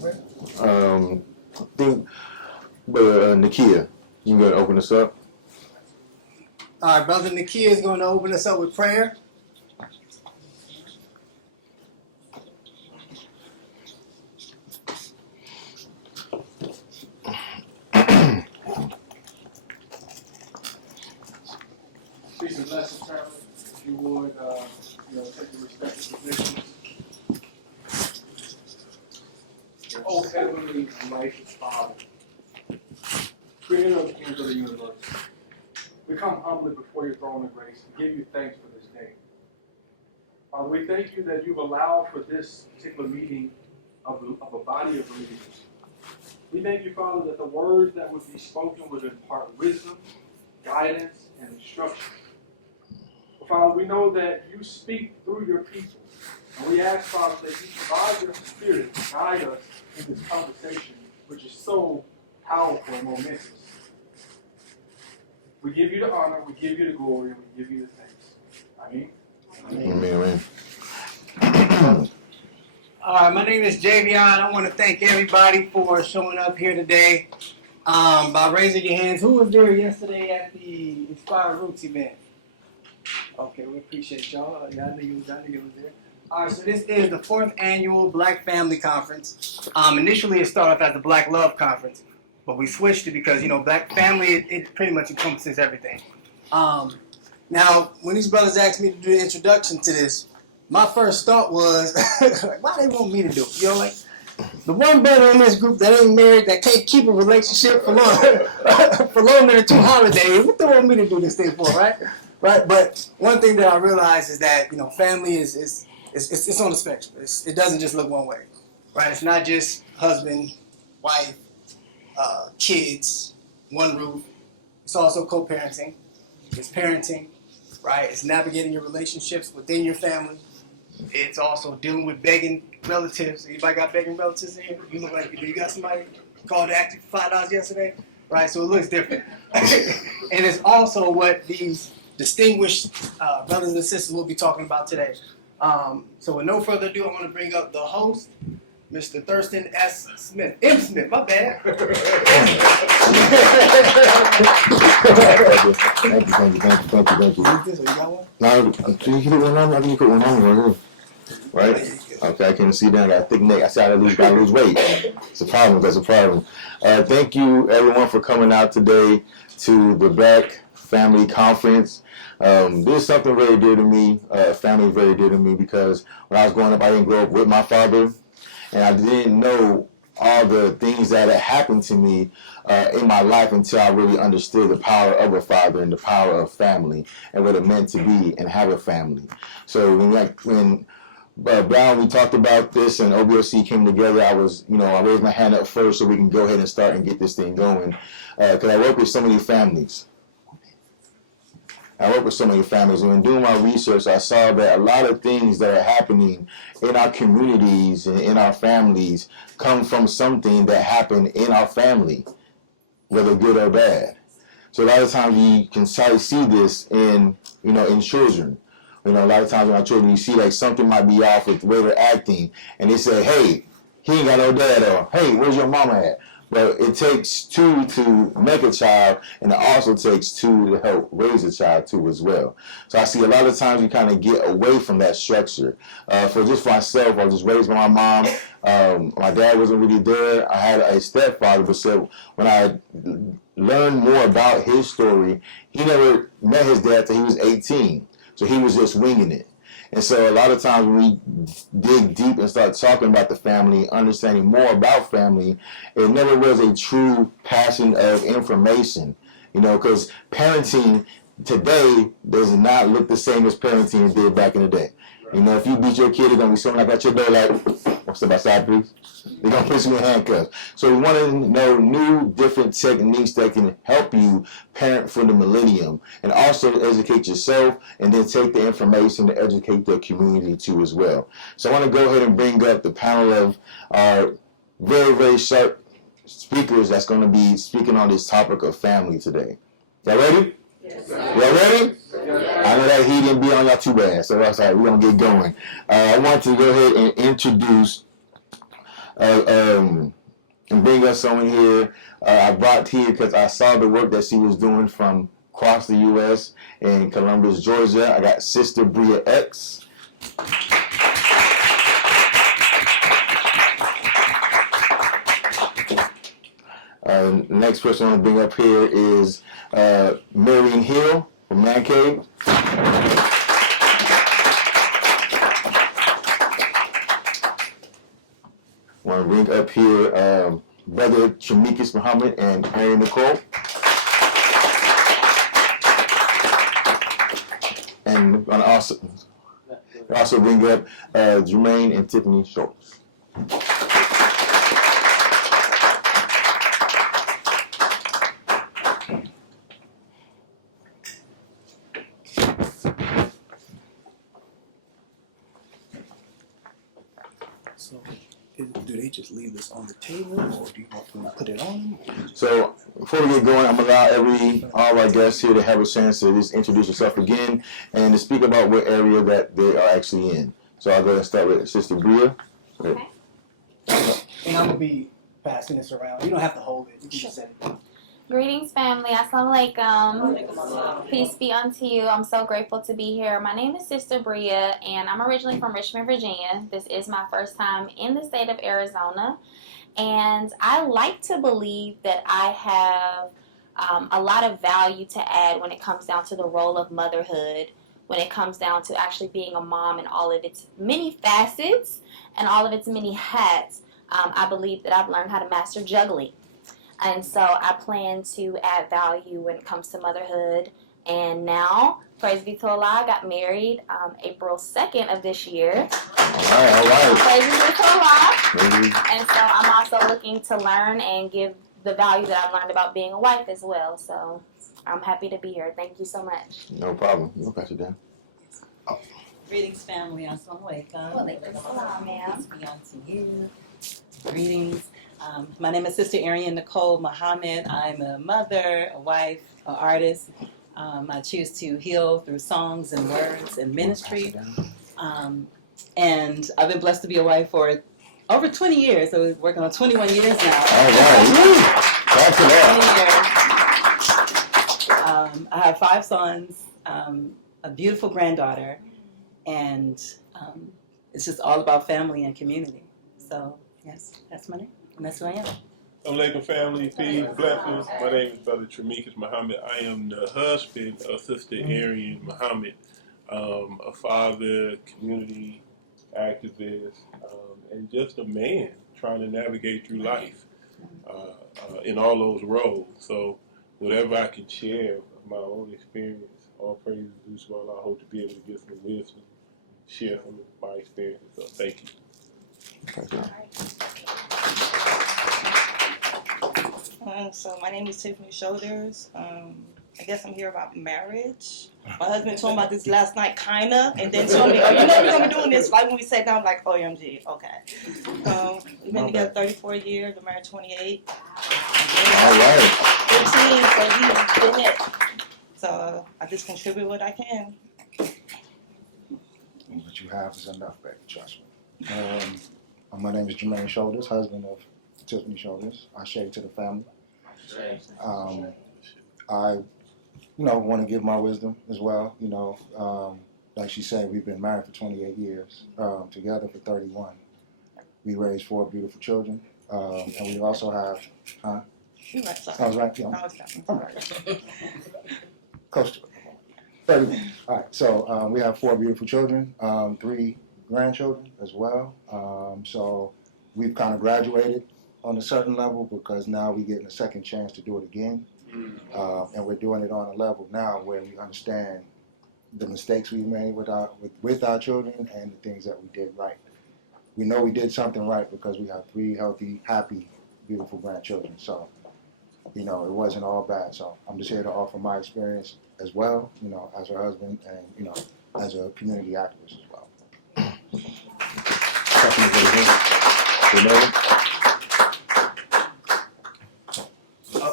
I think, Nakia, you can go and open us up. All right, Brother Nakia is going to open us up with prayer. Peace and blessings, family. If you would, take your respective positions. Oh, heavenly and righteous Father, creator of the kingdoms of the universe, we come humbly before your throne of grace and give you thanks for this day. Father, we thank you that you've allowed for this particular meeting of a body of believers. We thank you, Father, that the words that would be spoken would impart wisdom, guidance, and instruction. Father, we know that you speak through your people. And we ask, Father, that you provide your spirit to guide us in this conversation, which is so powerful and momentous. We give you the honor, we give you the glory, and we give you the thanks. Amen. Amen. Amen. All right, my name is Javion. I want to thank everybody for showing up here today by raising your hands. Who was there yesterday at the Inspired Roots event? Okay, we appreciate y'all. I knew you was there. All right, so this is the 4th annual Black Family Conference. Initially, it started off as the Black Love Conference, but we switched it because, Black Family, it pretty much encompasses everything. Now, when these brothers asked me to do the introduction to this, my first thought was, why they want me to do it? The one brother in this group that ain't married, that can't keep a relationship for longer than 2 holidays, what they want me to do this thing for, right? Right, but one thing that I realized is that family is on the spectrum. It doesn't just look one way, right? It's not just husband, wife, kids, one roof. It's also co-parenting. It's parenting, right? It's navigating your relationships within your family. It's also dealing with begging relatives. Anybody got begging relatives in here? You look like you got somebody called to ask you for $5 yesterday, right? So it looks different, and it's also what these distinguished brothers and sisters will be talking about today. So with no further ado, I want to bring up the host, Mr. Thurston S. Smith. M. Smith, my bad. Thank you. You got one? No, can you put one on? I think you put one on right here. Right? Okay, I can't see down. I got a thick neck. I said I gotta lose weight. It's a problem. That's a problem. Thank you, everyone, for coming out today to the Black Family Conference. This is something very dear to me. Family very dear to me because when I was growing up, I didn't grow up with my father, and I didn't know all the things that had happened to me in my life until I really understood the power of a father and the power of family and what it meant to be and have a family. So when Brown, we talked about this and O.B.F.C came together, I raised my hand up first so we can go ahead and start and get this thing going because I work with so many families. And when doing my research, I saw that a lot of things that are happening in our communities and in our families come from something that happened in our family, whether good or bad. So a lot of times you can see this in children. A lot of times in our children, you see like something might be off with the way they're acting, and they say, "Hey, he ain't got no dad," or "Hey, where's your mama at?" But it takes 2 to make a child, and it also takes 2 to help raise a child too as well. So I see a lot of times we kind of get away from that structure. For myself, I was just raised by my mom. My dad wasn't really there. I had a stepfather, but so when I learned more about his story, he never met his dad till he was 18. So he was just winging it. And so a lot of times when we dig deep and start talking about the family, understanding more about family, it never was a true passion of information, because parenting today does not look the same as parenting it did back in the day. If you beat your kid, it's going to be someone like at your door like, step outside, please. They're going to put you in handcuffs. So we want to know new, different techniques that can help you parent for the millennium and also educate yourself and then take the information to educate the community too as well. So I want to go ahead and bring up the panel of our very, very sharp speakers that's going to be speaking on this topic of family today. Y'all ready? Yes, y'all ready? I know that he didn't be on y'all too bad, so that's all right. We're going to get going. I want to go ahead and introduce and bring us on here. I brought here because I saw the work that she was doing from across the U.S. in Columbus, Georgia. I got Sister Bria X. Next person I want to bring up here is Marion Hill from Man Cave. I want to bring up here Brother Chamikas Muhammad and Arian Nicole. And I'm going to also bring up Jermaine and Tiffany Schultz. So, do they just leave this on the table, or do you want them to put it on? So, before we get going, I'm going to allow all our guests here to have a chance to just introduce yourself again and to speak about what area that they are actually in. So, I'll go ahead and start with Sister Bria. And I'm going to be passing this around. You don't have to hold it. You can just say it. Greetings, family. Assalamu alaikum. Peace be unto you. I'm so grateful to be here. My name is Sister Bria, and I'm originally from Richmond, Virginia. This is my first time in the state of Arizona, and I like to believe that I have a lot of value to add when it comes down to the role of motherhood, when it comes down to actually being a mom and all of its many facets and all of its many hats. I believe that I've learned how to master juggling. And so I plan to add value when it comes to motherhood. And now, praise be to Allah, I got married April 2nd of this year. All right. Praise be to Allah. And so I'm also looking to learn and give the value that I've learned about being a wife as well. So I'm happy to be here. Thank you so much. No problem. You'll pass it down. Greetings, family. Assalamu alaikum. Walaikum salam, ma'am. Peace be unto you. Greetings. My name is Sister Arian Nicole Muhammad. I'm a mother, a wife, an artist. I choose to heal through songs and words and ministry. And I've been blessed to be a wife for over 20 years. So we're working on 21 years now. All right. Back to that. I have 5 sons, a beautiful granddaughter, and it's just all about family and community. So, yes, that's my name. And that's who I am. Assalamualaikum, family, peace, blessings. My name is Brother Chamikas Muhammad. I am the husband of Sister Arian Muhammad, a father, community activist, and just a man trying to navigate through life in all those roles. So whatever I can share of my own experience, all praises due to Allah. I hope to be able to get some wisdom, share some of my experiences. So thank you. So my name is Tiffany Shoulders. I guess I'm here about marriage. My husband told me about this last night, kinda, and then told me, "Oh, you know we're gonna be doing this." Right when we sat down, I'm like, "OMG, okay." We've been together 34 years. We're married 28. All right. 15, so he's been it. So I just contribute what I can. What you have is enough, baby. Trust me. My name is Jermaine Shoulders, husband of Tiffany Shoulders. I share to the family. I, want to give my wisdom as well. Like she said, we've been married for 28 years, together for 31. We raised 4 beautiful children, and we also have, You're right, sorry. I was right, yeah. I was counting. All right. Close to it. 31. All right, so we have 4 beautiful children, 3 grandchildren as well. So we've kind of graduated on a certain level because now we're getting a second chance to do it again. And we're doing it on a level now where we understand the mistakes we made with our children and the things that we did right. We know we did something right because we have 3 healthy, happy, beautiful grandchildren. So, it wasn't all bad. So I'm just here to offer my experience as well, as a husband and, as a community activist as well.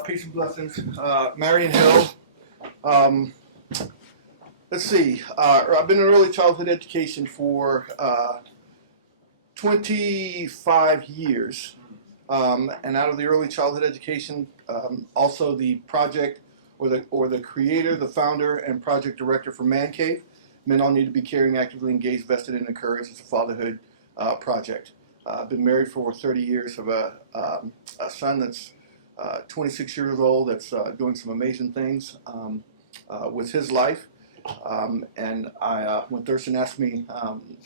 Peace and blessings. Marion Hill. Let's see. I've been in early childhood education for 25 years. And out of the early childhood education, also the project or the creator, the founder, and project director for Man Cave. Men all need to be caring, actively engaged, vested, and encouraged. It's a fatherhood project. I've been married for 30 years. Have a son that's 26 years old that's doing some amazing things with his life. And when Thurston asked me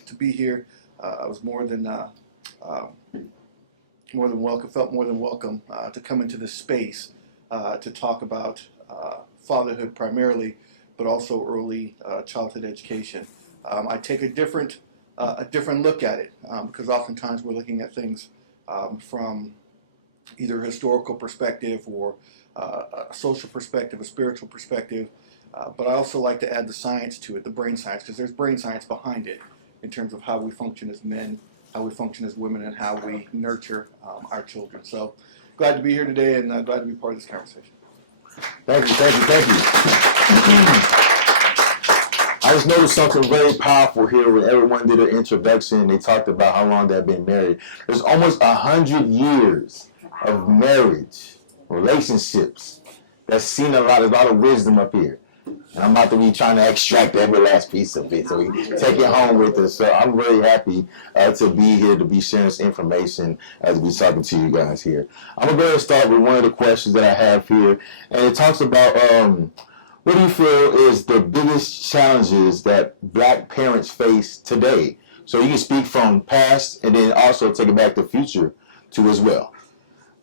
to be here, I was more than welcome, felt more than welcome to come into this space to talk about fatherhood primarily, but also early childhood education. I take a different look at it because oftentimes we're looking at things from either a historical perspective or a social perspective, a spiritual perspective. But I also like to add the science to it, the brain science, because there's brain science behind it in terms of how we function as men, how we function as women, and how we nurture our children. So glad to be here today and glad to be part of this conversation. Thank you. I just noticed something very powerful here when everyone did an introduction and they talked about how long they've been married. There's almost 100 years of marriage, relationships. That's seen a lot of wisdom up here. And I'm about to be trying to extract every last piece of it so we can take it home with us. So I'm very happy to be here, to be sharing this information as we talking to you guys here. I'm going to go ahead and start with one of the questions that I have here. And it talks about what do you feel is the biggest challenges that black parents face today? So you can speak from past and then also take it back to future too as well.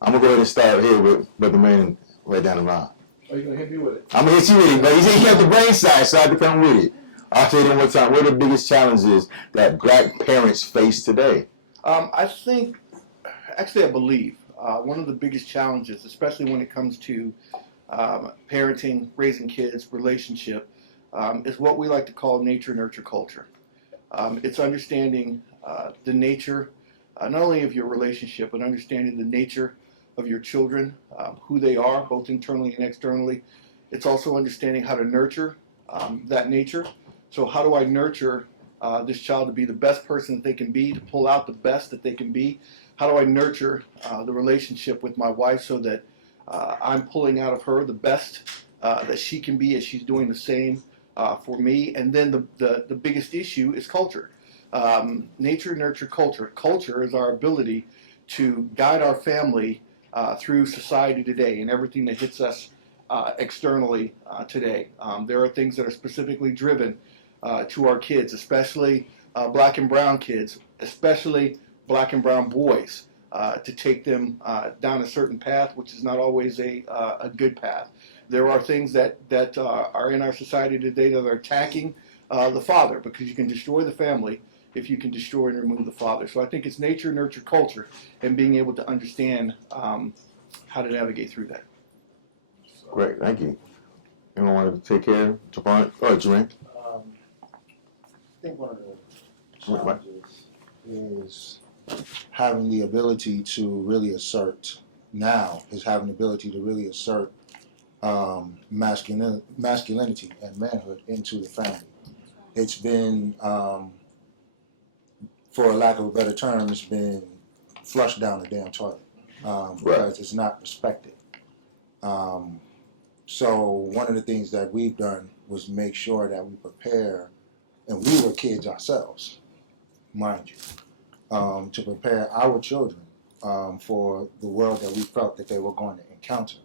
I'm going to go ahead and start here with Brother Man right down the line. Are you going to hit me with it? I'm going to hit you with it, but he said he got the brain side, so I have to come with it. I'll tell you one more time, what are the biggest challenges that black parents face today? I think, actually I believe, one of the biggest challenges, especially when it comes to parenting, raising kids, relationship, is what we like to call nature-nurture culture. It's understanding the nature, not only of your relationship, but understanding the nature of your children, who they are, both internally and externally. It's also understanding how to nurture that nature. So how do I nurture this child to be the best person that they can be, to pull out the best that they can be? How do I nurture the relationship with my wife so that I'm pulling out of her the best that she can be as she's doing the same for me? And then the biggest issue is culture. Nature, nurture, culture. Culture is our ability to guide our family through society today and everything that hits us externally today. There are things that are specifically driven to our kids, especially black and brown kids, especially black and brown boys, to take them down a certain path, which is not always a good path. There are things that are in our society today that are attacking the father, because you can destroy the family if you can destroy and remove the father. So I think it's nature, nurture, culture, and being able to understand how to navigate through that. Great, thank you. Anyone want to take care of Javon? Oh, Jermaine. I think one of the challenges is having the ability to really assert masculinity and manhood into the family. It's been, for a lack of a better term, it's been flushed down the damn toilet because it's not respected. So one of the things that we've done was make sure that we prepare, and we were kids ourselves, mind you, to prepare our children for the world that we felt that they were going to encounter.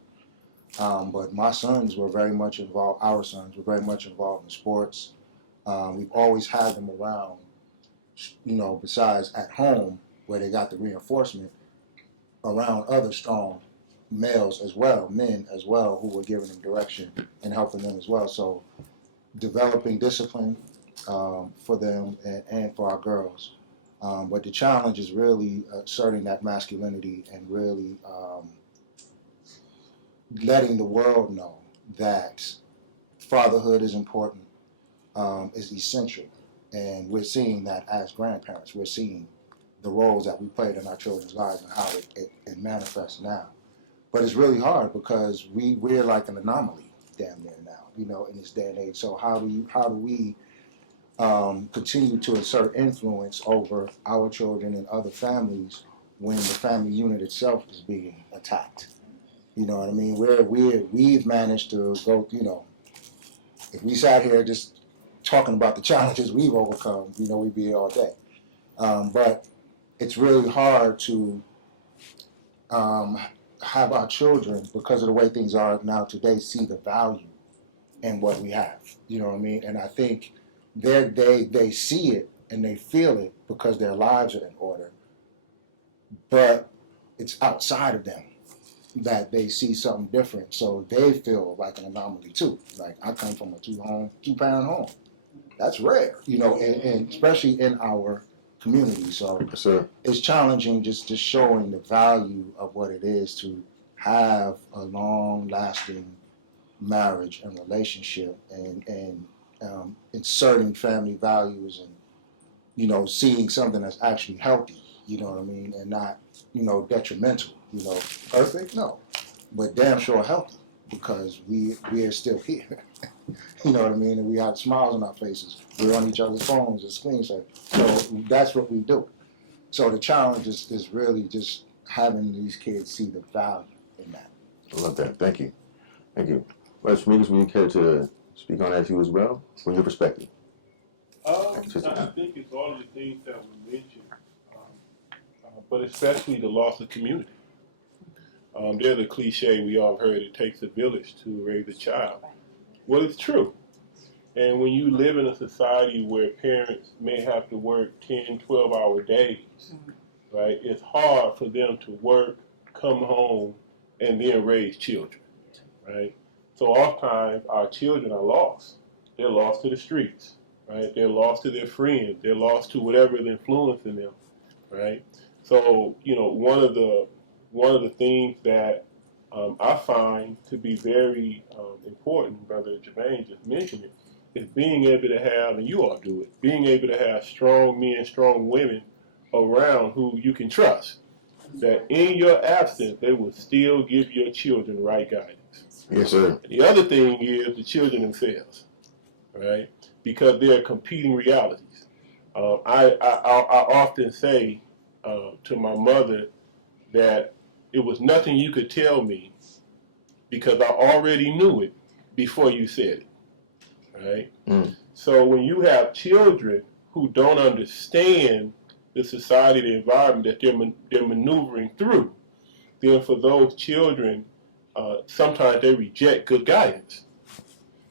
But my sons were very much involved, our sons were very much involved in sports. We've always had them around, besides at home where they got the reinforcement, around other strong males as well, men as well, who were giving them direction and helping them as well. So developing discipline for them and for our girls. But the challenge is really asserting that masculinity and really letting the world know that fatherhood is important, is essential. And we're seeing that as grandparents. We're seeing the roles that we played in our children's lives and how it manifests now. But it's really hard because we're like an anomaly damn near now, in this day and age. So how do we continue to exert influence over our children and other families when the family unit itself is being attacked. You know what I mean? We've managed to go, you know, if we sat here just talking about the challenges we've overcome, you know, we'd be here all day. But it's really hard to have our children, because of the way things are now today, see the value in what we have. You know what I mean? And I think they see it and they feel it because their lives are in order. But it's outside of them that they see something different, so they feel like an anomaly too. Like, I come from a two-parent home. That's rare, you know, and especially in our community. So Yes, sir. it's challenging just showing the value of what it is to have a long-lasting marriage and relationship, and inserting family values, and, you know, seeing something that's actually healthy, you know what I mean, and not, you know, detrimental. You know, perfect? No. But damn sure healthy, because we are still here. You know what I mean? And we have smiles on our faces. We're on each other's phones and screensavers. So that's what we do. So the challenge is really just having these kids see the value in that. I love that. Thank you. Thank you. Well, Shamikas, would you care to speak on that too as well, from your perspective? I think it's all of the things that were mentioned, but especially the loss of community. There's a cliche we all heard: it takes a village to raise a child. Well, it's true. And when you live in a society where parents may have to work 10, 12-hour days, right, it's hard for them to work, come home, and then raise children, right? So oftentimes our children are lost. They're lost to the streets, right? They're lost to their friends. They're lost to whatever is influencing them, right? So, you know, one of the things that I find to be very important, Brother Jermaine just mentioned it, is being able to have, and you all do it, being able to have strong men, strong women around who you can trust, that in your absence, they will still give your children the right guidance. Yes, sir. And the other thing is the children themselves, right? Because they're competing realities. I often say to my mother that it was nothing you could tell me because I already knew it before you said it, right? So when you have children who don't understand the society, the environment that they're maneuvering through, then for those children, sometimes they reject good guidance.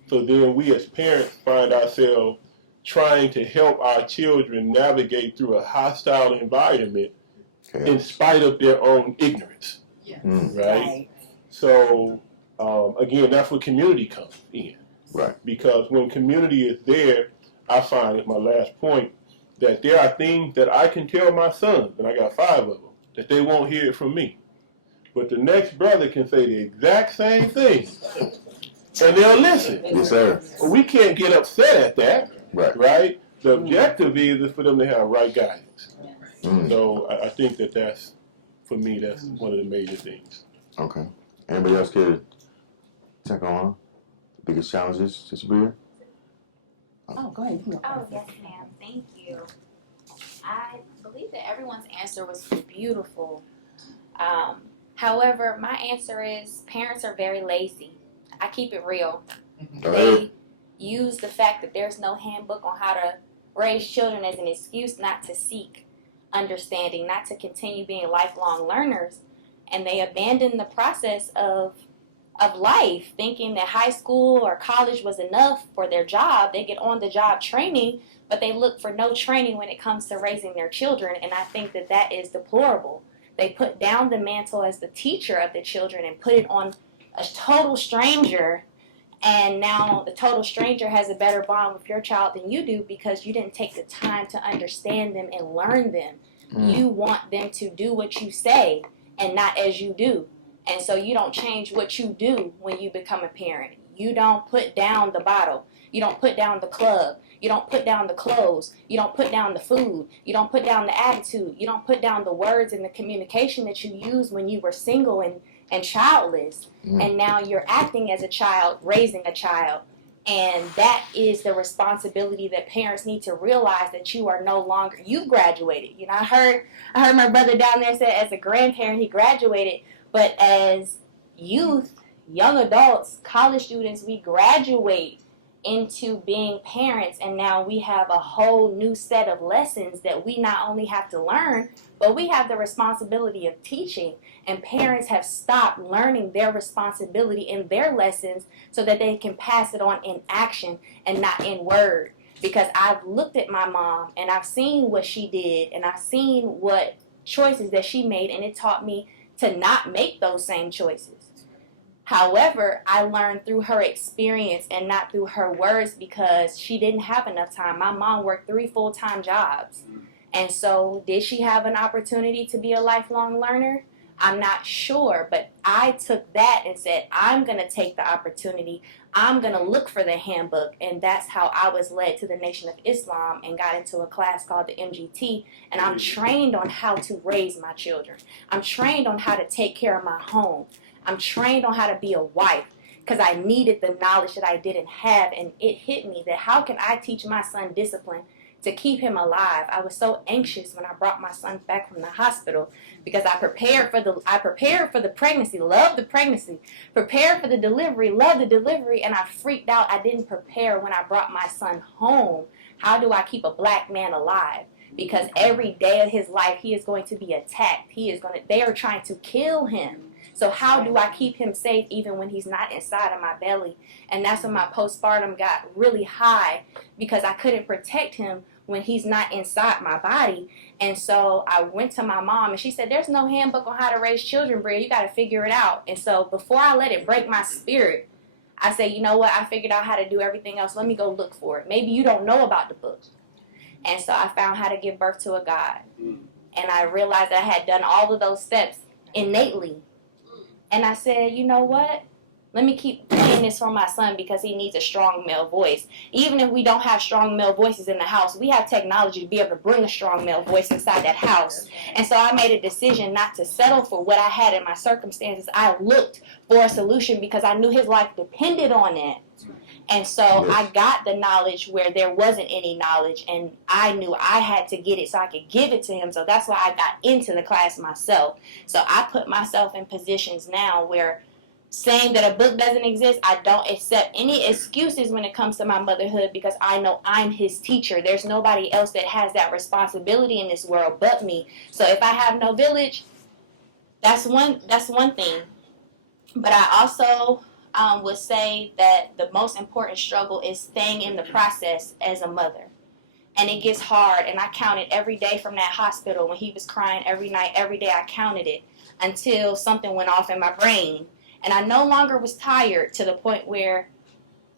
So then we as parents find ourselves trying to help our children navigate through a hostile environment in spite of their own ignorance, right? So again, that's where community comes in. Right. Because when community is there, I find, at my last point, that there are things that I can tell my sons, and I got 5 of them, that they won't hear it from me. But the next brother can say the exact same thing, and they'll listen. Yes, sir. But we can't get upset at that, Right. The objective is for them to have right guidance. So I think that's, for me, that's one of the major things. Okay. Anybody else care to take on the biggest challenges, Sister Bria? Oh, go ahead. Oh, yes, ma'am. Thank you. I believe that everyone's answer was beautiful. However, my answer is parents are very lazy. I keep it real. They use the fact that there's no handbook on how to raise children as an excuse not to seek understanding, not to continue being lifelong learners. And they abandon the process of life, thinking that high school or college was enough for their job. They get on-the-job training, but they look for no training when it comes to raising their children, and I think that that is deplorable. They put down the mantle as the teacher of the children and put it on a total stranger, and now the total stranger has a better bond with your child than you do because you didn't take the time to understand them and learn them. You want them to do what you say and not as you do. And so you don't change what you do when you become a parent. You don't put down the bottle. You don't put down the club. You don't put down the clothes. You don't put down the food. You don't put down the attitude. You don't put down the words and the communication that you used when you were single and childless. And now you're acting as a child, raising a child, And that is the responsibility that parents need to realize, that you are no longer, you graduated. You know, I heard my brother down there say as a grandparent he graduated, but as youth, young adults, college students, we graduate into being parents, and now we have a whole new set of lessons that we not only have to learn, but we have the responsibility of teaching. And parents have stopped learning their responsibility in their lessons so that they can pass it on in action and not in word. Because I've looked at my mom and I've seen what she did and I've seen what choices that she made, and it taught me to not make those same choices. However, I learned through her experience and not through her words, because she didn't have enough time. My mom worked 3 full-time jobs. And so did she have an opportunity to be a lifelong learner? I'm not sure, but I took that and said, I'm going to take the opportunity. I'm going to look for the handbook. And that's how I was led to the Nation of Islam and got into a class called the MGT. And I'm trained on how to raise my children. I'm trained on how to take care of my home. I'm trained on how to be a wife, because I needed the knowledge that I didn't have. And it hit me that how can I teach my son discipline to keep him alive? I was so anxious when I brought my son back from the hospital, because I prepared for the pregnancy, loved the pregnancy, prepared for the delivery, loved the delivery, and I freaked out. I didn't prepare when I brought my son home. How do I keep a black man alive? Because every day of his life he is going to be attacked. They are trying to kill him. So how do I keep him safe even when he's not inside of my belly? And that's when my postpartum got really high, because I couldn't protect him when he's not inside my body. And so I went to my mom and she said, there's no handbook on how to raise children, Bria. You got to figure it out. And so before I let it break my spirit, I said, you know what? I figured out how to do everything else. Let me go look for it. Maybe you don't know about the book. And so I found how to give birth to a God. And I realized that I had done all of those steps innately. And I said, you know what? Let me keep playing this for my son, because he needs a strong male voice. Even if we don't have strong male voices in the house, we have technology to be able to bring a strong male voice inside that house. And so I made a decision not to settle for what I had in my circumstances. I looked for a solution because I knew his life depended on it. And so I got the knowledge where there wasn't any knowledge, and I knew I had to get it so I could give it to him. So that's why I got into the class myself. So I put myself in positions now where saying that a book doesn't exist, I don't accept any excuses when it comes to my motherhood, because I know I'm his teacher. There's nobody else that has that responsibility in this world but me. So if I have no village, that's one thing. But I also would say that the most important struggle is staying in the process as a mother. And it gets hard, and I counted every day from that hospital when he was crying every night, every day I counted it until something went off in my brain. And I no longer was tired to the point where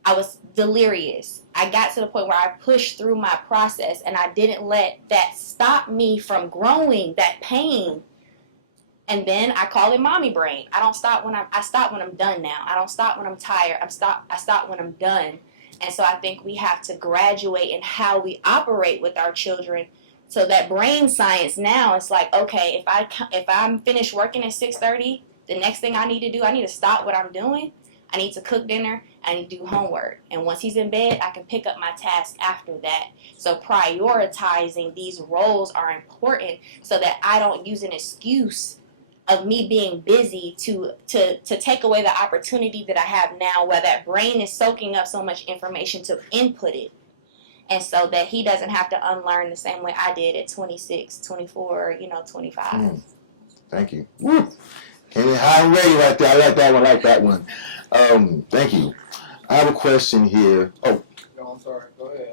I was delirious. I got to the point where I pushed through my process, and I didn't let that stop me from growing, that pain. And then I call it mommy brain. I stop when I'm done now. I don't stop when I'm tired. I stop when I'm done. And so I think we have to graduate in how we operate with our children. So that brain science now, it's like, okay, if I'm finished working at 6:30, the next thing I need to do, I need to stop what I'm doing. I need to cook dinner. I need to do homework. And once he's in bed, I can pick up my task after that. So prioritizing these roles are important so that I don't use an excuse of me being busy to take away the opportunity that I have now, where that brain is soaking up so much information to input it. And so that he doesn't have to unlearn the same way I did at 26, 24, 25. Thank you. Woo. Came in high and ready right there. I like that one. Thank you. I have a question here. Oh. No, I'm sorry. Go ahead.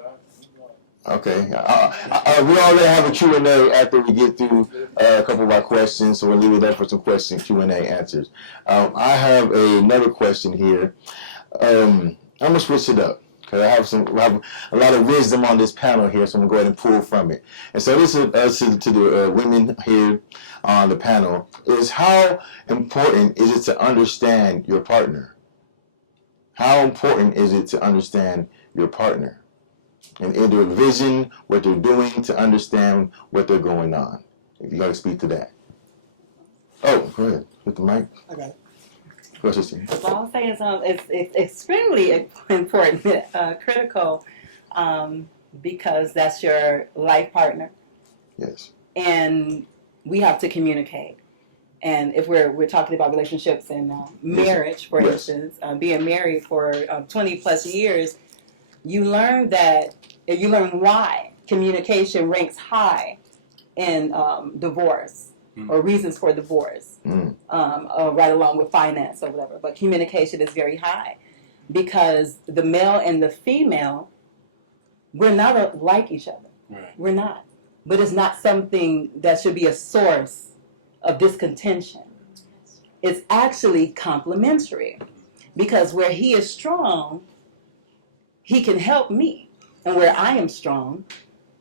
Okay. We already have a Q&A after we get through a couple of our questions, so we'll leave it there for some Q&A answers. I have another question here. I'm going to switch it up, because I have a lot of wisdom on this panel here, so I'm going to go ahead and pull from it. And so this is to the women here on the panel, is how important is it to understand your partner? How important is it to understand your partner? And in their vision, what they're doing, to understand what they're going on. If you got to speak to that. Oh, go ahead. With the mic. I got it. Go, sister. Well, I'll say is it's extremely important, critical, because that's your life partner, Yes. and we have to communicate. And if we're talking about relationships and marriage, for Yes. instance, being married for 20 plus years, you learn why communication ranks high in divorce or reasons for divorce, right along with finance or whatever. But communication is very high because the male and the female, we're not like each other. Right. We're not. But it's not something that should be a source of discontention. It's actually complementary because where he is strong, he can help me. And where I am strong,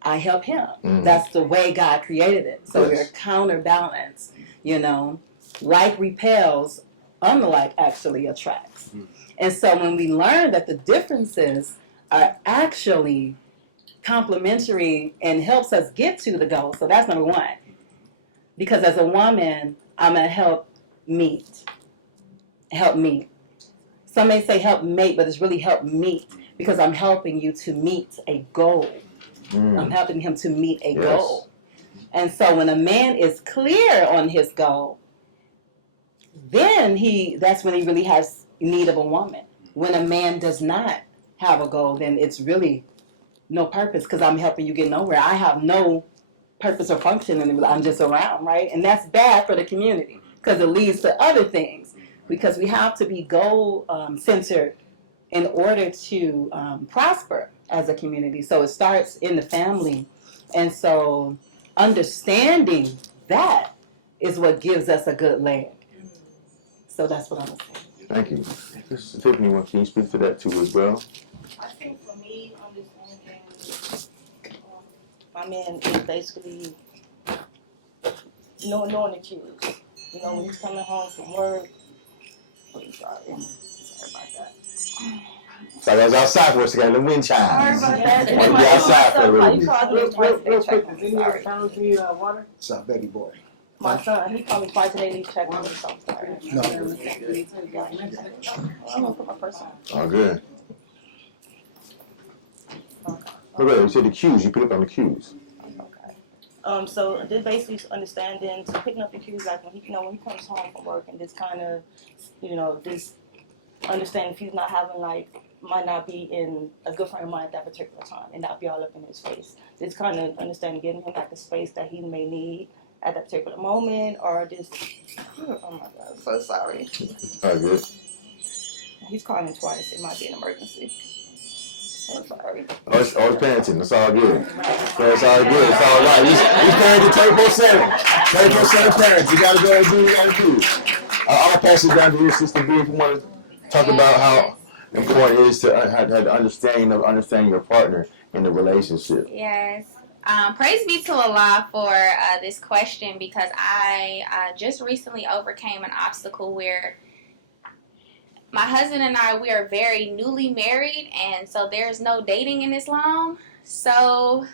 I help him. That's the way God created it. So Yes. they're counterbalanced, you know. Like repels, unlike actually attracts. And so when we learn that the differences are actually complementary and helps us get to the goal, so that's number one. Because as a woman, I'm going to help meet. Some may say help mate, but it's really help meet because I'm helping you to meet a goal. I'm helping him to meet a goal. And so when a man is clear on his goal, then that's when he really has need of a woman. When a man does not have a goal, then it's really no purpose because I'm helping you get nowhere. I have no purpose or function and I'm just around, right? And that's bad for the community because it leads to other things because we have to be goal centered in order to prosper as a community. So it starts in the family. And so understanding that is what gives us a good leg. So that's what I'm saying. Thank you. Sister Tiffany, can you speak to that too as well? I think for me, understanding my man is basically knowing the cues. You know, when he's coming home from work. Sorry about that. So I was outside for a second. The wind chimes. Sorry about that. Want to be outside for a little bit. Real quick, does any of your parents need water? It's our baby boy. My son, he called me twice a day, he checked on me, so I'm sorry. No. I'm gonna put my purse on. Oh, good. Okay, you said the cues. You put it on the cues. Okay. So just basically understanding, so picking up the cues, like when he comes home from work and just kind of, just understanding if he's not having might not be in a good frame of mind at that particular time and not be all up in his face. Just kind of understanding, giving him the space that he may need at that particular moment, or just, oh my God, so sorry. All right, good. He's calling twice. It might be an emergency. I'm sorry. Always parenting. It's all good. So it's all good. It's all right. He's parenting 24/7. 24/7 parents. You gotta go and do what you gotta do. I'm gonna pass it down to your sister B if you want to talk about how important it is to have the understanding your partner in the relationship. Yes. Praise be to Allah for this question because I just recently overcame an obstacle where my husband and I, we are very newly married, and so there's no dating in Islam. So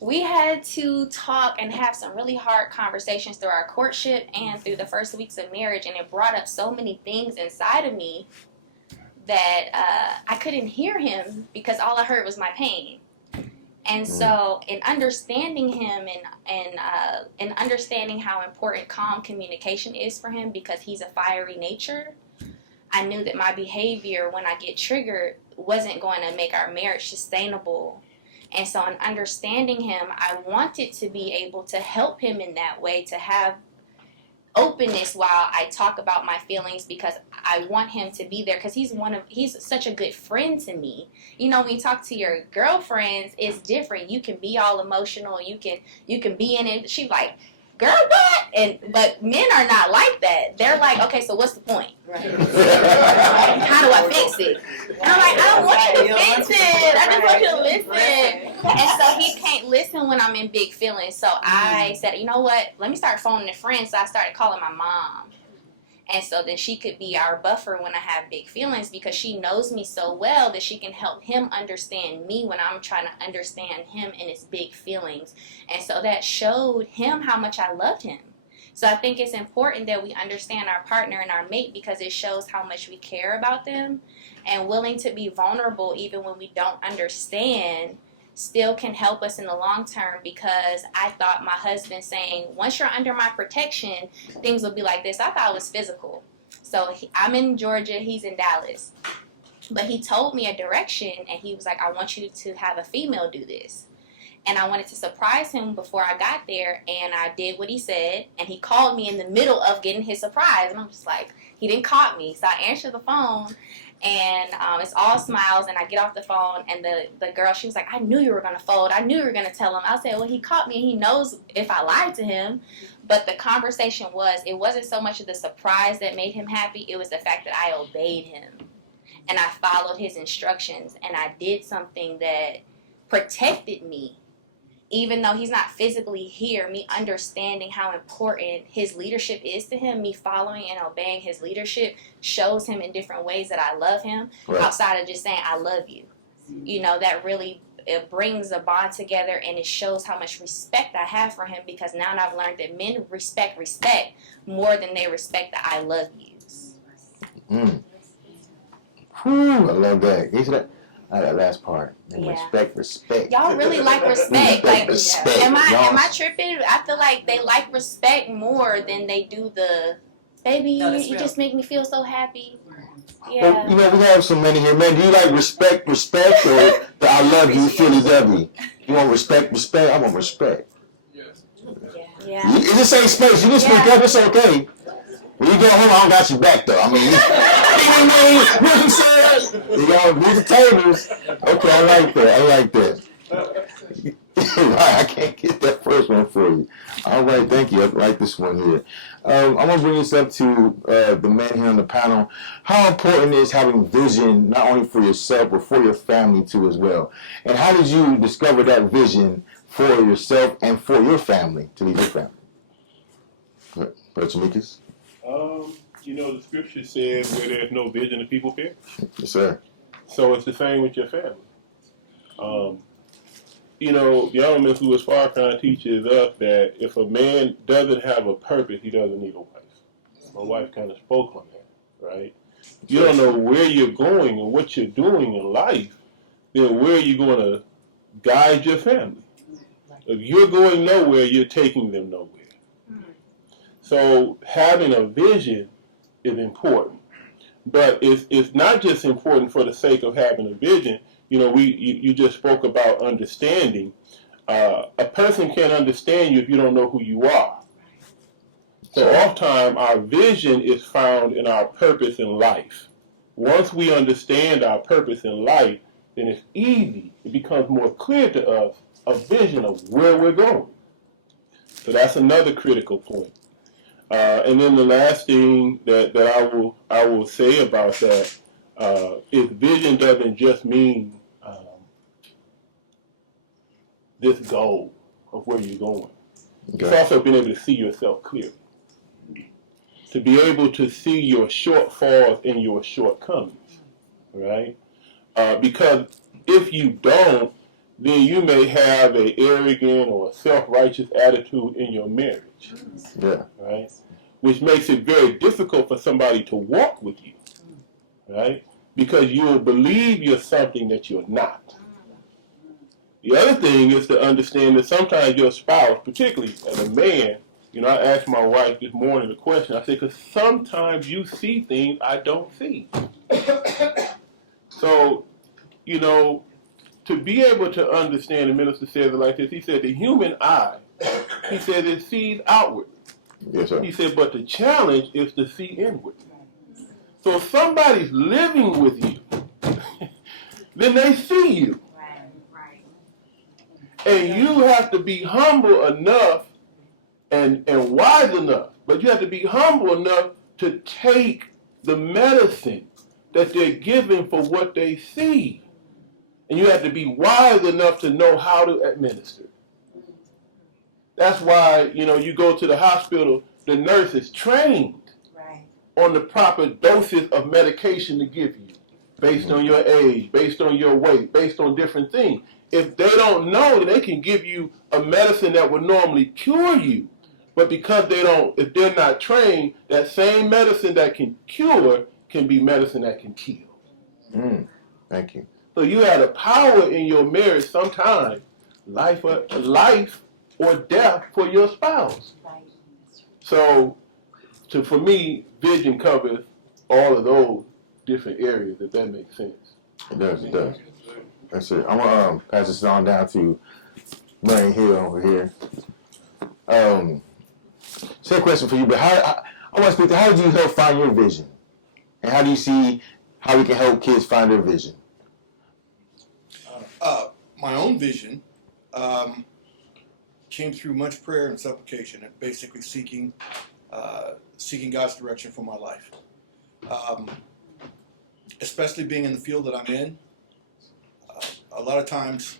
we had to talk and have some really hard conversations through our courtship and through the first weeks of marriage, and it brought up so many things inside of me that I couldn't hear him because all I heard was my pain. And so in understanding him and understanding how important calm communication is for him because he's a fiery nature, I knew that my behavior when I get triggered wasn't going to make our marriage sustainable. And so in understanding him, I wanted to be able to help him in that way, to have openness while I talk about my feelings because I want him to be there because he's such a good friend to me. You know, when you talk to your girlfriends, it's different. You can be all emotional. You can be in it. She's like, girl, what? But men are not like that. They're like, okay, so what's the point? Right. How do I fix it? And I'm like, I don't want you to fix it. I just want you to listen. And so he can't listen when I'm in big feelings. So I said, you know what? Let me start phoning a friend. So I started calling my mom. And so then she could be our buffer when I have big feelings because she knows me so well that she can help him understand me when I'm trying to understand him and his big feelings. And so that showed him how much I loved him. So I think it's important that we understand our partner and our mate because it shows how much we care about them, and willing to be vulnerable even when we don't understand still can help us in the long term, because I thought my husband saying, once you're under my protection, things will be like this. I thought it was physical. So I'm in Georgia, he's in Dallas. But he told me a direction, and he was like, I want you to have a female do this. And I wanted to surprise him before I got there, and I did what he said, and he called me in the middle of getting his surprise, and I'm just like, he didn't call me. So I answered the phone, and it's all smiles, and I get off the phone, and the girl, she was like, I knew you were going to fold. I knew you were going to tell him. I said, well, he caught me, and he knows if I lied to him. But the conversation it wasn't so much of the surprise that made him happy, it was the fact that I obeyed him, and I followed his instructions, and I did something that protected me. Even though he's not physically here, me understanding how important his leadership is to him, me following and obeying his leadership shows him in different ways that I love him, Right. outside of just saying, I love you. You know, that really, it brings a bond together, and it shows how much respect I have for him, because now I've learned that men respect more than they respect the I love yous. Whew, I love that. You see that? That last part. And Yeah. respect. Y'all really like respect. Like, respect. am Y'all- I tripping? I feel like they like respect more than they do the, baby, No, you that's real. just make me feel so happy. Well, Yeah. you know, we have some men in here. Man, do you like respect, or the I love you, Philly W? You want respect? I want respect. Yeah. It's the same space. You can speak Yeah. up. It's okay. When you go home, I don't got you back, though. I mean, you know what I'm saying? You gotta move the tables. Okay, I like that. Right, I can't get that first one for you. All right, thank you. I like this one here. I'm going to bring this up to the men here on the panel. How important is having vision, not only for yourself, but for your family, too, as well? And how did you discover that vision for yourself and for your family, to lead your family? Brother Tamikis? You know, the scripture says where there's no vision, the people perish. Yes, sir. So it's the same with your family. You know, the element who is far kind of teaches us that if a man doesn't have a purpose, he doesn't need a wife. My wife kind of spoke on that, right? You don't know where you're going and what you're doing in life, then where are you going to guide your family? If you're going nowhere, you're taking them nowhere. So having a vision is important. But it's not just important for the sake of having a vision. You know, you just spoke about understanding. A person can't understand you if you don't know who you are. So oftentimes our vision is found in our purpose in life. Once we understand our purpose in life, then it's easy. It becomes more clear to us a vision of where we're going. So that's another critical point. And then the last thing that I will say about that is vision doesn't just mean this goal of where you're going. Okay. It's also being able to see yourself clearly. To be able to see your shortfalls and your shortcomings, right? Because if you don't, then you may have an arrogant or self-righteous attitude in your marriage, Yeah. right? Which makes it very difficult for somebody to walk with you, right? Because you will believe you're something that you're not. The other thing is to understand that sometimes your spouse, particularly as a man, you know, I asked my wife this morning a question. I said, because sometimes you see things I don't see. So, you know, to be able to understand, the minister says it like this, he said, the human eye, he said, it sees outward. Yes, sir. He said, but the challenge is to see inward. So if somebody's living with you, then they see you. And you have to be humble enough and wise enough, but you have to be humble enough to take the medicine that they're given for what they see. And you have to be wise enough to know how to administer. That's why, you know, you go to the hospital, the nurse is trained on the proper doses of medication to give you, based on your age, based on your weight, based on different things. If they don't know, they can give you a medicine that would normally cure you, But because if they're not trained, that same medicine that can cure can be medicine that can kill. Thank you. So you have a power in your marriage sometimes, life or death for your spouse. So for me, vision covers all of those different areas, if that makes sense. It does. It does. That's it. I'm gonna pass this on down to Mary Hill over here. Same question for you, but I want to speak to how did you help find your vision, and how do you see how we can help kids find their vision? My own vision came through much prayer and supplication, and basically seeking God's direction for my life. Especially being in the field that I'm in, a lot of times,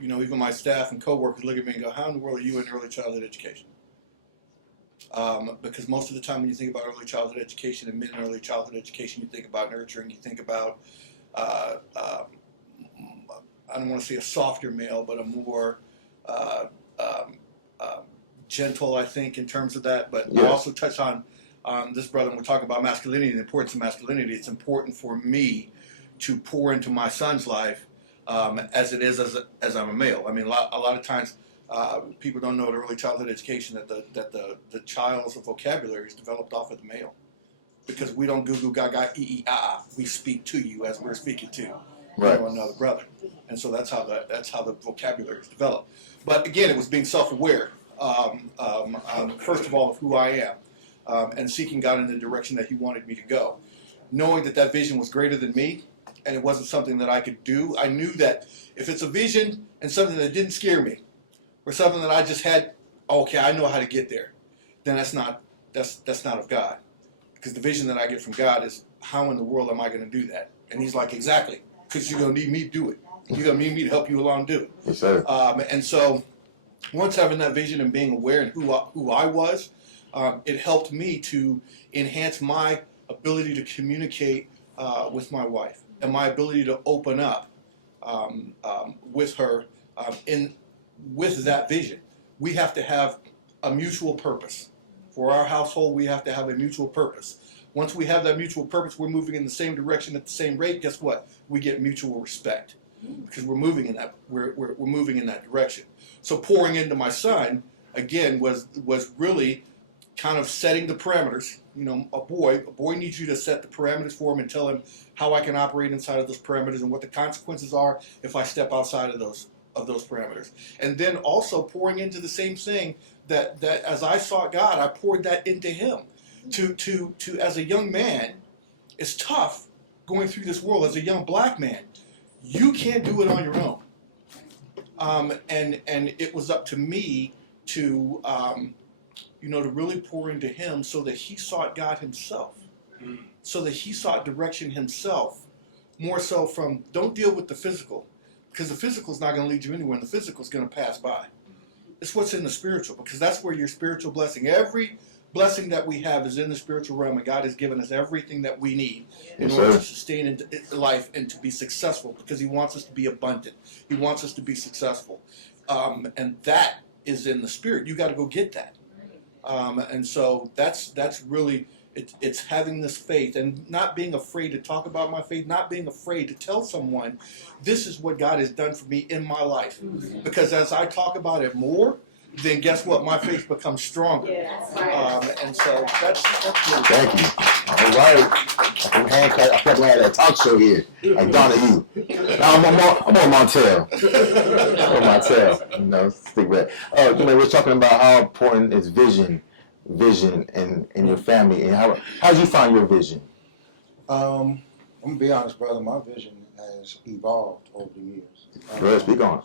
even my staff and coworkers look at me and go, "How in the world are you in early childhood education?" Because most of the time when you think about early childhood education and mid and early childhood education, you think about nurturing, you think about I don't want to say a softer male, but a more gentle, I think, in terms of that. But I also touch on this, brother, when we're talking about masculinity and the importance of masculinity. It's important for me to pour into my son's life as it is as I'm a male. I mean, a lot of times people don't know at early childhood education that the child's vocabulary is developed off of the male, because we don't goo goo gaga ah. We speak to you as we're speaking to another brother, and so that's how the vocabulary is developed. But again, it was being self-aware, first of all, of who I am, and seeking God in the direction that He wanted me to go, knowing that vision was greater than me, and it wasn't something that I could do. I knew that if it's a vision and something that didn't scare me, or something that I just had, okay, I know how to get there, then that's not of God, because the vision that I get from God is, how in the world am I going to do that? And He's like, exactly, because you're going to need me to do it. You're going to need me to help you along do it. Yes, sir. And so, once having that vision and being aware of who I was, it helped me to enhance my ability to communicate with my wife, and my ability to open up with her with that vision. We have to have a mutual purpose. For our household, we have to have a mutual purpose. Once we have that mutual purpose, we're moving in the same direction at the same rate. Guess what? We get mutual respect, because we're moving in that we're moving in that direction. So pouring into my son again was really kind of setting the parameters. A boy needs you to set the parameters for him and tell him how I can operate inside of those parameters and what the consequences are if I step outside of those parameters. And then also pouring into the same thing that as I sought God, I poured that into him. To as a young man, it's tough going through this world as a young black man. You can't do it on your own. And it was up to me to to really pour into him, so that he sought God himself, so that he sought direction himself, more so from, don't deal with the physical, because the physical is not going to lead you anywhere, and the physical is going to pass by. It's what's in the spiritual, because that's where your spiritual blessing, every blessing that we have is in the spiritual realm, and God has given us everything that we need in order to sustain in life and to be successful, because he wants us to be abundant. He wants us to be successful. And that is in the spirit. You got to go get that. And so that's really, it's having this faith and not being afraid to talk about my faith, not being afraid to tell someone, this is what God has done for me in my life. Because as I talk about it more, then guess what? My faith becomes stronger. And so that's really Thank you. All right. I feel like we had a talk show here. Like Donahue. Now I'm on Montel. I'm on Montel. Stick with it. We're talking about how important is vision in your family, and how did you find your vision? I'm gonna be honest, brother. My vision has evolved over the years. Go ahead, speak on it.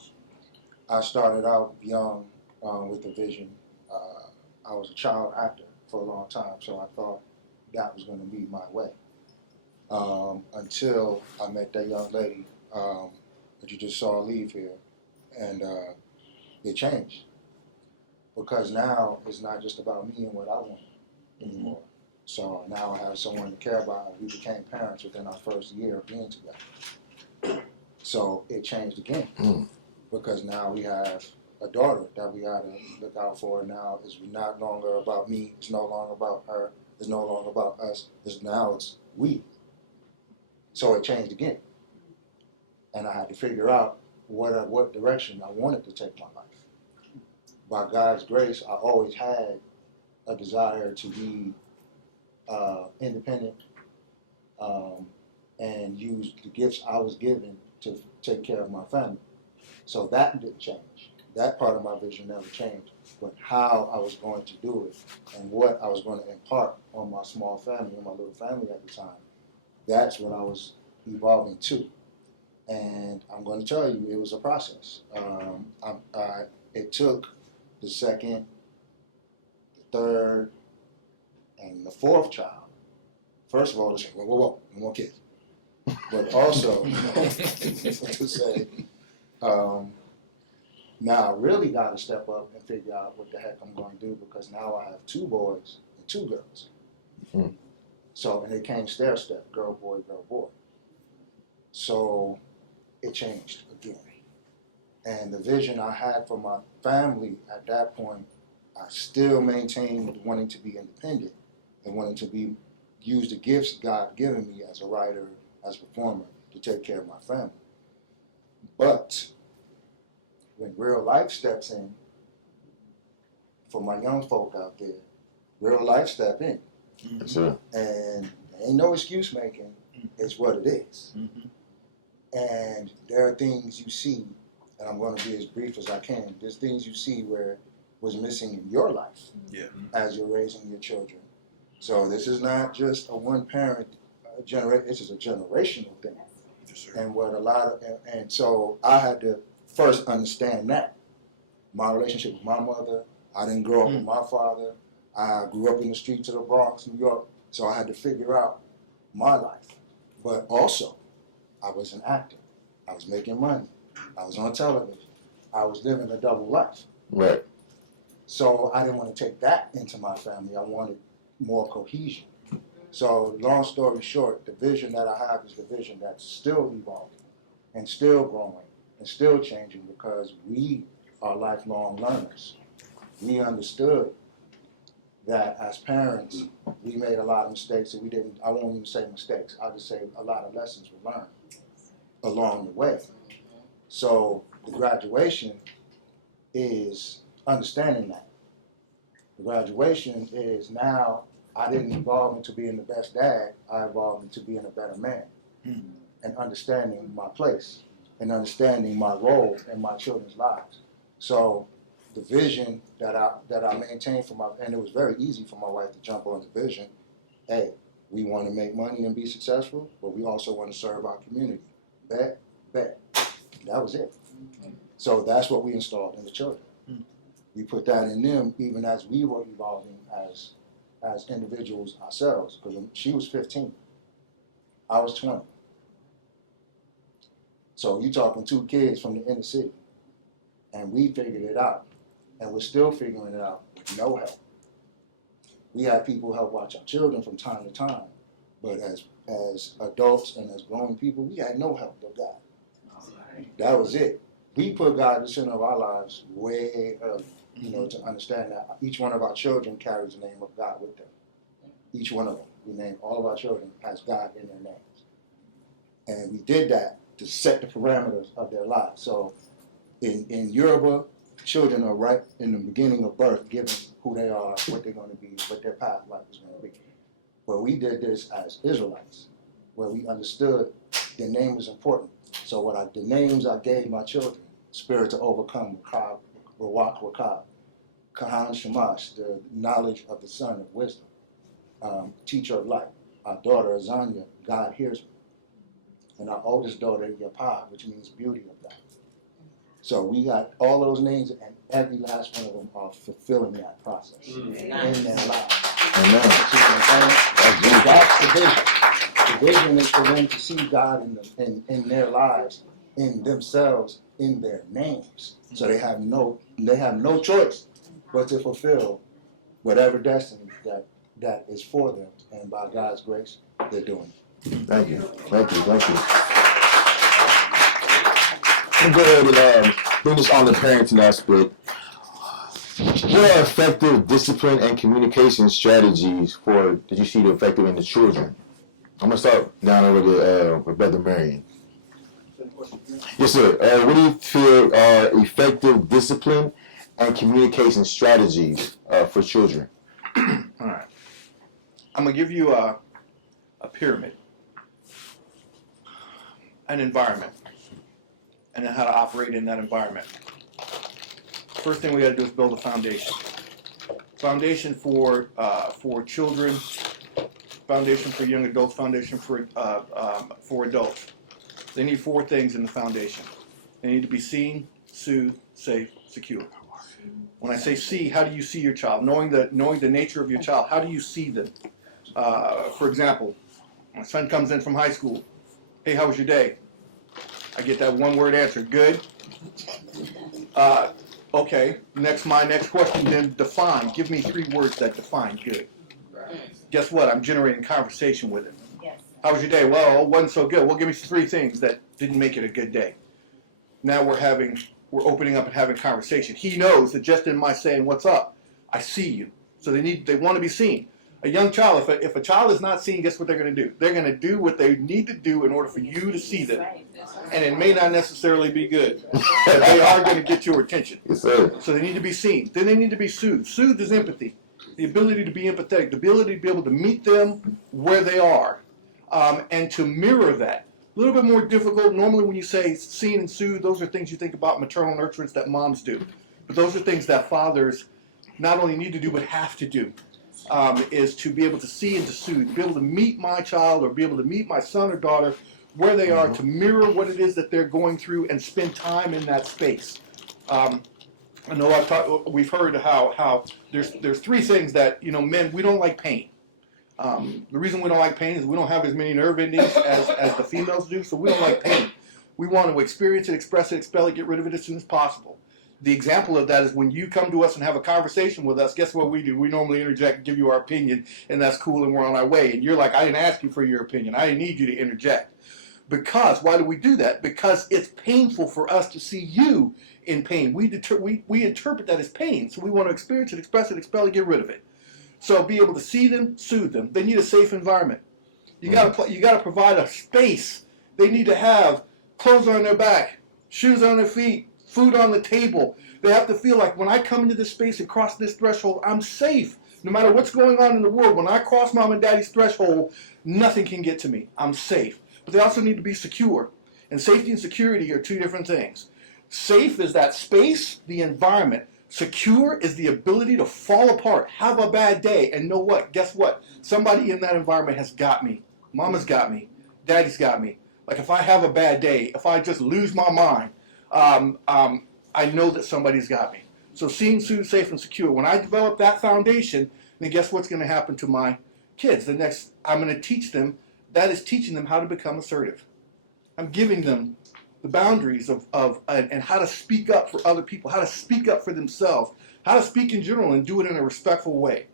I started out young with a vision. I was a child actor for a long time, so I thought that was going to be my way. Until I met that young lady that you just saw leave here, and it changed. Because now it's not just about me and what I want anymore. So now I have someone to care about. We became parents within our first year of being together. So it changed again. Because now we have a daughter that we gotta look out for now. It's not longer about me. It's no longer about her. It's no longer about us. It's we. So it changed again, and I had to figure out what direction I wanted to take my life. By God's grace, I always had a desire to be independent and use the gifts I was given to take care of my family. So that didn't change. That part of my vision never changed. But how I was going to do it and what I was going to impart on my small family, on my little family at the time, that's what I was evolving to. And I'm going to tell you, it was a process. It took the second, the third, and the fourth child. First of all, to say, whoa, no more kids. But also, to say, now I really got to step up and figure out what the heck I'm going to do, because now I have 2 boys and 2 girls. Mm. So, and they came stair step, girl, boy, girl, boy. So it changed again. And the vision I had for my family at that point, I still maintained wanting to be independent and wanting to use the gifts God given me as a writer, as a performer, to take care of my family. But when real life steps in, for my young folk out there, real life step in. Yes, sir. And there ain't no excuse making, it's what it is. And there are things you see, and I'm going to be as brief as I can, there's things you see where was missing in your life as you're raising your children. So this is not just a one-parent generation, this is a generational thing. And what a lot of, and so I had to first understand that. My relationship with my mother, I didn't grow up with my father. I grew up in the streets of the Bronx, New York, so I had to figure out my life. But also, I was an actor. I was making money. I was on television. I was living a double life. Right. So I didn't want to take that into my family. I wanted more cohesion. So long story short, the vision that I have is the vision that's still evolving and still growing and still changing, because we are lifelong learners. We understood that as parents, we made a lot of mistakes that we didn't, I won't even say mistakes, I'll just say a lot of lessons were learned along the way. So the graduation is understanding that. The graduation is now, I didn't evolve into being the best dad, I evolved into being a better man and understanding my place and understanding my role in my children's lives. So the vision that I maintained for my, and it was very easy for my wife to jump on the vision, hey, we want to make money and be successful, but we also want to serve our community. Bet. That was it. So that's what we installed in the children. We put that in them even as we were evolving as individuals ourselves, because she was 15, I was 20. So you're talking 2 kids from the inner city, and we figured it out, and we're still figuring it out with no help. We had people help watch our children from time to time, but as adults and as grown people, we had no help but God. That was it. We put God at the center of our lives way early, to understand that each one of our children carries the name of God with them. Each one of them. We name all of our children as God in their names. And we did that to set the parameters of their lives. So in Yoruba, children are right in the beginning of birth given who they are, what they're going to be, what their path life is going to be. But we did this as Israelites, where we understood their name was important. So the names I gave my children, Spirit to Overcome, Wakab, Rawak Wakab, Kahan Shamash, the knowledge of the Son of wisdom, Teacher of light. Our daughter Azanya, God hears me. And our oldest daughter Yapah, which means beauty of God. So we got all those names, and every last one of them are fulfilling that process in their lives. Amen. That's the vision. The vision is for them to see God in their lives, in themselves, in their names. So they have no choice but to fulfill whatever destiny that is for them. And by God's grace, they're doing it. Thank you. Let me go ahead and bring this on the parenting aspect. What are effective discipline and communication strategies did you see the effective in the children? I'm gonna start down over to Brother Marion. Yes, sir. What do you feel are effective discipline and communication strategies for children? All right. I'm gonna give you a pyramid, an environment, and then how to operate in that environment. First thing we got to do is build a foundation. Foundation for children, foundation for young adults, foundation for adults. They need 4 things in the foundation. They need to be seen, soothed, safe, secure. When I say see, how do you see your child? Knowing the nature of your child, how do you see them? For example, my son comes in from high school. Hey, how was your day? I get that one-word answer, good. Okay, my next question then, define. Give me 3 words that define good. Guess what? I'm generating conversation with him. Yes. How was your day? Well, it wasn't so good. Well, give me 3 things that didn't make it a good day. Now we're opening up and having conversation. He knows that just in my saying, what's up? I see you. So they want to be seen. A young child, if a child is not seen, guess what they're going to do? They're going to do what they need to do in order for you to see them. And it may not necessarily be good. But they are going to get your attention. Yes, sir. So they need to be seen. Then they need to be soothed. Soothed is empathy. The ability to be empathetic. The ability to be able to meet them where they are. And to mirror that. A little bit more difficult. Normally when you say seen and soothed, those are things you think about maternal nurturance that moms do. But those are things that fathers not only need to do but have to do. Is to be able to see and to soothe, be able to meet my child or be able to meet my son or daughter where they are, to mirror what it is that they're going through and spend time in that space. I know we've heard how there's 3 things that, men, we don't like pain. The reason we don't like pain is we don't have as many nerve endings as the females do, so we don't like pain. We want to experience it, express it, expel it, get rid of it as soon as possible. The example of that is when you come to us and have a conversation with us, guess what we do? We normally interject and give you our opinion, and that's cool, and we're on our way. And you're like, I didn't ask you for your opinion. I didn't need you to interject. Why do we do that? Because it's painful for us to see you in pain. We interpret that as pain, so we want to experience it, express it, expel it, get rid of it. So be able to see them, soothe them. They need a safe environment. You got to provide a space. They need to have clothes on their back, shoes on their feet, food on the table. They have to feel like when I come into this space and cross this threshold, I'm safe. No matter what's going on in the world, when I cross mom and daddy's threshold, nothing can get to me. I'm safe. But they also need to be secure. And safety and security are 2 different things. Safe is that space, the environment. Secure is the ability to fall apart, have a bad day, and know what? Guess what? Somebody in that environment has got me. Mama's got me. Daddy's got me. Like if I have a bad day, if I just lose my mind, I know that somebody's got me. So seen, soothed, safe, and secure. When I develop that foundation, then guess what's going to happen to my kids? The next, I'm going to teach them, that is teaching them how to become assertive. I'm giving them the boundaries and how to speak up for other people, how to speak up for themselves, how to speak in general and do it in a respectful way.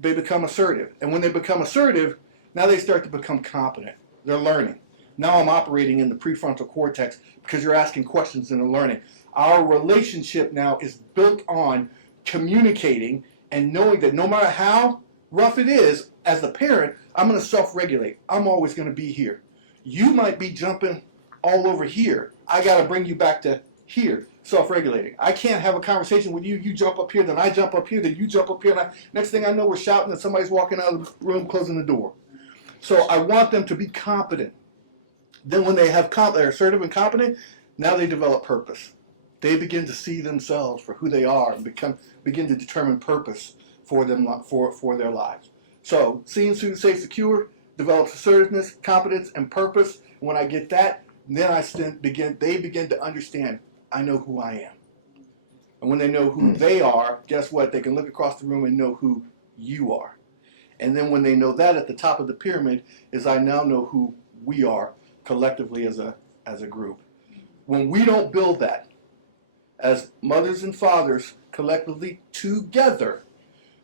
They become assertive. And when they become assertive, now they start to become competent. They're learning. Now I'm operating in the prefrontal cortex because you're asking questions and they're learning. Our relationship now is built on communicating and knowing that no matter how rough it is, as the parent, I'm going to self-regulate. I'm always going to be here. You might be jumping all over here. I got to bring you back to here, self-regulating. I can't have a conversation with you. You jump up here, then I jump up here, then you jump up here. And next thing I know, we're shouting and somebody's walking out of the room, closing the door. So I want them to be competent. Then when they're assertive and competent, now they develop purpose. They begin to see themselves for who they are and begin to determine purpose for them for their lives. So seen, soothed, safe, secure develops assertiveness, competence, and purpose. When I get that, then they begin to understand, I know who I am. And when they know who they are, guess what? They can look across the room and know who you are. And then when they know that, at the top of the pyramid is I now know who we are collectively as a group. When we don't build that, as mothers and fathers collectively together,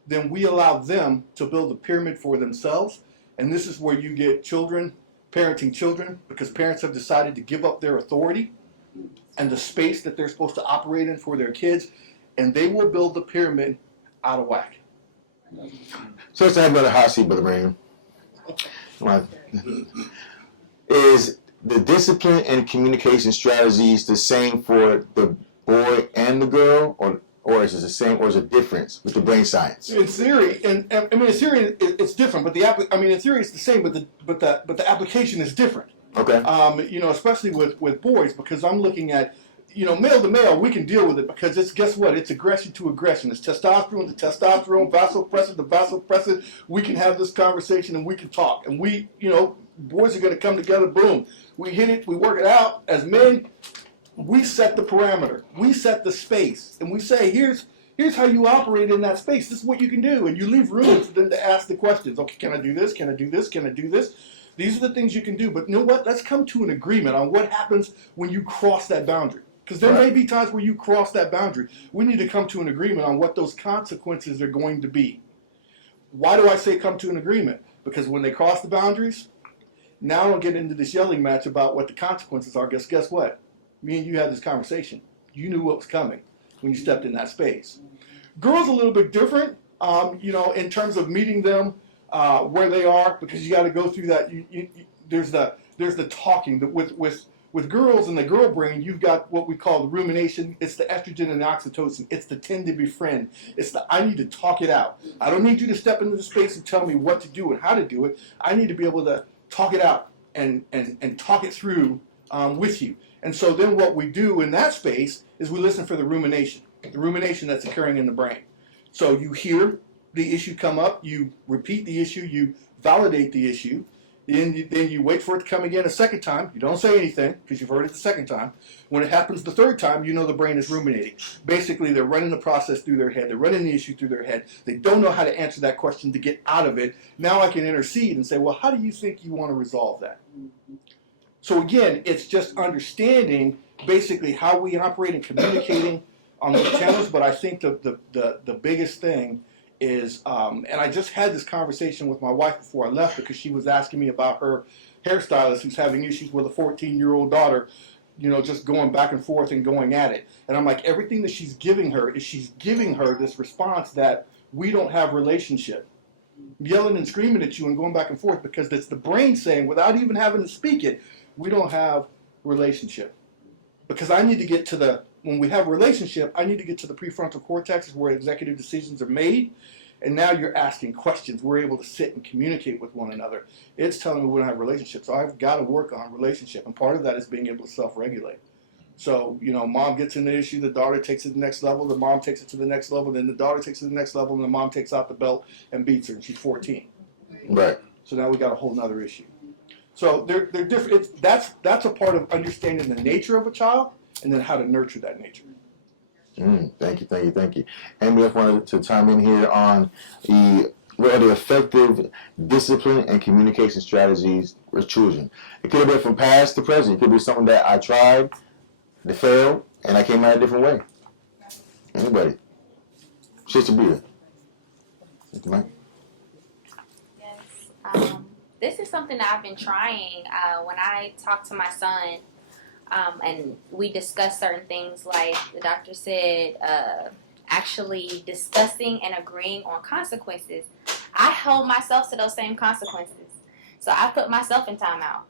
then we allow them to build a pyramid for themselves. And this is where you get children parenting children because parents have decided to give up their authority and the space that they're supposed to operate in for their kids, and they will build the pyramid out of whack. So let's have another hot seat, Brother Brigham. Is the discipline and communication strategies the same for the boy and the girl, or is it the same, or is it a difference with the brain science? In theory, and I mean in theory it's different, but in theory it's the same, but the application is different. Okay. Especially with boys, because I'm looking at, male to male, we can deal with it because guess what? It's aggression to aggression. It's testosterone to testosterone, vasopressin to vasopressin. We can have this conversation and we can talk. And boys are going to come together, boom. We hit it, we work it out. As men, we set the parameter. We set the space. And we say, here's how you operate in that space. This is what you can do. And you leave room for them to ask the questions. Okay, can I do this? Can I do this? Can I do this? These are the things you can do. But you know what? Let's come to an agreement on what happens when you cross that boundary. Because there may be times where you cross that boundary. We need to come to an agreement on what those consequences are going to be. Why do I say come to an agreement? Because when they cross the boundaries, now I'll get into this yelling match about what the consequences are. Guess what? Me and you had this conversation. You knew what was coming when you stepped in that space. Girls a little bit different, in terms of meeting them where they are, because you got to go through that. There's the talking with girls in the girl brain. You've got what we call the rumination. It's the estrogen and the oxytocin. It's the tend to befriend. It's the I need to talk it out. I don't need you to step into the space and tell me what to do and how to do it. I need to be able to talk it out and talk it through with you. And so then what we do in that space is we listen for the rumination that's occurring in the brain. So you hear the issue come up, you repeat the issue, you validate the issue, then you wait for it to come again a second time. You don't say anything because you've heard it the second time. When it happens the third time, the brain is ruminating. Basically, they're running the process through their head. They're running the issue through their head. They don't know how to answer that question to get out of it. Now I can intercede and say, well, how do you think you want to resolve that? So again, it's just understanding basically how we operate and communicating on those channels. But I think the biggest thing is, and I just had this conversation with my wife before I left because she was asking me about her hairstylist who's having issues with a 14-year-old daughter, just going back and forth and going at it. And I'm like, everything that she's giving her this response that we don't have relationship. Yelling and screaming at you and going back and forth because it's the brain saying, without even having to speak it, we don't have relationship. Because I need to get to when we have a relationship, I need to get to the prefrontal cortex where executive decisions are made. And now you're asking questions. We're able to sit and communicate with one another. It's telling me we don't have a relationship. So I've got to work on relationship. And part of that is being able to self-regulate. So, mom gets in the issue, the daughter takes it to the next level, the mom takes it to the next level, then the daughter takes it to the next level, and the mom takes out the belt and beats her, and she's 14. Right. So now we got a whole nother issue. So they're different. That's a part of understanding the nature of a child and then how to nurture that nature. Thank you. And we just wanted to chime in here on what are the effective discipline and communication strategies with children. It could have been from past to present. It could be something that I tried, that failed, and I came out a different way. Anybody? Sister Bria. Sister Mike. Yes. This is something that I've been trying when I talk to my son and we discuss certain things like the doctor said, actually discussing and agreeing on consequences. I hold myself to those same consequences. So I put myself in timeout.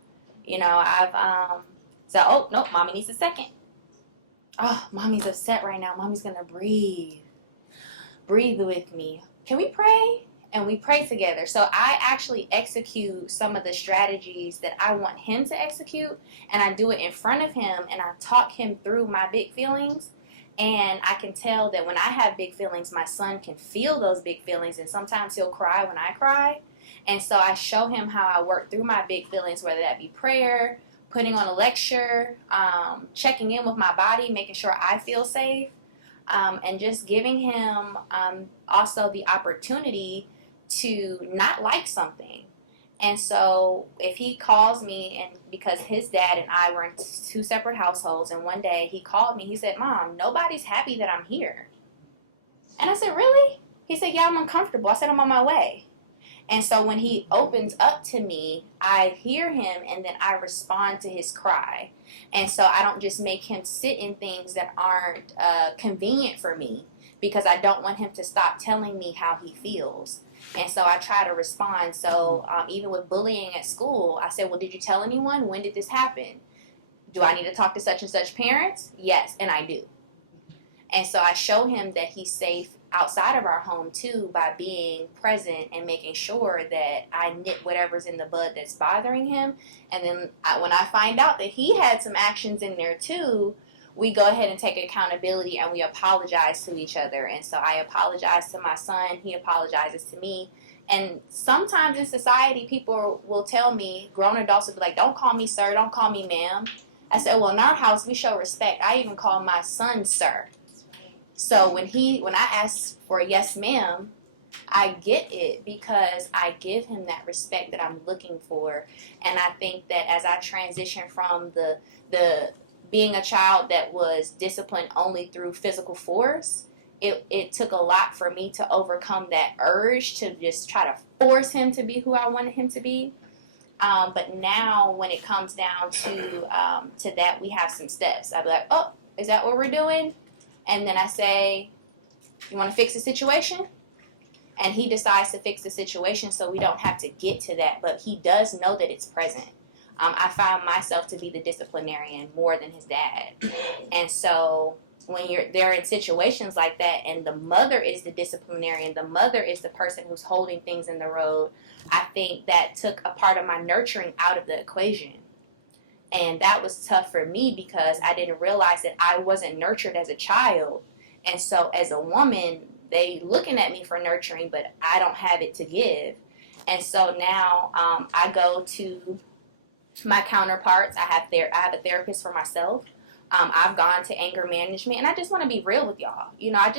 I've said, oh, no, mommy needs a second. Oh, mommy's upset right now. Mommy's going to breathe. Breathe with me. Can we pray? And we pray together. So I actually execute some of the strategies that I want him to execute, and I do it in front of him, and I talk him through my big feelings. And I can tell that when I have big feelings, my son can feel those big feelings, and sometimes he'll cry when I cry. And so I show him how I work through my big feelings, whether that be prayer, putting on a lecture, checking in with my body, making sure I feel safe, and just giving him also the opportunity to not like something. And so if he calls me, and because his dad and I were in two separate households, and one day he called me, he said, Mom, nobody's happy that I'm here. And I said, really? He said, yeah, I'm uncomfortable. I said, I'm on my way. And so when he opens up to me, I hear him and then I respond to his cry. And so I don't just make him sit in things that aren't convenient for me, because I don't want him to stop telling me how he feels. And so I try to respond. So even with bullying at school, I said, well, did you tell anyone? When did this happen? Do I need to talk to such and such parents? Yes, and I do. And so I show him that he's safe outside of our home too, by being present and making sure that I nip whatever's in the bud that's bothering him. And then when I find out that he had some actions in there too, we go ahead and take accountability and we apologize to each other. And so I apologize to my son, he apologizes to me. And sometimes in society, people will tell me, grown adults will be like, don't call me sir, don't call me ma'am. I said, well, in our house, we show respect. I even call my son sir. So when I ask for a yes ma'am, I get it because I give him that respect that I'm looking for. And I think that as I transition from the being a child that was disciplined only through physical force, it took a lot for me to overcome that urge to just try to force him to be who I wanted him to be. But now when it comes down to that, we have some steps. I'll be like, oh, is that what we're doing? And then I say, you want to fix the situation? And he decides to fix the situation so we don't have to get to that. But he does know that it's present. I found myself to be the disciplinarian more than his dad. And so when they're in situations like that and the mother is the disciplinarian, the mother is the person who's holding things in the road, I think that took a part of my nurturing out of the equation. And that was tough for me because I didn't realize that I wasn't nurtured as a child. And so as a woman, they looking at me for nurturing, but I don't have it to give. And so now I go to my counterparts. I have a therapist for myself. I've gone to anger management, and I just want to be real with y'all. You know, I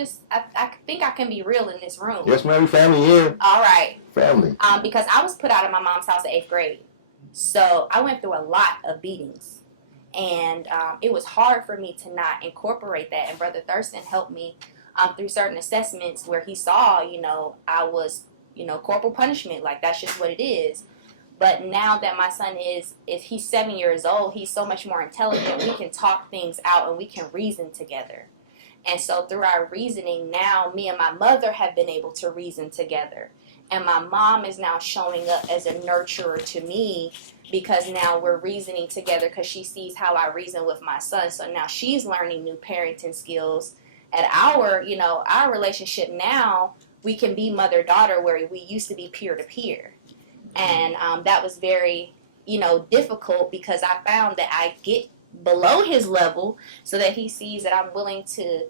think I can be real in this room. Yes, ma'am. Family here. All right. Family. Because I was put out of my mom's house in 8th grade. So I went through a lot of beatings. And it was hard for me to not incorporate that. And Brother Thurston helped me through certain assessments where he saw, I was, corporal punishment. Like, that's just what it is. But now that my son if he's 7 years old, he's so much more intelligent. We can talk things out and we can reason together. And so through our reasoning, now me and my mother have been able to reason together. And my mom is now showing up as a nurturer to me because now we're reasoning together because she sees how I reason with my son. So now she's learning new parenting skills. At our relationship now, we can be mother-daughter where we used to be peer-to-peer. And that was very, difficult because I found that I get below his level so that he sees that I'm willing to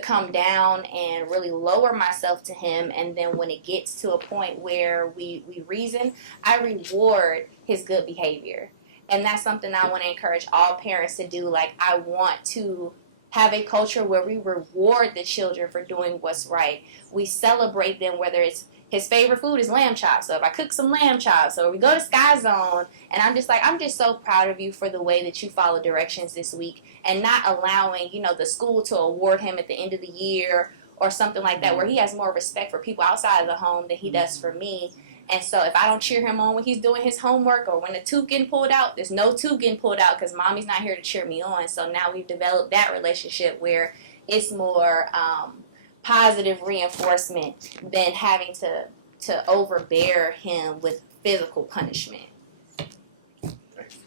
come down and really lower myself to him. And then when it gets to a point where we reason, I reward his good behavior. And that's something I want to encourage all parents to do. Like, I want to have a culture where we reward the children for doing what's right. We celebrate them, whether it's his favorite food is lamb chops. So if I cook some lamb chops, or we go to Sky Zone, and I'm just so proud of you for the way that you follow directions this week, and not allowing, the school to award him at the end of the year or something like that, where he has more respect for people outside of the home than he does for me. And so if I don't cheer him on when he's doing his homework or when the tooth getting pulled out, there's no tooth getting pulled out because mommy's not here to cheer me on. So now we've developed that relationship where it's more positive reinforcement than having to overbear him with physical punishment.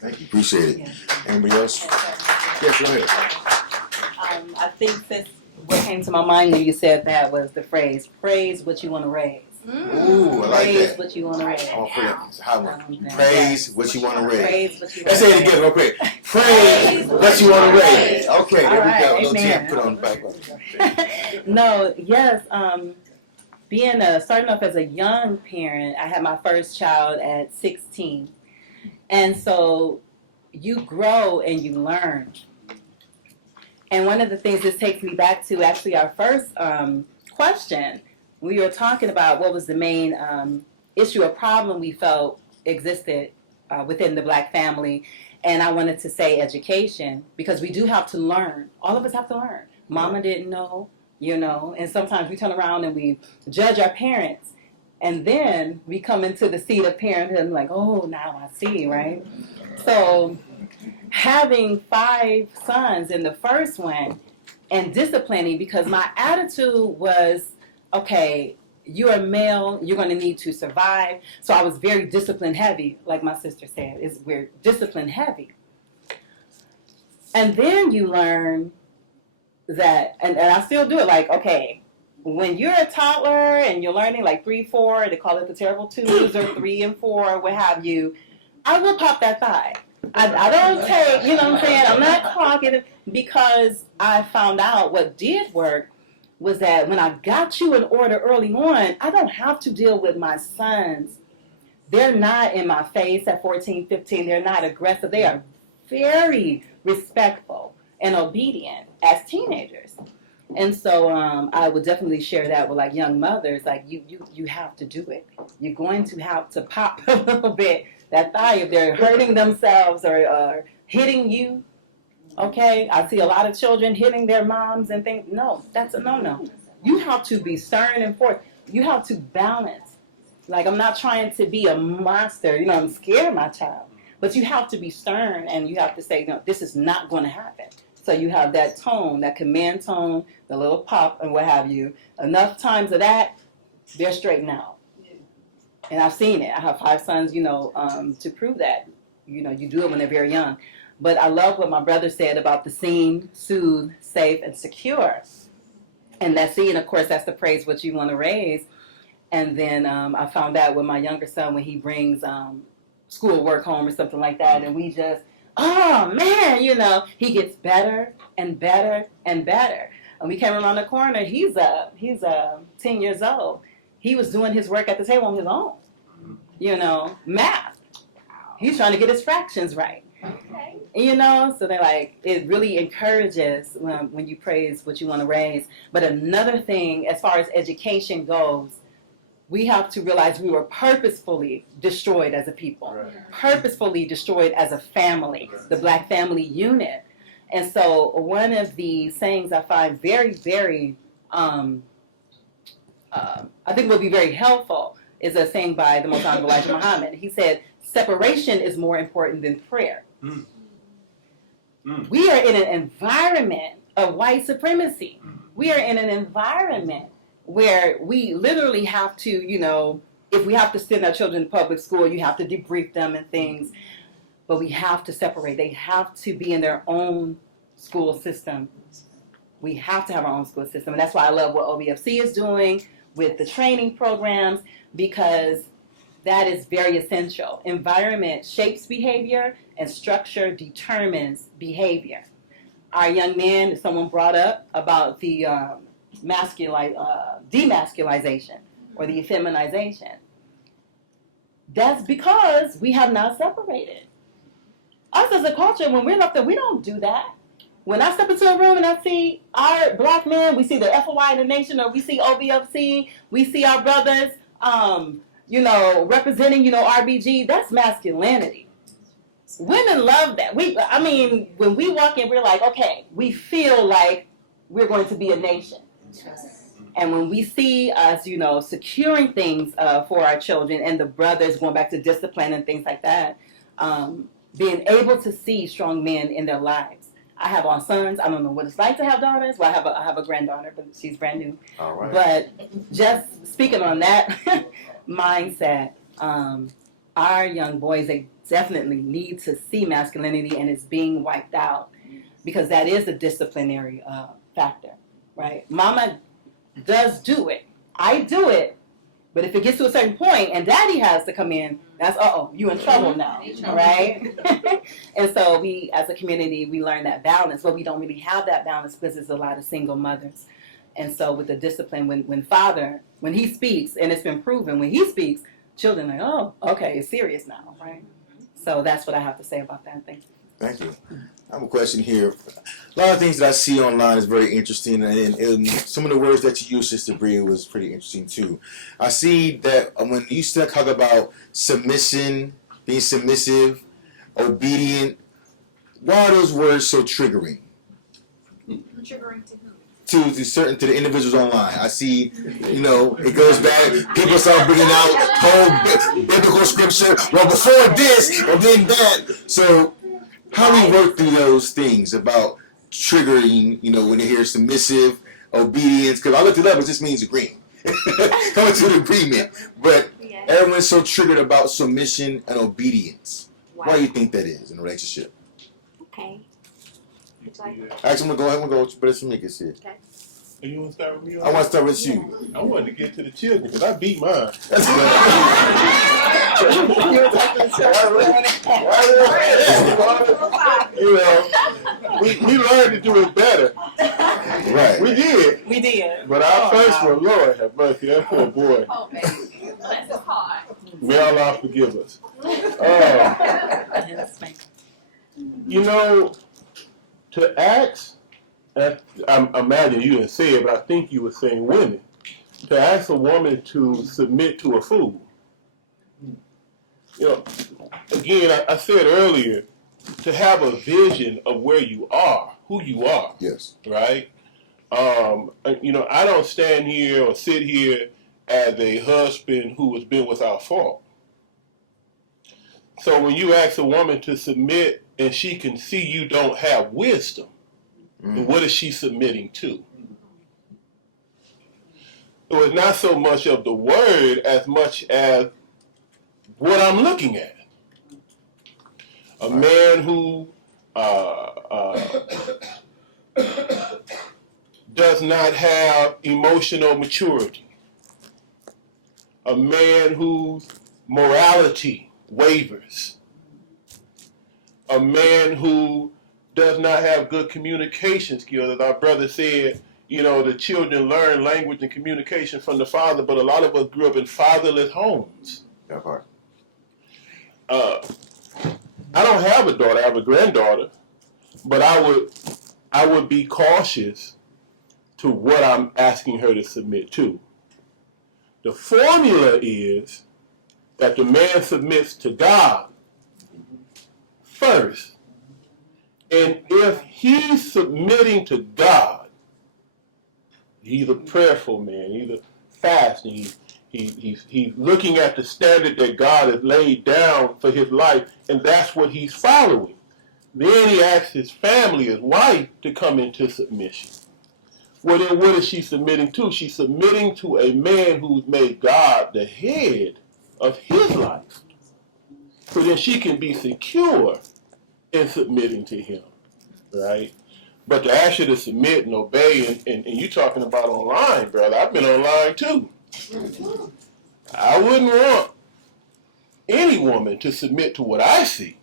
Thank you. Appreciate it. Yeah. Anybody else? Yes, go ahead. I think that what came to my mind when you said that was the phrase, praise what you want to raise. Ooh, I like Praise that. what you want to raise. Oh, it's a hot one. Yeah. Praise what you want to raise. Praise what you Let's want say to it again real quick. Praise what you want to raise. Okay, there we go. Little Amen. tip put on the back. No, yes. Starting off as a young parent, I had my first child at 16. And so you grow and you learn. And one of the things this takes me back to actually our first question. We were talking about what was the main issue or problem we felt existed within the Black family. And I wanted to say education, because we do have to learn. All of us have to learn. Mama didn't know, and sometimes we turn around and we judge our parents. And then we come into the seat of parenthood and like, oh, now I see, right? So having 5 sons in the first one and disciplining, because my attitude was, okay, you're a male, you're going to need to survive. So I was very discipline heavy, like my sister said, we're discipline heavy. And then you learn that, and I still do it, like, okay, when you're a toddler and you're learning like 3, 4, they call it the terrible twos, or 3 and 4, what have you, I will pop that thigh. I don't take, you know what I'm saying? I'm not clocking, because I found out what did work was that when I got you in order early on, I don't have to deal with my sons. They're not in my face at 14, 15. They're not aggressive. They are very respectful and obedient as teenagers. And so I would definitely share that with like young mothers. Like you have to do it. You're going to have to pop a little bit that thigh if they're hurting themselves or hitting you. Okay, I see a lot of children hitting their moms and things. No, that's a no-no. You have to be stern and forth. You have to balance. Like, I'm not trying to be a monster. You know, I'm scared of my child. But you have to be stern, and you have to say, no, this is not going to happen. So you have that tone, that command tone, the little pop and what have you. Enough times of that, they're straightened out. And I've seen it. I have 5 sons, you know, to prove that. You know, you do it when they're very young. But I love what my brother said about the seen, soothe, safe, and secure. And that seen, of course, that's to praise what you want to raise. And then I found out with my younger son when he brings schoolwork home or something like that, and we just, oh man, you know, he gets better and better and better. And we came around the corner. He's 10 years old. He was doing his work at the table on his own. You know, math. He's trying to get his fractions right. Okay. You know, so they're like, it really encourages when you praise what you want to raise. But another thing, as far as education goes, we have to realize we were purposefully destroyed as a people, purposefully destroyed as a family, the Black family unit. And so one of the sayings I find very, very, I think will be very helpful is a saying by the Most Honorable Elijah Muhammad. He said, separation is more important than prayer. Mm. Mm. We are in an environment of white supremacy. We are in an environment where we literally have to, you know, if we have to send our children to public school, you have to debrief them and things. But we have to separate. They have to be in their own school system. We have to have our own school system. And that's why I love what O.B.F.C is doing with the training programs, because that is very essential. Environment shapes behavior, and structure determines behavior. Our young man, someone brought up about the demasculization or the effeminization. That's because we have not separated. Us as a culture, when we're up there, we don't do that. When I step into a room and I see our Black men, we see the FOI in the nation, or we see O.B.F.C, we see our brothers, you know, representing, you know, RBG, that's masculinity. Women love that. I mean, when we walk in, we're like, okay, we feel like we're going to be a nation. And when we see us, you know, securing things for our children, and the brothers going back to discipline and things like that, being able to see strong men in their lives. I have all sons. I don't know what it's like to have daughters. Well, I have a granddaughter, but she's brand new. All right. But just speaking on that mindset, our young boys, they definitely need to see masculinity, and it's being wiped out, because that is a disciplinary factor, right? Mama does do it. I do it. But if it gets to a certain point and daddy has to come in, that's, you in trouble now, right? And so we, as a community, we learn that balance, but we don't really have that balance because there's a lot of single mothers. And so with the discipline, when father, when he speaks, and it's been proven, when he speaks, children are like, oh, okay, it's serious now, right? So that's what I have to say about that. Thank you. Thank you. I have a question here. A lot of things that I see online is very interesting, and some of the words that you used, Sister Bria, was pretty interesting too. I see that when you talk about submission, being submissive, obedient, why are those words so triggering? Triggering to who? to the individuals online. I see, it goes back. People start bringing out whole biblical scripture. Well, before this and then that. So, how do we work through those things about triggering? When you hear submissive, obedience. Because I looked it up. It just means agreeing, coming to an agreement. But everyone's so triggered about submission and obedience. Why do you think that is in a relationship? Okay. Actually, I'm gonna go with Brother Shamika's here. Okay. You want to start with me? I want to start with you. I wanted to get to the children because I beat mine. We learned to do it better. Right. We did. We did. But our first one, Lord have mercy, that poor boy. Oh, baby. Bless his heart. May Allah forgive us. To ask, I imagine you didn't say it, but I think you were saying women. To ask a woman to submit to a fool. Again, I said earlier, to have a vision of where you are, who you are. Yes. Right? I don't stand here or sit here as a husband who has been without fault. So when you ask a woman to submit and she can see you don't have wisdom, then what is she submitting to? So it's not so much of the word as much as what I'm looking at. A man who does not have emotional maturity. A man whose morality wavers. A man who does not have good communication skills. As our brother said, the children learn language and communication from the father, but a lot of us grew up in fatherless homes. That part. I don't have a daughter, I have a granddaughter, but I would be cautious to what I'm asking her to submit to. The formula is that the man submits to God first. And if he's submitting to God, he's a prayerful man, he's a fasting, he's looking at the standard that God has laid down for his life, and that's what he's following. Then he asks his family, his wife, to come into submission. Well, then what is she submitting to? She's submitting to a man who's made God the head of his life. So then she can be secure in submitting to him, right? But to ask you to submit and obey, and you talking about online, brother, I've been online too. I wouldn't want any woman to submit to what I see.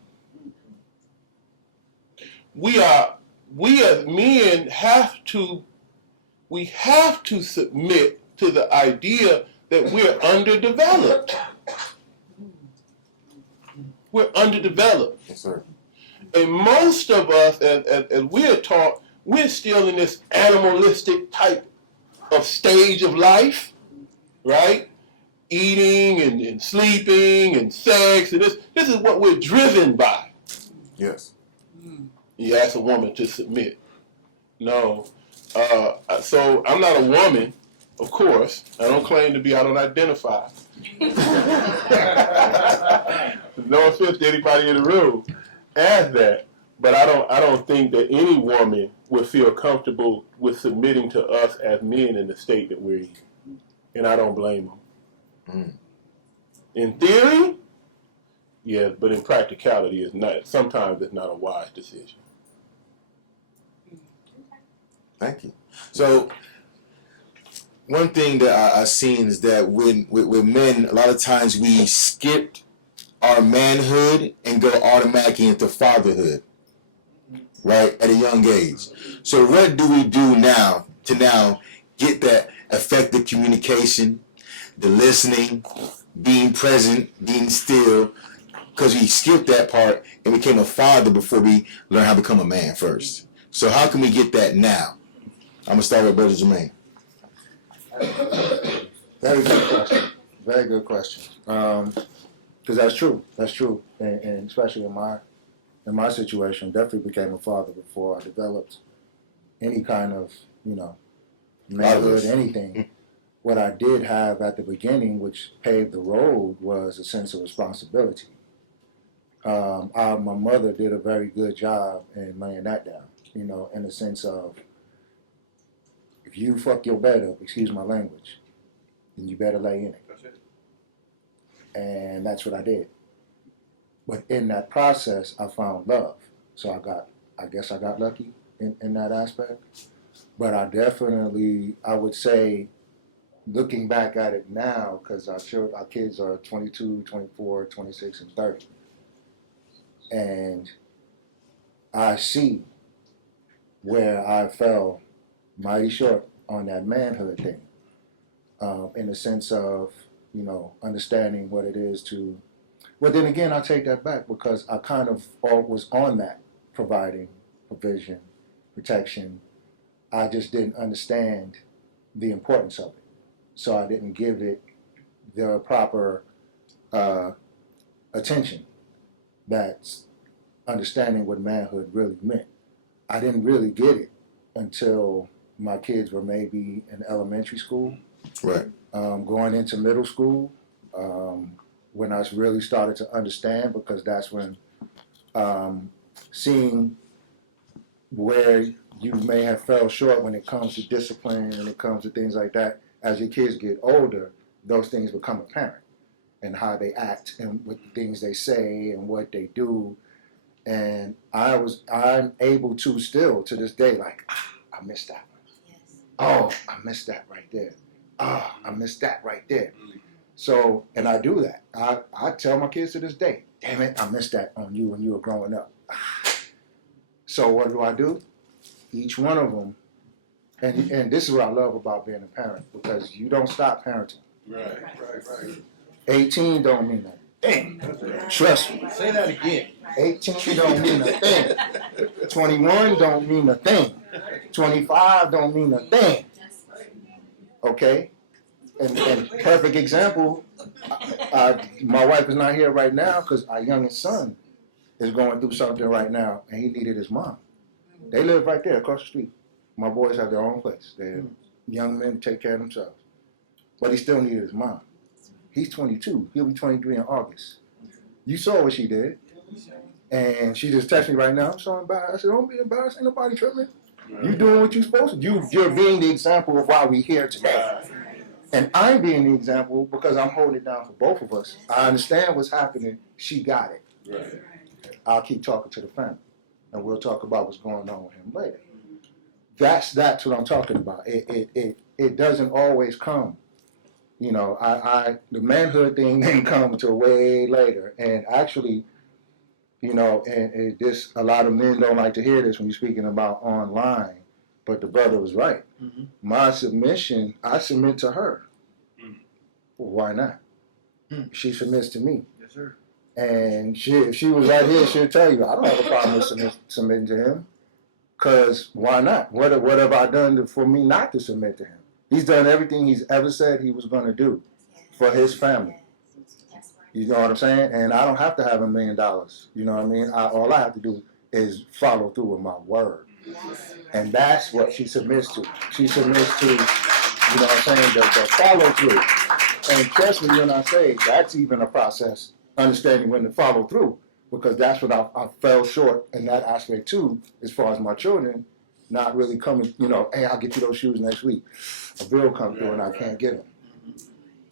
We as men have to submit to the idea that we're underdeveloped. We're underdeveloped. Yes, sir. And most of us, as we're taught, we're still in this animalistic type of stage of life, right? Eating and sleeping and sex, and this is what we're driven by. Yes. You ask a woman to submit. No. So I'm not a woman, of course. I don't claim to be. I don't identify. No offense to anybody in the room as that, but I don't think that any woman would feel comfortable with submitting to us as men in the state that we're in, and I don't blame them. In theory, yes, but in practicality, it's not. Sometimes it's not a wise decision. Thank you. So, one thing that I've seen is that with men, a lot of times we skip our manhood and go automatically into fatherhood, right, at a young age. So what do we do now to get that effective communication, the listening, being present, being still, because we skipped that part and became a father before we learn how to become a man first. So how can we get that now? I'm going to start with Brother Jermaine. Very good question. Very good question. Because that's true. That's true. And especially in my situation, definitely became a father before I developed any kind of, manhood, Obvious. anything. What I did have at the beginning, which paved the road, was a sense of responsibility. My mother did a very good job in laying that down, in the sense of, if you fuck your bed up, excuse my language, then you better lay in it. That's it. And that's what I did. But in that process, I found love. So I guess I got lucky in that aspect. But I would say, looking back at it now, because our kids are 22, 24, 26, and 30. And I see where I fell mighty short on that manhood thing, in the sense of, understanding what it is to. Well, then again, I take that back, because I kind of was on that, providing provision, protection. I just didn't understand the importance of it. So I didn't give it the proper attention. That's understanding what manhood really meant. I didn't really get it until my kids were maybe in elementary school, Right. Going into middle school, when I really started to understand, because that's when seeing where you may have fell short when it comes to discipline and it comes to things like that. As your kids get older, those things become apparent, and how they act and what the things they say and what they do. And I'm able to still to this day, like, I missed that one. Oh, I missed that right there. Oh, I missed that right there. So, and I do that. I tell my kids to this day, damn it, I missed that on you when you were growing up. So what do? Each one of them, and this is what I love about being a parent, because you don't stop parenting. Right. 18 don't mean nothing. Damn. Trust me. Say that again. 18 don't mean a thing. 21 don't mean a thing. 25 don't mean a thing. Okay? And perfect example, my wife is not here right now because our youngest son is going through something right now, and he needed his mom. They live right there across the street. My boys have their own place. They're young men, take care of themselves. But he still needed his mom. He's 22. He'll be 23 in August. You saw what she did. And she just texted me right now, I'm so embarrassed. I said, don't be embarrassed. Ain't nobody tripping. You doing what you're supposed to. You're being the example of why we're here today. And I'm being the example because I'm holding it down for both of us. I understand what's happening. She got it. Right. I'll keep talking to the family. And we'll talk about what's going on with him later. That's what I'm talking about. It doesn't always come. The manhood thing didn't come until way later. And actually, and this, a lot of men don't like to hear this when you're speaking about online, but the brother was right. Mm-hmm. My submission, I submit to her. Well, why not? She submits to me. Yes, sir. And if she was right here, she'll tell you, I don't have a problem with submitting to him. Because why not? What have I done for me not to submit to him? He's done everything he's ever said he was going to do for his family. You know what I'm saying? And I don't have to have $1 million. You know what I mean? All I have to do is follow through with my word. And that's what she submits to. She submits to, what I'm saying, the follow through. And trust me when I say that's even a process, understanding when to follow through. Because that's what I fell short in that aspect too, as far as my children not really coming, hey, I'll get you those shoes next week. A bill comes through and I can't get them.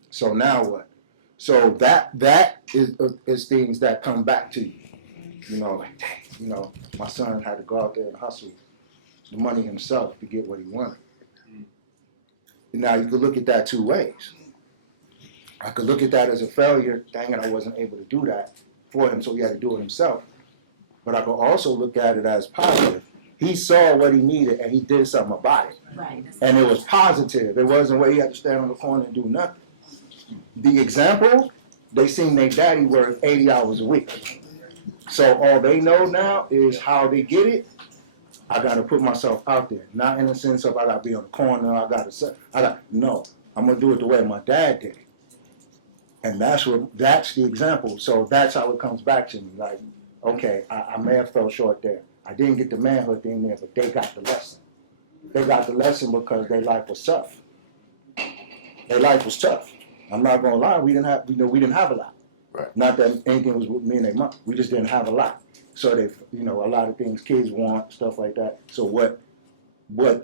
So now what? So that is things that come back to you. Like, dang, my son had to go out there and hustle the money himself to get what he wanted. Now you could look at that two ways. I could look at that as a failure. Dang it, I wasn't able to do that for him, so he had to do it himself. But I could also look at it as positive. He saw what he needed and he did something about it. Right. And it was positive. It wasn't where he had to stand on the corner and do nothing. The example, they seen their daddy work 80 hours a week. So all they know now is how they get it. I got to put myself out there. Not in the sense of I got to be on the corner. No. I'm going to do it the way my dad did it. And that's the example. So that's how it comes back to me. Like, okay, I may have fell short there. I didn't get the manhood thing there, but they got the lesson. They got the lesson because their life was tough. Their life was tough. I'm not gonna lie, we didn't have a lot. Right. Not that anything was with me and their mom. We just didn't have a lot. So they, a lot of things kids want, stuff like that. So what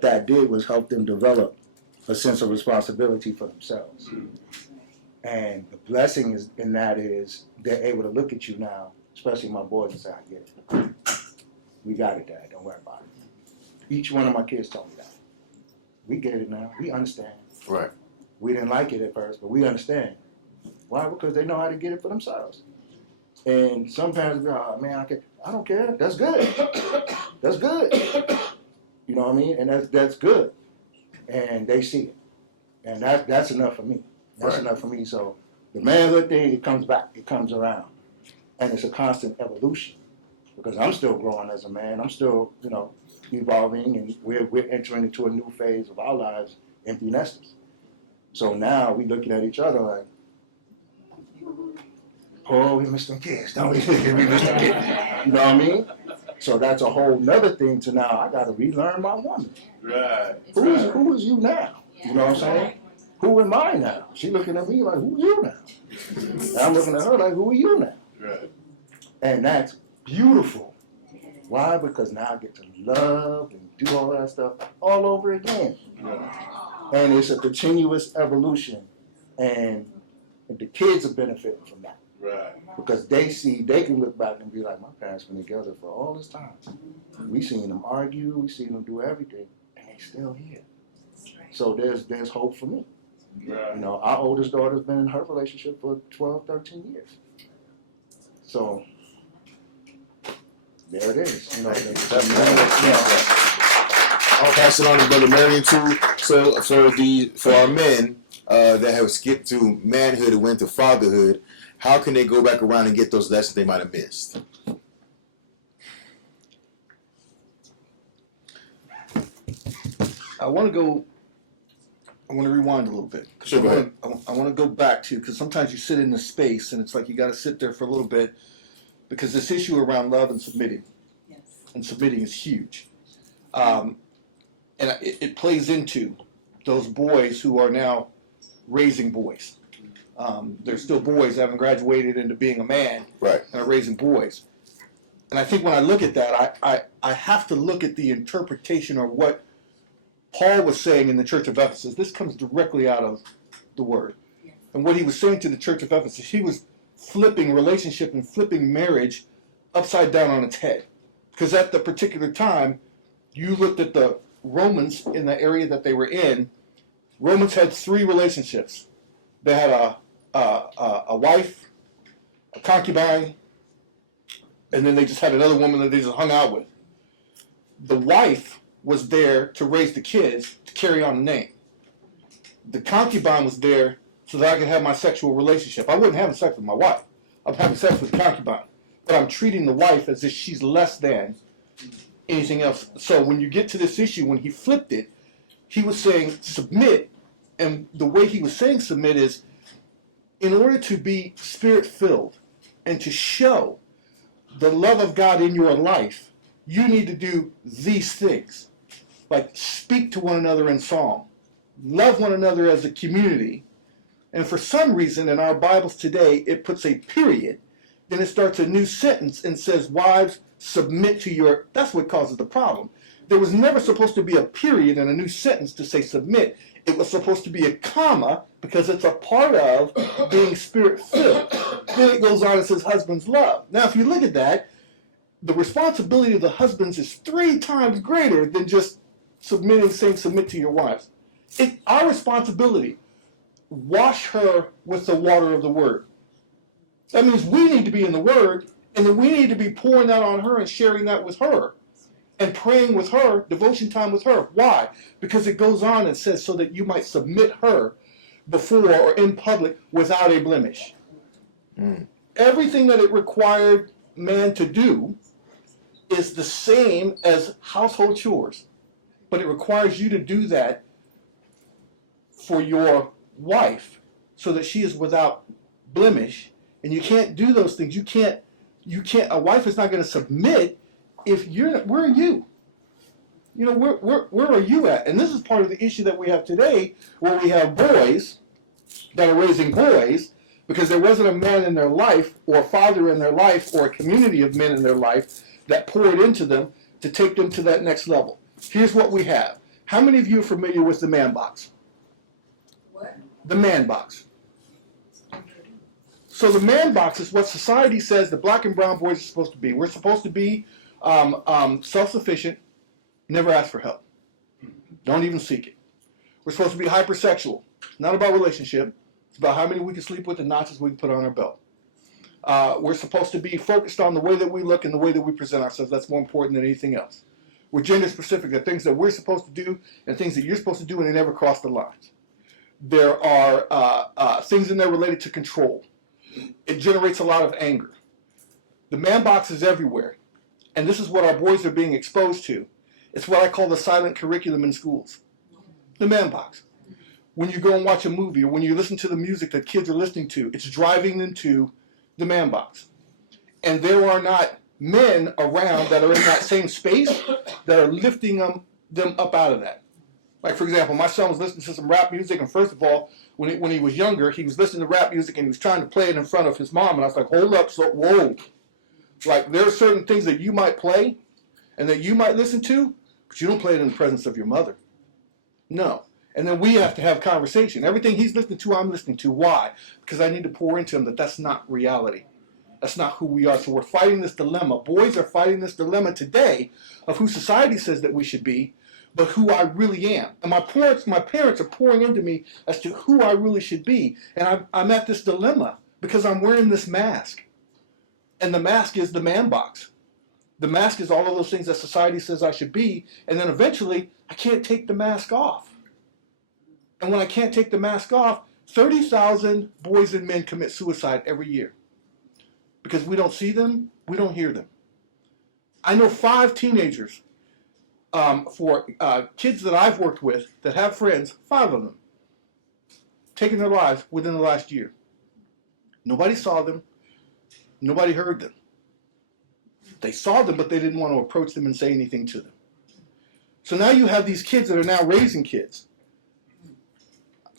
that did was help them develop a sense of responsibility for themselves. And the blessing is in that is they're able to look at you now, especially my boys, and say, I get it. We got it, Dad. Don't worry about it. Each one of my kids told me that. We get it now. We understand. Right. We didn't like it at first, but we understand. Why? Because they know how to get it for themselves. And some parents be like, oh, man, I don't care. That's good. That's good. You know what I mean? And that's good. And they see it. And that's enough for me. That's Right. enough for me. So the manhood thing, it comes back. It comes around. And it's a constant evolution. Because I'm still growing as a man. I'm still, evolving. And we're entering into a new phase of our lives, empty nesters. So now we looking at each other like, oh, we missed them kids. Don't we? We missed them kids. You know what I mean? So that's a whole nother thing to now. I got to relearn my woman. Right. Who is you now? You know what I'm saying? Who am I now? She looking at me like, who are you now? And I'm looking at her like, who are you now? Right. And that's beautiful. Why? Because now I get to love and do all that stuff all over again. And it's a continuous evolution. And the kids are benefiting from that. Right. Because they can look back and be like, my parents been together for all this time. We seen them argue, we seen them do everything, and they still here. So there's hope for me. Right. Our oldest daughter's been in her relationship for 12, 13 years. So there it is. I'll pass it on to Brother Marion too. So for our men that have skipped through manhood and went to fatherhood, how can they go back around and get those lessons they might have missed? I want to rewind a little bit. Sure, go ahead. I want to go back to, because sometimes you sit in the space and it's like you got to sit there for a little bit, because this issue around love and submitting, and submitting is huge. And it plays into those boys who are now raising boys. They're still boys, haven't graduated into being a man, Right. and are raising boys. And I think when I look at that, I have to look at the interpretation or what Paul was saying in the church of Ephesus. This comes directly out of the Word. And what he was saying to the church of Ephesus, he was flipping relationship and flipping marriage upside down on its head. Because at the particular time, you looked at the Romans in the area that they were in, Romans had 3 relationships. They had a wife, a concubine, and then they just had another woman that they just hung out with. The wife was there to raise the kids, to carry on the name. The concubine was there so that I could have my sexual relationship. I wasn't having sex with my wife. I'm having sex with the concubine. But I'm treating the wife as if she's less than anything else. So when you get to this issue, when he flipped it, he was saying submit. And the way he was saying submit is, in order to be spirit-filled and to show the love of God in your life, you need to do these things. Like speak to one another in song. Love one another as a community. And for some reason in our Bibles today, it puts a period. Then it starts a new sentence and says, wives, submit to your... That's what causes the problem. There was never supposed to be a period in a new sentence to say submit. It was supposed to be a comma because it's a part of being spirit-filled. Then it goes on and says husbands love. Now, if you look at that, the responsibility of the husbands is 3 times greater than just submitting, saying submit to your wives. It's our responsibility. Wash her with the water of the word. That means we need to be in the word, and then we need to be pouring that on her and sharing that with her. And praying with her, devotion time with her. Why? Because it goes on and says so that you might submit her before or in public without a blemish. Everything that it required man to do is the same as household chores. But it requires you to do that for your wife so that she is without blemish. And you can't do those things. You can't, a wife is not going to submit if you're, where are you? You know, where are you at? And this is part of the issue that we have today, where we have boys that are raising boys because there wasn't a man in their life, or a father in their life, or a community of men in their life that poured into them to take them to that next level. Here's what we have. How many of you are familiar with the man box? What? The man box. So the man box is what society says that black and brown boys are supposed to be. We're supposed to be self-sufficient, never ask for help. Don't even seek it. We're supposed to be hypersexual. Not about relationship. It's about how many we can sleep with and notches we can put on our belt. We're supposed to be focused on the way that we look and the way that we present ourselves. That's more important than anything else. We're gender specific. There are things that we're supposed to do and things that you're supposed to do, and they never cross the lines. There are things in there related to control. It generates a lot of anger. The man box is everywhere. And this is what our boys are being exposed to. It's what I call the silent curriculum in schools. The man box. When you go and watch a movie, or when you listen to the music that kids are listening to, it's driving them to the man box. And there are not men around that are in that same space that are lifting them up out of that. Like, for example, my son was listening to some rap music, and first of all, when he was younger, he was listening to rap music and he was trying to play it in front of his mom, and I was like, hold up, so whoa. Like, there are certain things that you might play and that you might listen to, but you don't play it in the presence of your mother. No. And then we have to have conversation. Everything he's listening to, I'm listening to. Why? Because I need to pour into him that that's not reality. That's not who we are. So we're fighting this dilemma. Boys are fighting this dilemma today of who society says that we should be, but who I really am. And my parents are pouring into me as to who I really should be. And I'm at this dilemma because I'm wearing this mask. And the mask is the man box. The mask is all of those things that society says I should be. And then eventually, I can't take the mask off. And when I can't take the mask off, 30,000 boys and men commit suicide every year. Because we don't see them, we don't hear them. I know 5 teenagers, for kids that I've worked with that have friends, 5 of them, taking their lives within the last year. Nobody saw them. Nobody heard them. They saw them, but they didn't want to approach them and say anything to them. So now you have these kids that are now raising kids.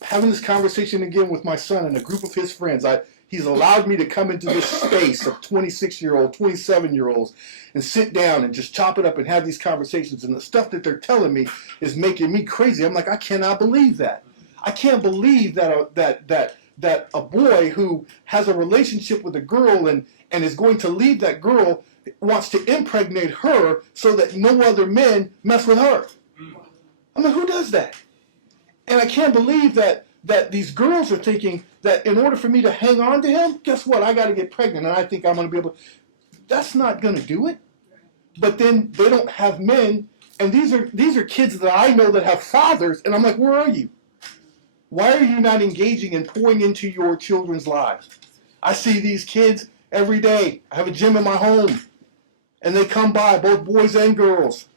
Having this conversation again with my son and a group of his friends. He's allowed me to come into this space of 26-year-old, 27-year-olds and sit down and just chop it up and have these conversations. And the stuff that they're telling me is making me crazy. I'm like, I cannot believe that. I can't believe that a boy who has a relationship with a girl and is going to leave that girl wants to impregnate her so that no other men mess with her. I mean, who does that? And I can't believe that these girls are thinking that in order for me to hang on to him, guess what? I got to get pregnant, and I think I'm going to be able to. That's not going to do it. But then they don't have men, and these are kids that I know that have fathers, and I'm like, where are you? Why are you not engaging and pouring into your children's lives? I see these kids every day. I have a gym in my home, and they come by, both boys and girls.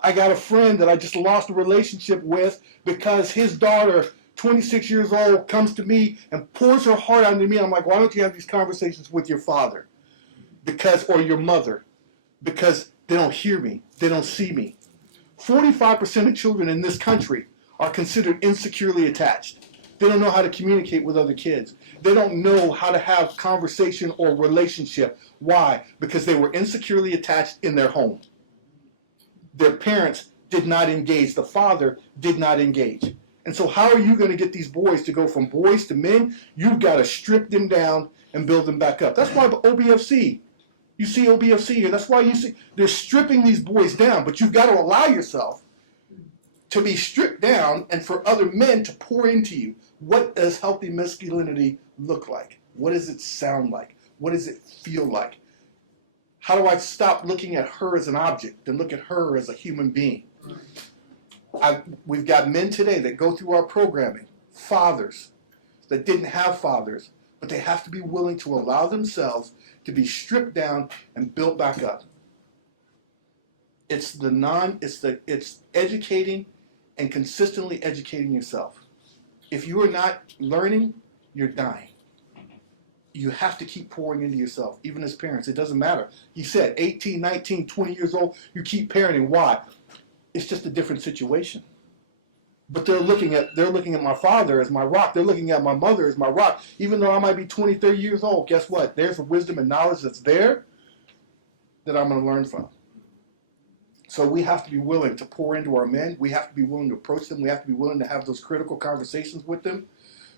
I got a friend that I just lost a relationship with because his daughter, 26 years old, comes to me and pours her heart onto me. I'm like, why don't you have these conversations with your father? Or your mother. Because they don't hear me. They don't see me. 45% of children in this country are considered insecurely attached. They don't know how to communicate with other kids. They don't know how to have conversation or relationship. Why? Because they were insecurely attached in their home. Their parents did not engage. The father did not engage. And so how are you going to get these boys to go from boys to men? You've got to strip them down and build them back up. That's why O.B.F.C. You see O.B.F.C. here. That's why you see they're stripping these boys down. But you've got to allow yourself to be stripped down and for other men to pour into you. What does healthy masculinity look like? What does it sound like? What does it feel like? How do I stop looking at her as an object and look at her as a human being? We've got men today that go through our programming, fathers that didn't have fathers, but they have to be willing to allow themselves to be stripped down and built back up. It's educating and consistently educating yourself. If you are not learning, you're dying. You have to keep pouring into yourself, even as parents. It doesn't matter. He said 18, 19, 20 years old, you keep parenting. Why? It's just a different situation. But they're looking at my father as my rock. They're looking at my mother as my rock. Even though I might be 20, 30 years old, guess what? There's a wisdom and knowledge that's there that I'm going to learn from. So we have to be willing to pour into our men. We have to be willing to approach them. We have to be willing to have those critical conversations with them.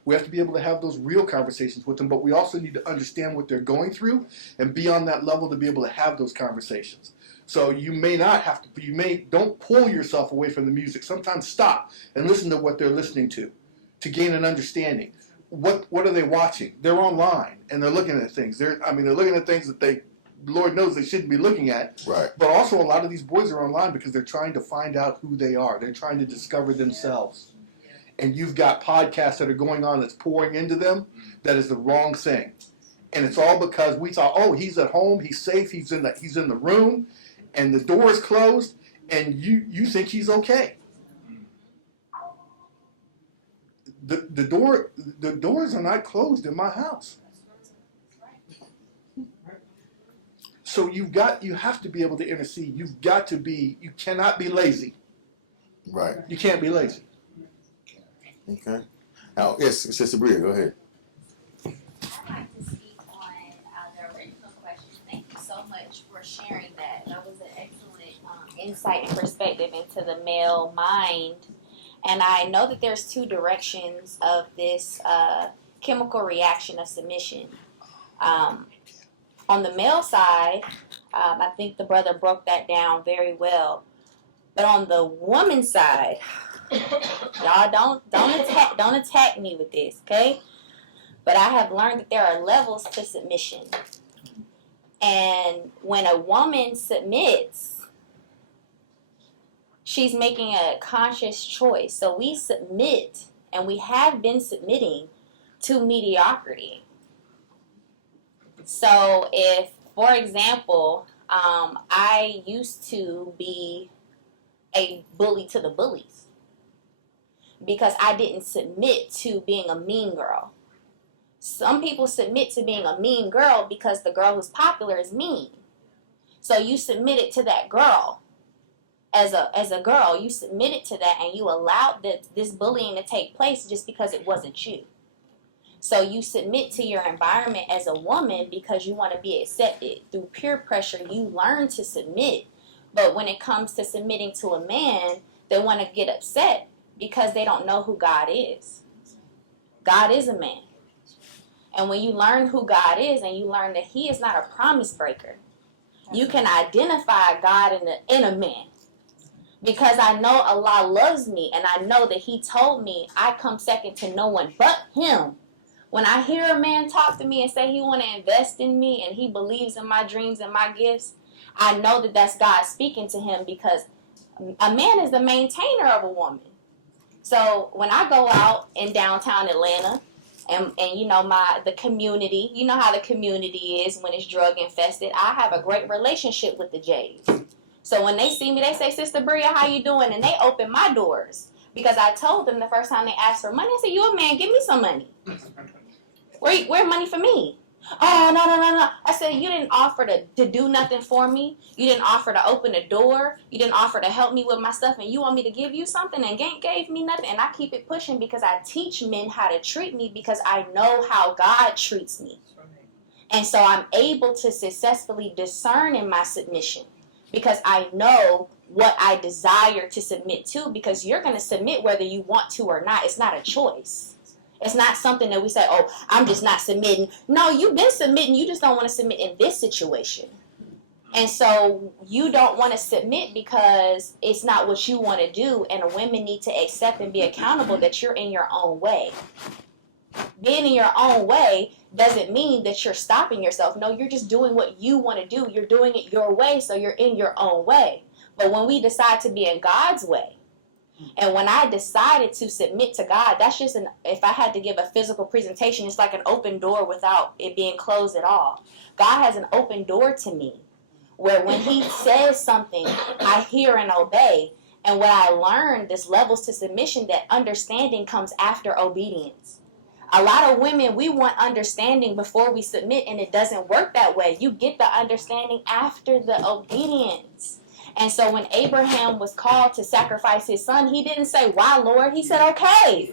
We have to be able to have those real conversations with them, but we also need to understand what they're going through and be on that level to be able to have those conversations. So you may not have to, don't pull yourself away from the music. Sometimes stop and listen to what they're listening to gain an understanding. What are they watching? They're online and they're looking at things. They're looking at things that Lord knows they shouldn't be looking at. Right. But also a lot of these boys are online because they're trying to find out who they are. They're trying to discover themselves. And you've got podcasts that are going on that's pouring into them that is the wrong thing. And it's all because we thought, oh, he's at home, he's safe, he's in the room, and the door is closed, and you think he's okay. The doors are not closed in my house. So you have to be able to intercede. You cannot be lazy. Right. You can't be lazy. Okay. Now, yes, Sister Bria, go ahead. I'd like to speak on the original question. Thank you so much for sharing that. That was an excellent insight and perspective into the male mind. And I know that there's two directions of this chemical reaction of submission. On the male side, I think the brother broke that down very well. But on the woman's side, y'all don't attack me with this, okay? But I have learned that there are levels to submission. And when a woman submits, she's making a conscious choice. So we submit, and we have been submitting to mediocrity. So if, for example, I used to be a bully to the bullies because I didn't submit to being a mean girl. Some people submit to being a mean girl because the girl who's popular is mean. So you submitted to that girl as a girl. You submitted to that and you allowed this bullying to take place just because it wasn't you. So you submit to your environment as a woman because you want to be accepted. Through peer pressure, you learn to submit. But when it comes to submitting to a man, they want to get upset because they don't know who God is. God is a man. And when you learn who God is and you learn that he is not a promise breaker, you can identify God in a man. Because I know Allah loves me and I know that he told me I come second to no one but him. When I hear a man talk to me and say he want to invest in me and he believes in my dreams and my gifts, I know that that's God speaking to him because a man is the maintainer of a woman. So when I go out in downtown Atlanta and you know the community, you know how the community is when it's drug infested, I have a great relationship with the J's. So when they see me, they say, Sister Bria, how you doing? And they open my doors because I told them the first time they asked for money, I said, you a man, give me some money. Where money for me? Oh, no. I said, you didn't offer to do nothing for me. You didn't offer to open a door. You didn't offer to help me with my stuff. And you want me to give you something and gave me nothing. And I keep it pushing because I teach men how to treat me because I know how God treats me. And so I'm able to successfully discern in my submission because I know what I desire to submit to because you're going to submit whether you want to or not. It's not a choice. It's not something that we say, oh, I'm just not submitting. No, you've been submitting. You just don't want to submit in this situation. And so you don't want to submit because it's not what you want to do. And women need to accept and be accountable that you're in your own way. Being in your own way doesn't mean that you're stopping yourself. No, you're just doing what you want to do. You're doing it your way, so you're in your own way. But when we decide to be in God's way, and when I decided to submit to God, that's just if I had to give a physical presentation, it's like an open door without it being closed at all. God has an open door to me where when he says something, I hear and obey. And what I learned, this levels to submission, that understanding comes after obedience. A lot of women, we want understanding before we submit, and it doesn't work that way. You get the understanding after the obedience. And so when Abraham was called to sacrifice his son, he didn't say, "Why, Lord?" He said, "Okay."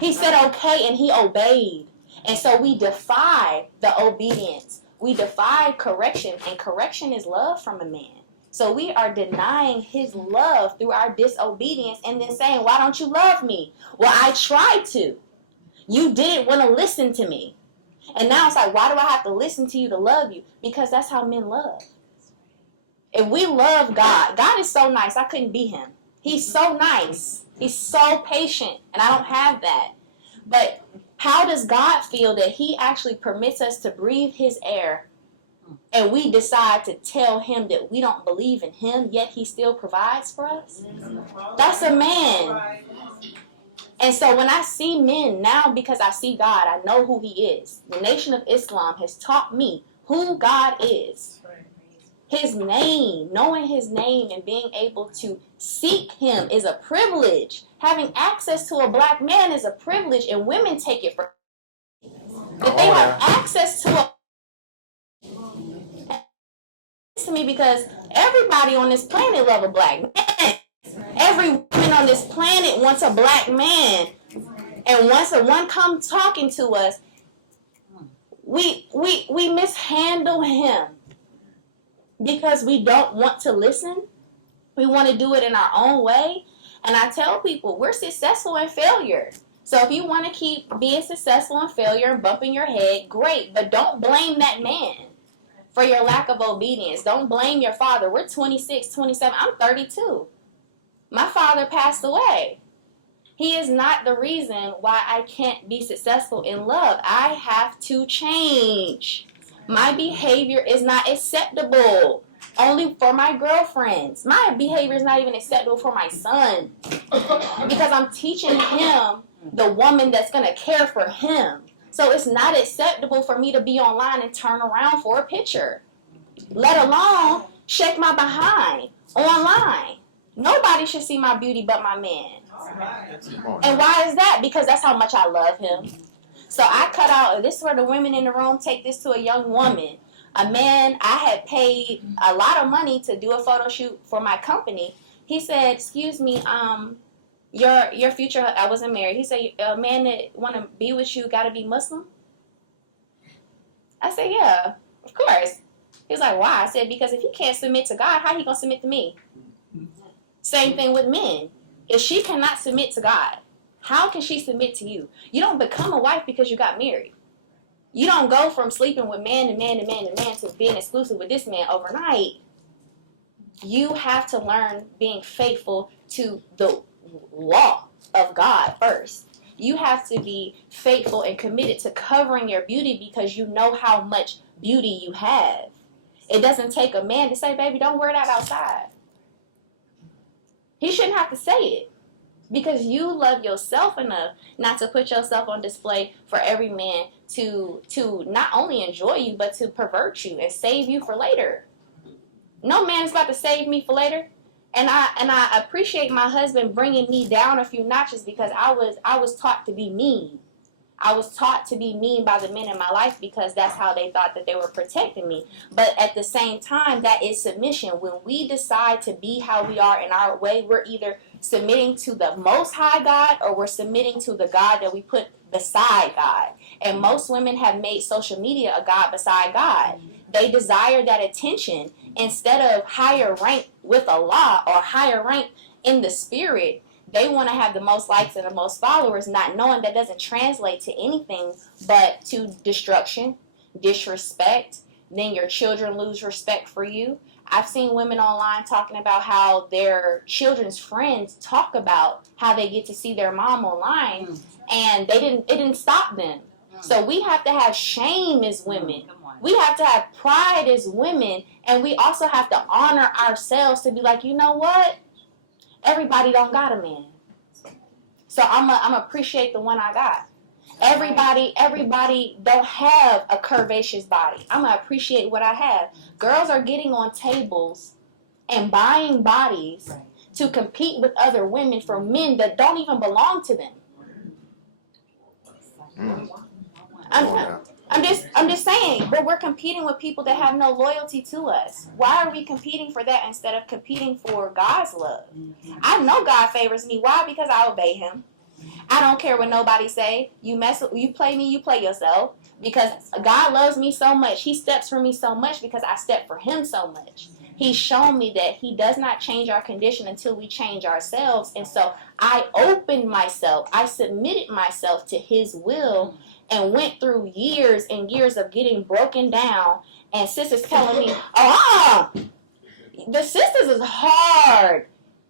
He said, "Okay," and he obeyed. And so we defy the obedience. We defy correction, and correction is love from a man. So we are denying his love through our disobedience and then saying, "Why don't you love me?" Well, I tried to. You didn't want to listen to me. And now it's like, why do I have to listen to you to love you? Because that's how men love. If we love God, God is so nice, I couldn't be him. He's so nice. He's so patient, and I don't have that. But how does God feel that he actually permits us to breathe his air, and we decide to tell him that we don't believe in him, yet he still provides for us? That's a man. And so when I see men now, because I see God, I know who he is. The Nation of Islam has taught me who God is. His name, knowing his name and being able to seek him is a privilege. Having access to a black man is a privilege, and women take it for that they have access to me, because everybody on this planet loves a black man. Every woman on this planet wants a black man. And once one comes talking to us, we mishandle him because we don't want to listen. We want to do it in our own way. And I tell people, we're successful in failure. So if you want to keep being successful in failure and bumping your head, great. But don't blame that man for your lack of obedience. Don't blame your father. We're 26, 27. I'm 32. My father passed away. He is not the reason why I can't be successful in love. I have to change. My behavior is not acceptable only for my girlfriends. My behavior is not even acceptable for my son, because I'm teaching him the woman that's going to care for him. So it's not acceptable for me to be online and turn around for a picture, let alone shake my behind online. Nobody should see my beauty but my man. And why is that? Because that's how much I love him. So I cut out, this is where the women in the room take this to a young woman. A man, I had paid a lot of money to do a photo shoot for my company. He said, "Excuse me, your future," I wasn't married. He said, "A man that want to be with you got to be Muslim?" I said, "Yeah, of course." He was like, "Why?" I said, "Because if he can't submit to God, how he going to submit to me?" Same thing with men. If she cannot submit to God, how can she submit to you? You don't become a wife because you got married. You don't go from sleeping with man to man to man to man to being exclusive with this man overnight. You have to learn being faithful to the law of God first. You have to be faithful and committed to covering your beauty, because you know how much beauty you have. It doesn't take a man to say, "Baby, don't wear that outside." He shouldn't have to say it, because you love yourself enough not to put yourself on display for every man to not only enjoy you, but to pervert you and save you for later. No man is about to save me for later. And I appreciate my husband bringing me down a few notches, because I was taught to be mean. I was taught to be mean by the men in my life, because that's how they thought that they were protecting me. But at the same time, that is submission. When we decide to be how we are in our way, we're either submitting to the Most High God, or we're submitting to the God that we put beside God. And most women have made social media a God beside God. They desire that attention instead of higher rank with Allah, or higher rank in the spirit. They want to have the most likes and the most followers, not knowing that doesn't translate to anything but to destruction, disrespect. Then your children lose respect for you. I've seen women online talking about how their children's friends talk about how they get to see their mom online, and it didn't stop them. So we have to have shame as women. We have to have pride as women, and we also have to honor ourselves to be like, you know what? Everybody don't got a man. So I'm appreciate the one I got. Everybody don't have a curvaceous body. I'm gonna appreciate what I have. Girls are getting on tables and buying bodies to compete with other women for men that don't even belong to them. I'm just saying, but we're competing with people that have no loyalty to us. Why are we competing for that instead of competing for God's love? I know God favors me. Why? Because I obey him. I don't care what nobody say. You play me, you play yourself. Because God loves me so much. He steps for me so much because I step for him so much. He's shown me that he does not change our condition until we change ourselves. And so I opened myself. I submitted myself to his will and went through years and years of getting broken down. And sisters telling me, the sisters is hard.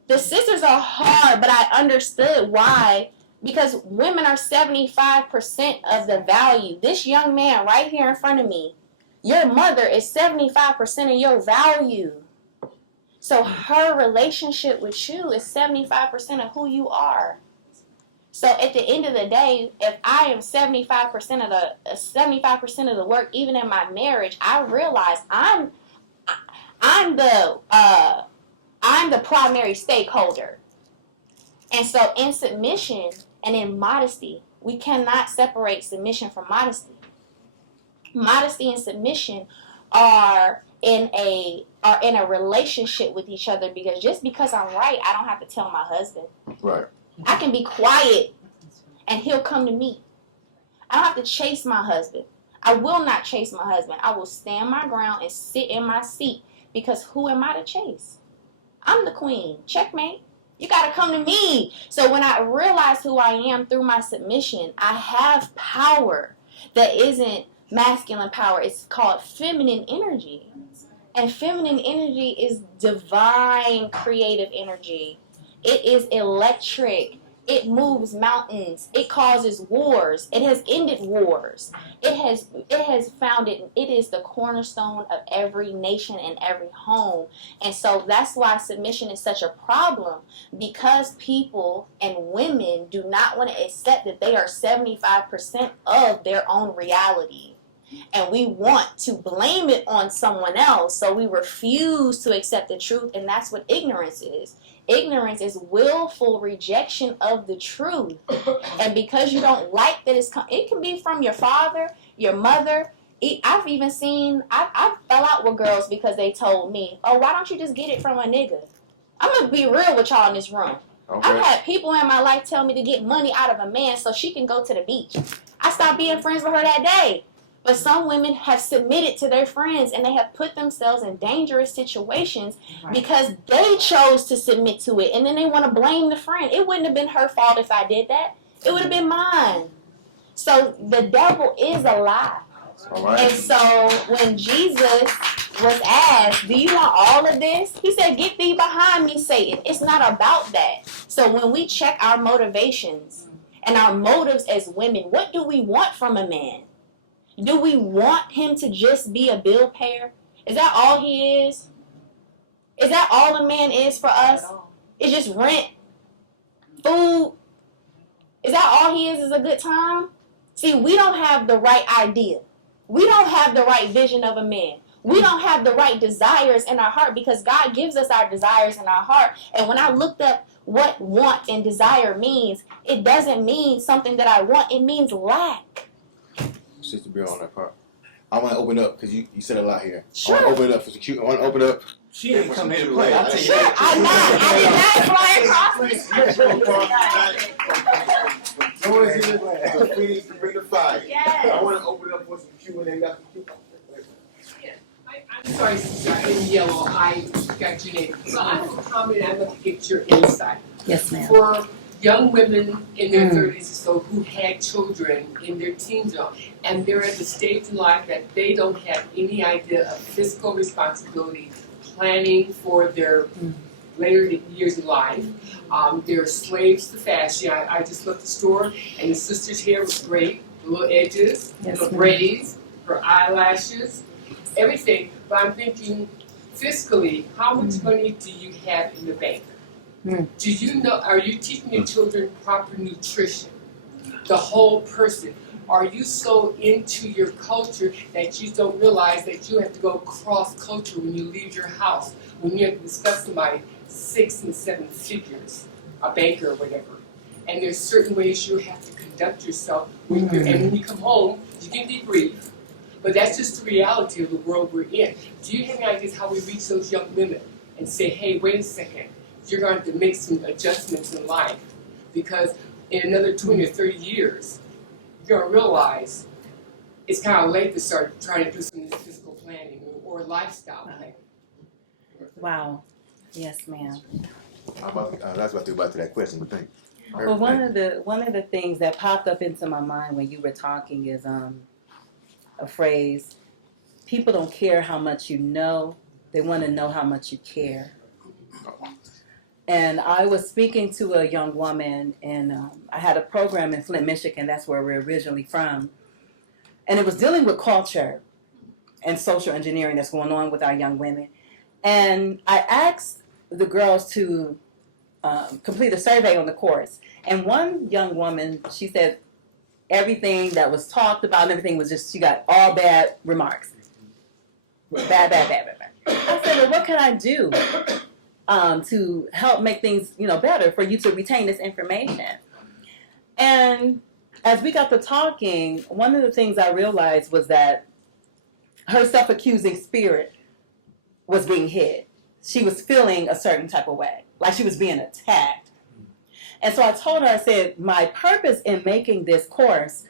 The sisters are hard, but I understood why. Because women are 75% of the value. This young man right here in front of me, your mother is 75% of your value. So her relationship with you is 75% of who you are. So at the end of the day, if I am 75% of the work, even in my marriage, I realize I'm the primary stakeholder. And so in submission and in modesty, we cannot separate submission from modesty. Modesty and submission are in a relationship with each other, because just because I'm right, I don't have to tell my husband. Right. I can be quiet and he'll come to me. I don't have to chase my husband. I will not chase my husband. I will stand my ground and sit in my seat, because who am I to chase? I'm the queen. Checkmate. You got to come to me. So when I realize who I am through my submission, I have power that isn't masculine power. It's called feminine energy. And feminine energy is divine creative energy. It is electric. It moves mountains. It causes wars. It has ended wars. It has founded, it is the cornerstone of every nation and every home. And so that's why submission is such a problem, because people and women do not want to accept that they are 75% of their own reality. And we want to blame it on someone else, so we refuse to accept the truth, and that's what ignorance is. Ignorance is willful rejection of the truth. And because you don't like that it can be from your father, your mother. I've even seen, I fell out with girls because they told me, oh, why don't you just get it from a nigga? I'm going to be real with y'all in this room. Okay. I've had people in my life tell me to get money out of a man so she can go to the beach. I stopped being friends with her that day. But some women have submitted to their friends, and they have put themselves in dangerous situations because they chose to submit to it. And then they want to blame the friend. It wouldn't have been her fault if I did that. It would have been mine. So the devil is a lie. All right. And so when Jesus was asked, do you want all of this? He said, get thee behind me, Satan. It's not about that. So when we check our motivations and our motives as women, what do we want from a man? Do we want him to just be a bill payer? Is that all he is? Is that all a man is for us? It's just rent, food. Is that all he is a good time? See, we don't have the right idea. We don't have the right vision of a man. We don't have the right desires in our heart, because God gives us our desires in our heart. And when I looked up what want and desire means, it doesn't mean something that I want. It means lack. Sister Bill on that part. I want to open up because you said a lot here. Sure. I want to open it up for the cute. I want to open it up. She ain't come here to play. I'll tell you Sure, that. I did not fly across. No one's here. We need to bring the fire. Yes. I want to open it up for some Q&A. Got some Q&A. I'm sorry, sister, I didn't yellow. I got your name. So I have a comment. I'd like to get your insight. Yes, ma'am. For young women in their 30s or so who had children in their teens, and they're at the stage in life that they don't have any idea of fiscal responsibility, planning for their later years in life. They're slaves to fashion. I just left the store, and the sister's hair was great. The little edges, the braids, her eyelashes, everything. But I'm thinking, fiscally, how much money do you have in the bank? Do you know, are you teaching your children proper nutrition? The whole person. Are you so into your culture that you don't realize that you have to go cross-culture when you leave your house, when you have to discuss somebody 6 and 7 figures, a banker or whatever. And there's certain ways you have to conduct yourself. And when you come home, you can debrief. But that's just the reality of the world we're in. Do you have any ideas how we reach those young women and say, hey, wait a second, you're going to have to make some adjustments in life because in another 20 or 30 years, you're going to realize it's kind of late to start trying to do some physical planning or lifestyle planning. Wow. Yes, ma'am. That's what I think about to that question, but thank you. Well, one of the things that popped up into my mind when you were talking is a phrase, people don't care how much you know, they want to know how much you care. And I was speaking to a young woman, and I had a program in Flint, Michigan, that's where we're originally from, and it was dealing with culture and social engineering that's going on with our young women. And I asked the girls to complete a survey on the course, and one young woman, she said, everything that was talked about and everything was just, she got all bad remarks. Bad. I said, well, what can I do to help make things, better for you to retain this information? And as we got to talking, one of the things I realized was that her self-accusing spirit was being hid. She was feeling a certain type of way, like she was being attacked. And so I told her, I said, my purpose in making this course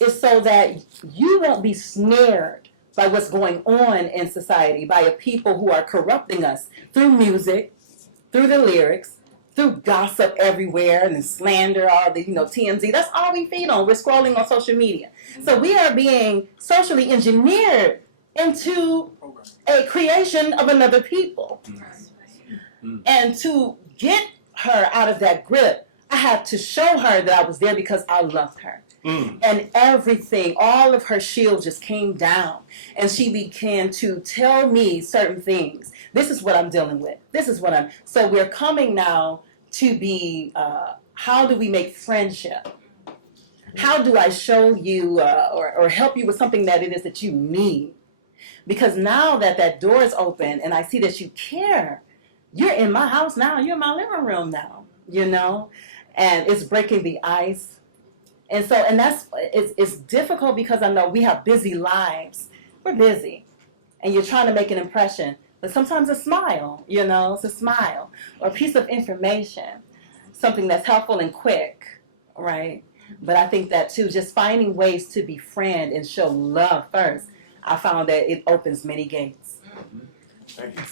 is so that you won't be snared by what's going on in society, by a people who are corrupting us through music, through the lyrics, through gossip everywhere and slander, all the, TMZ. That's all we feed on. We're scrolling on social media. So we are being socially engineered into a creation of another people. And to get her out of that grip, I had to show her that I was there because I loved her. And everything, all of her shields just came down. And she began to tell me certain things. This is what I'm dealing with. So we're coming now to be, how do we make friendship? How do I show you or help you with something that it is that you need? Because now that door is open and I see that you care, you're in my house now, you're in my living room now, and it's breaking the ice. And so, and it's difficult because I know we have busy lives. We're busy. And you're trying to make an impression. But sometimes a smile, it's a smile. Or a piece of information. Something that's helpful and quick, right? But I think that too, just finding ways to befriend and show love first, I found that it opens many gates. Thank you.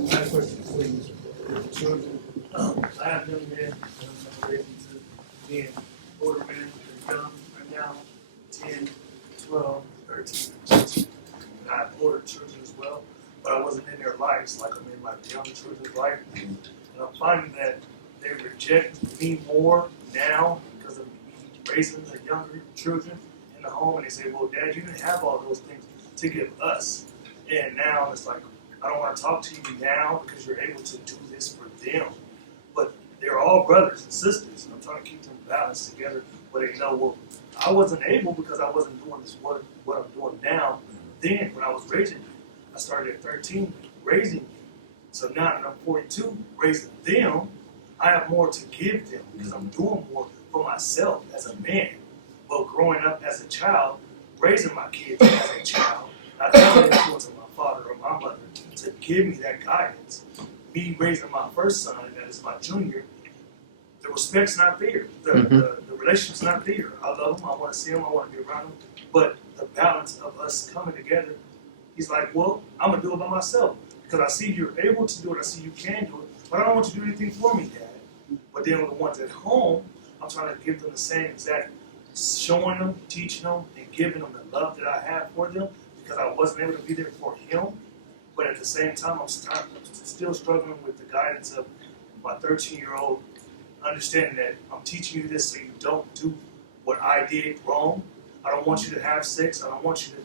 My question, please, with children. I have young men, and I'm raising to being older men and young right now, 10, 12, 13, 14. And I have older children as well, but I wasn't in their lives like I'm in my young children's life. And I'm finding that they reject me more now because of me raising the younger children in the home. And they say, well, Dad, you didn't have all those things to give us. And now it's like, I don't want to talk to you now because you're able to do this for them. But they're all brothers and sisters. And I'm trying to keep them balanced together where they know, well, I wasn't able because I wasn't doing this what I'm doing now. Then when I was raising you, I started at 13 raising you. So now that I'm 42 raising them, I have more to give them because I'm doing more for myself as a man. But growing up as a child, raising my kids as a child, I found the influence of my father or my mother to give me that guidance. Me raising my first son, that is my junior, the respect's not there. The relationship's not there. I love him, I want to see him, I want to be around him. But the balance of us coming together, he's like, well, I'm going to do it by myself. Because I see you're able to do it, I see you can do it, but I don't want you to do anything for me, Dad. But then with the ones at home, I'm trying to give them the same exact, showing them, teaching them, and giving them the love that I have for them. Because I wasn't able to be there for him, but at the same time, I'm still struggling with the guidance of my 13-year-old, understanding that I'm teaching you this so you don't do what I did wrong. I don't want you to have sex. I don't want you to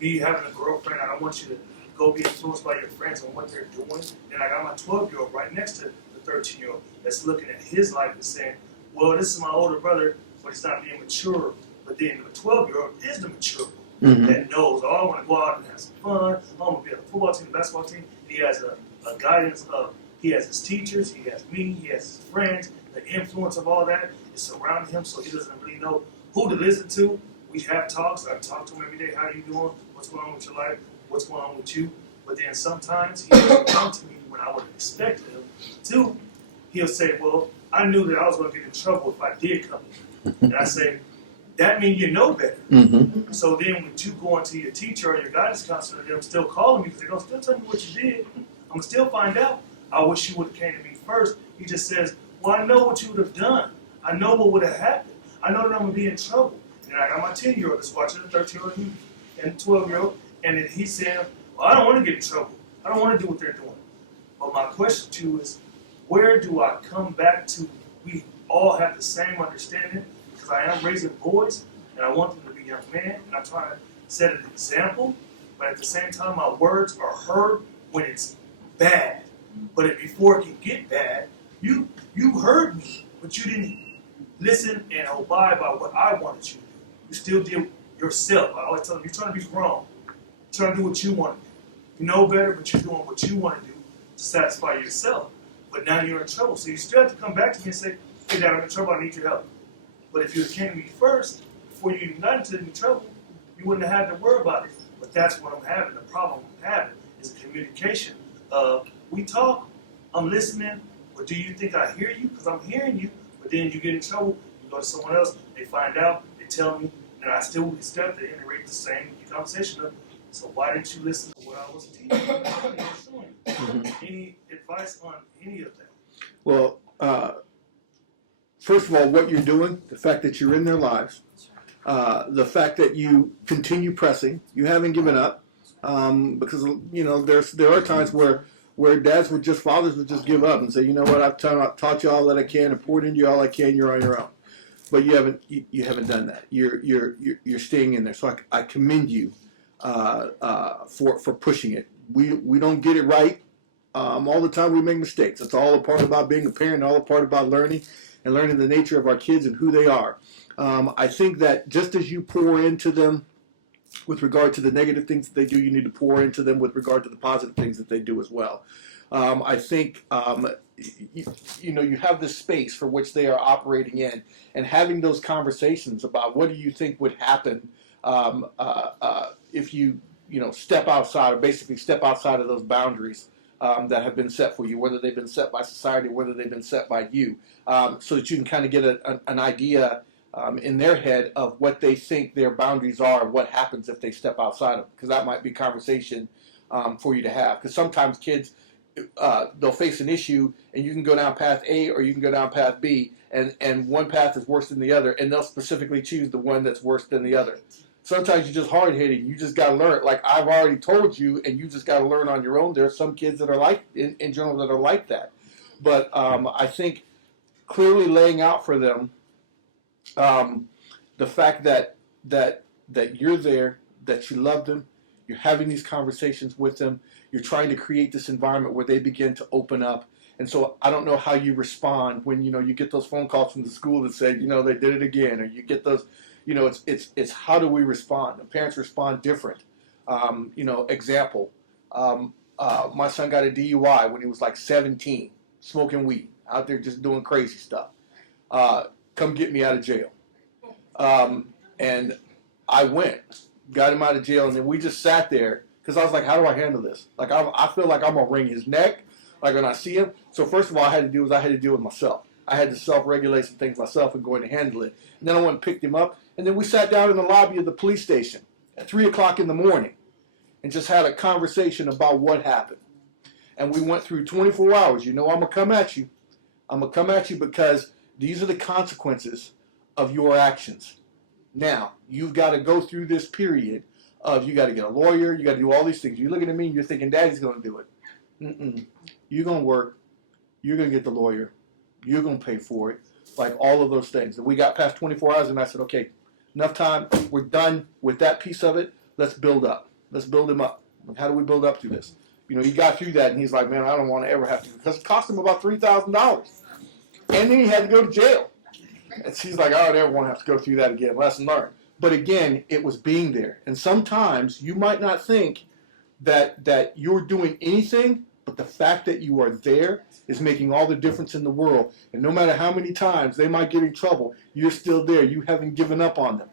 be having a girlfriend. I don't want you to go be influenced by your friends on what they're doing. And I got my 12-year-old right next to the 13-year-old that's looking at his life and saying, well, this is my older brother, but he's not being mature. But then the 12-year-old is the mature one. That knows, oh, I want to go out and have some fun. I want to be on the football team, the basketball team. He has a guidance of He has his teachers, he has me, he has his friends. The influence of all that is surrounding him, so he doesn't really know who to listen to. We have talks. I talk to him every day. How you doing? What's going on with your life? What's going on with you? But then sometimes he doesn't come to me when I would expect him to. He'll say, well, I knew that I was going to get in trouble if I did come. And I say, that means you know better. Mm-hmm. So then when you go into your teacher or your guidance counselor, they're still calling me because they're going to still tell me what you did. I'm going to still find out. I wish you would have came to me first. He just says, well, I know what you would have done. I know what would have happened. I know that I'm going to be in trouble. And I got my 10-year-old that's watching the 13-year-old and 12-year-old. And then he's saying, well, I don't want to get in trouble. I don't want to do what they're doing. But my question to you is, where do I come back to? We all have the same understanding because I am raising boys and I want them to be young men. And I'm trying to set an example. But at the same time, my words are heard when it's bad. But before it can get bad, you heard me, but you didn't listen and abide by what I wanted you to do. You still did yourself. I always tell them, you're trying to be grown. You're trying to do what you want to do. You know better, but you're doing what you want to do to satisfy yourself. But now you're in trouble. So you still have to come back to me and say, hey, Dad, I'm in trouble. I need your help. But if you came to me first, before you even got into any trouble, you wouldn't have had to worry about it. But that's what I'm having. The problem I'm having is communication. We talk, I'm listening, but do you think I hear you? Because I'm hearing you, but then you get in trouble, you go to someone else, they find out, they tell me, and I still have to iterate the same conversation of, so why didn't you listen to what I was teaching you? Mm-hmm. Any advice on any of that? Well, first of all, what you're doing, the fact that you're in their lives, the fact that you continue pressing, you haven't given up, because you know there are times where fathers would just give up and say, you know what, I've taught you all that I can, and poured into you all I can, you're on your own. But you haven't done that. You're staying in there. So I commend you for pushing it. We don't get it right all the time. We make mistakes. It's all a part about being a parent, all a part about learning and learning the nature of our kids and who they are. I think that just as you pour into them with regard to the negative things that they do, you need to pour into them with regard to the positive things that they do as well. I think you have this space for which they are operating in, and having those conversations about what do you think would happen if you step outside, or basically step outside of those boundaries that have been set for you, whether they've been set by society or whether they've been set by you, so that you can kind of get an idea in their head of what they think their boundaries are and what happens if they step outside of them, because that might be a conversation for you to have. Because sometimes kids, they'll face an issue and you can go down path A or you can go down path B, and one path is worse than the other, and they'll specifically choose the one that's worse than the other. Sometimes you're just hard-headed. You just got to learn. Like I've already told you, and you just got to learn on your own. There are some kids that are like, in general, that are like that. But I think clearly laying out for them the fact that you're there, that you love them, you're having these conversations with them, you're trying to create this environment where they begin to open up. And so I don't know how you respond when you get those phone calls from the school that say they did it again, or you get those, it's how do we respond? And parents respond different. Example, my son got a DUI when he was like 17, smoking weed, out there just doing crazy stuff. Come get me out of jail. And I went, got him out of jail, and then we just sat there because I was like, how do I handle this? Like, I feel like I'm going to wring his neck, like when I see him. So first of all, I had to deal with myself. I had to self-regulate some things myself and go in and handle it. And then I went and picked him up, and then we sat down in the lobby of the police station at 3 o'clock in the morning and just had a conversation about what happened. And we went through 24 hours. I'm going to come at you. I'm going to come at you because these are the consequences of your actions. Now, you've got to go through this period of you got to get a lawyer, you got to do all these things. You're looking at me and you're thinking Daddy's going to do it. You're going to work. You're going to get the lawyer. You're going to pay for it. Like all of those things. And we got past 24 hours and I said, okay, enough time. We're done with that piece of it. Let's build up. Let's build him up. How do we build up through this? He got through that and he's like, man, I don't want to ever have to. Because it cost him about $3,000. And then he had to go to jail. And she's like, I don't ever want to have to go through that again. Lesson learned. But again, it was being there. And sometimes you might not think that you're doing anything But the fact that you are there is making all the difference in the world. And no matter how many times they might get in trouble, you're still there. You haven't given up on them.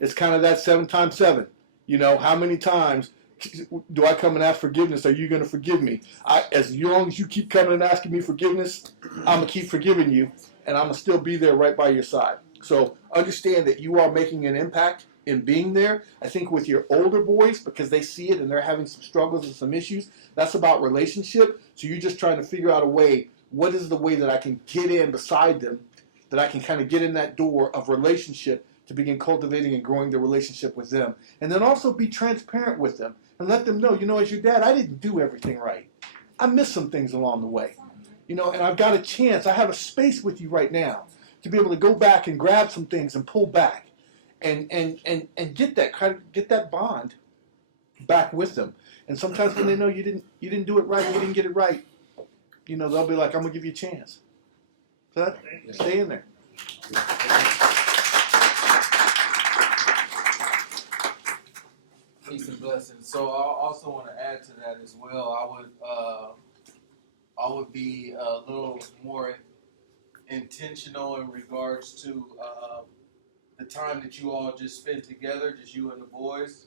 It's kind of that 7 times 7. You know, how many times do I come and ask forgiveness? Are you going to forgive me? As long as you keep coming and asking me forgiveness, I'm going to keep forgiving you, and I'm going to still be there right by your side. So understand that you are making an impact in being there. I think with your older boys, because they see it and they're having some struggles and some issues, that's about relationship. So you're just trying to figure out a way, what is the way that I can get in beside them, that I can kind of get in that door of relationship to begin cultivating and growing the relationship with them. And then also be transparent with them and let them know, you know, as your dad, I didn't do everything right. I missed some things along the way. You know, and I've got a chance, I have a space with you right now to be able to go back and grab some things and pull back and get that kind of, get that bond back with them. And sometimes when they know you didn't do it right, you didn't get it right, you know, they'll be like, I'm gonna give you a chance. So that, stay in there. Peace and blessings. So I also want to add to that as well. I would be a little more intentional in regards to the time that you all just spend together, just you and the boys,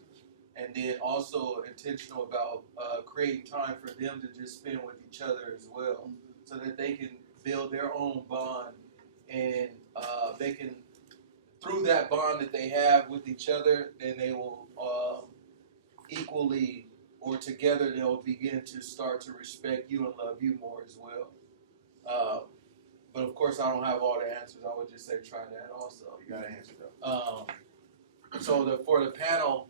and then also intentional about creating time for them to just spend with each other as well, so that they can build their own bond, and they can, through that bond that they have with each other, then they will equally or together they'll begin to start to respect you and love you more as well. But of course, I don't have all the answers. I would just say try that also. You got to answer though. So for the panel,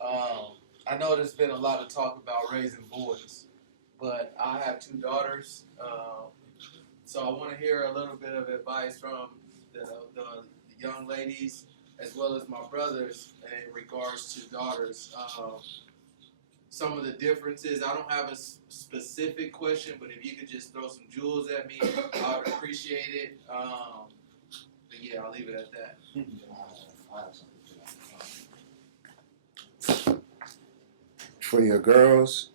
I know there's been a lot of talk about raising boys, but I have 2 daughters, so I want to hear a little bit of advice from the young ladies as well as my brothers in regards to daughters. Some of the differences. I don't have a specific question, but if you could just throw some jewels at me, I would appreciate it. But yeah, I'll leave it at that. I have something to that. For your girls,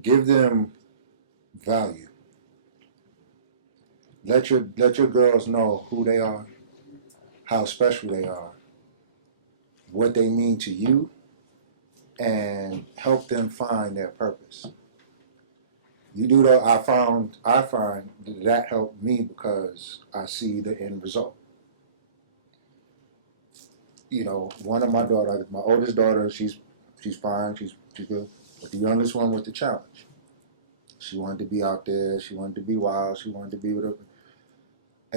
give them value. Let your girls know who they are, how special they are, what they mean to you, and help them find their purpose. You do that. I find that helped me because I see the end result. You know, one of my daughters, my oldest daughter, she's fine, she's good. But the youngest one was the challenge. She wanted to be out there. She wanted to be wild. She wanted to be with her.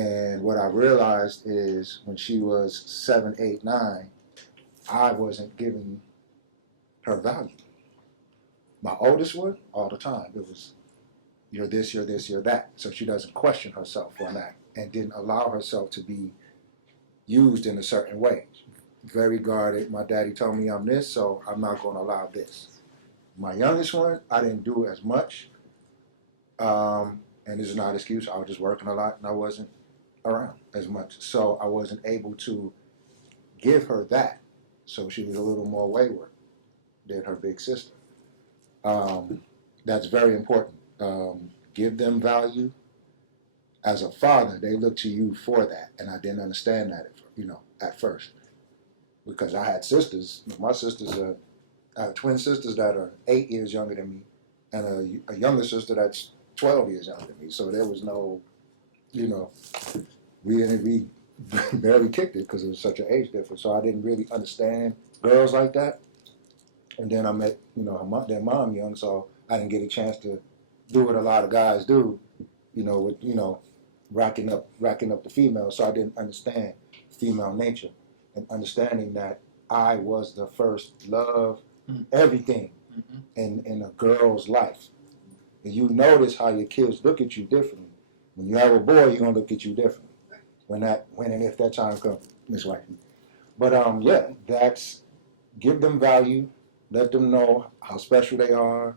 And what I realized is when she was 7, 8, 9, I wasn't giving her value. My oldest one, all the time, it was, you're this, you're this, you're that. So she doesn't question herself on that and didn't allow herself to be used in a certain way. Very guarded. My daddy told me I'm this, so I'm not going to allow this. My youngest one, I didn't do as much. And this is not an excuse. I was just working a lot and I wasn't around as much. So I wasn't able to give her that. So she was a little more wayward than her big sister. That's very important. Give them value. As a father, they look to you for that, and I didn't understand that, at first, because I had sisters. My sisters I have twin sisters that are 8 years younger than me, and a younger sister that's 12 years younger than me. So there was no, we barely kicked it because it was such an age difference. So I didn't really understand girls like that. And then I met, their mom young, so I didn't get a chance to do what a lot of guys do, with, racking up the females. So I didn't understand female nature and understanding that I was the first love, everything in a girl's life. And you notice how your kids look at you differently. When you have a boy, you're gonna look at you differently. When and if that time comes, Miss Wifey. But that's give them value. Let them know how special they are.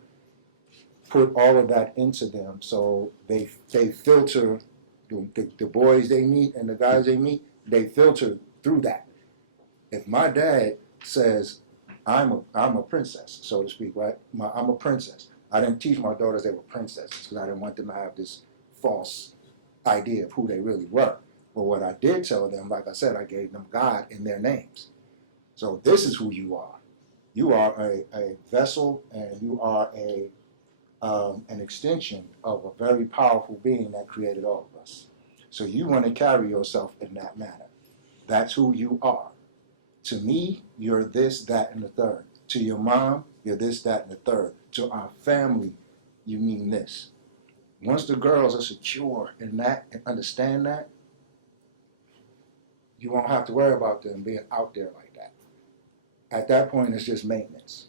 Put all of that into them so they filter the boys they meet and the guys they meet. They filter through that. If my dad says I'm a princess, so to speak, right? I'm a princess. I didn't teach my daughters they were princesses because I didn't want them to have this false idea of who they really were. But what I did tell them, like I said, I gave them God in their names. So this is who you are. You are a vessel, and you are an extension of a very powerful being that created all of us. So you want to carry yourself in that manner. That's who you are. To me, you're this, that, and the third. To your mom, you're this, that, and the third. To our family, you mean this. Once the girls are secure in that and understand that, you won't have to worry about them being out there like that. At that point, it's just maintenance.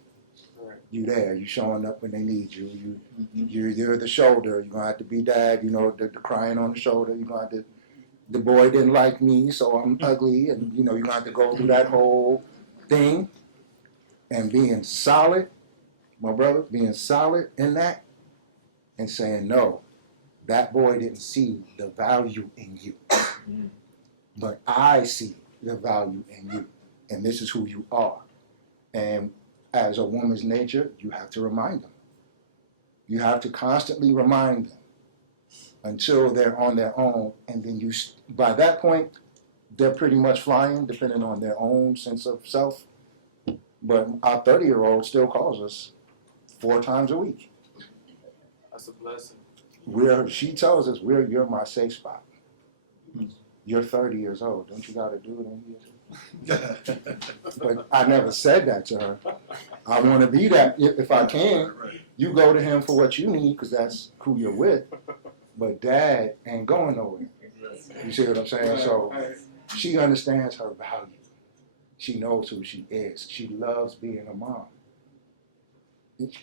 Right. You there, you showing up when they need you. You're the shoulder. You're gonna have to be dad. You know, the crying on the shoulder. You're gonna have to. The boy didn't like me, so I'm ugly, and you know you're gonna have to go through that whole thing. And being solid, my brother, being solid in that, and saying no, that boy didn't see the value in you, but I see the value in you, and this is who you are. And as a woman's nature, you have to remind them. You have to constantly remind them until they're on their own, and then you, by that point, they're pretty much flying, depending on their own sense of self. But our 30-year-old still calls us 4 times a week. That's a blessing. She tells us, you're my safe spot. You're 30 years old. Don't you got to do it? But I never said that to her. I want to be that if I can. You go to him for what you need because that's who you're with. But dad ain't going nowhere. You see what I'm saying? So she understands her value. She knows who she is. She loves being a mom.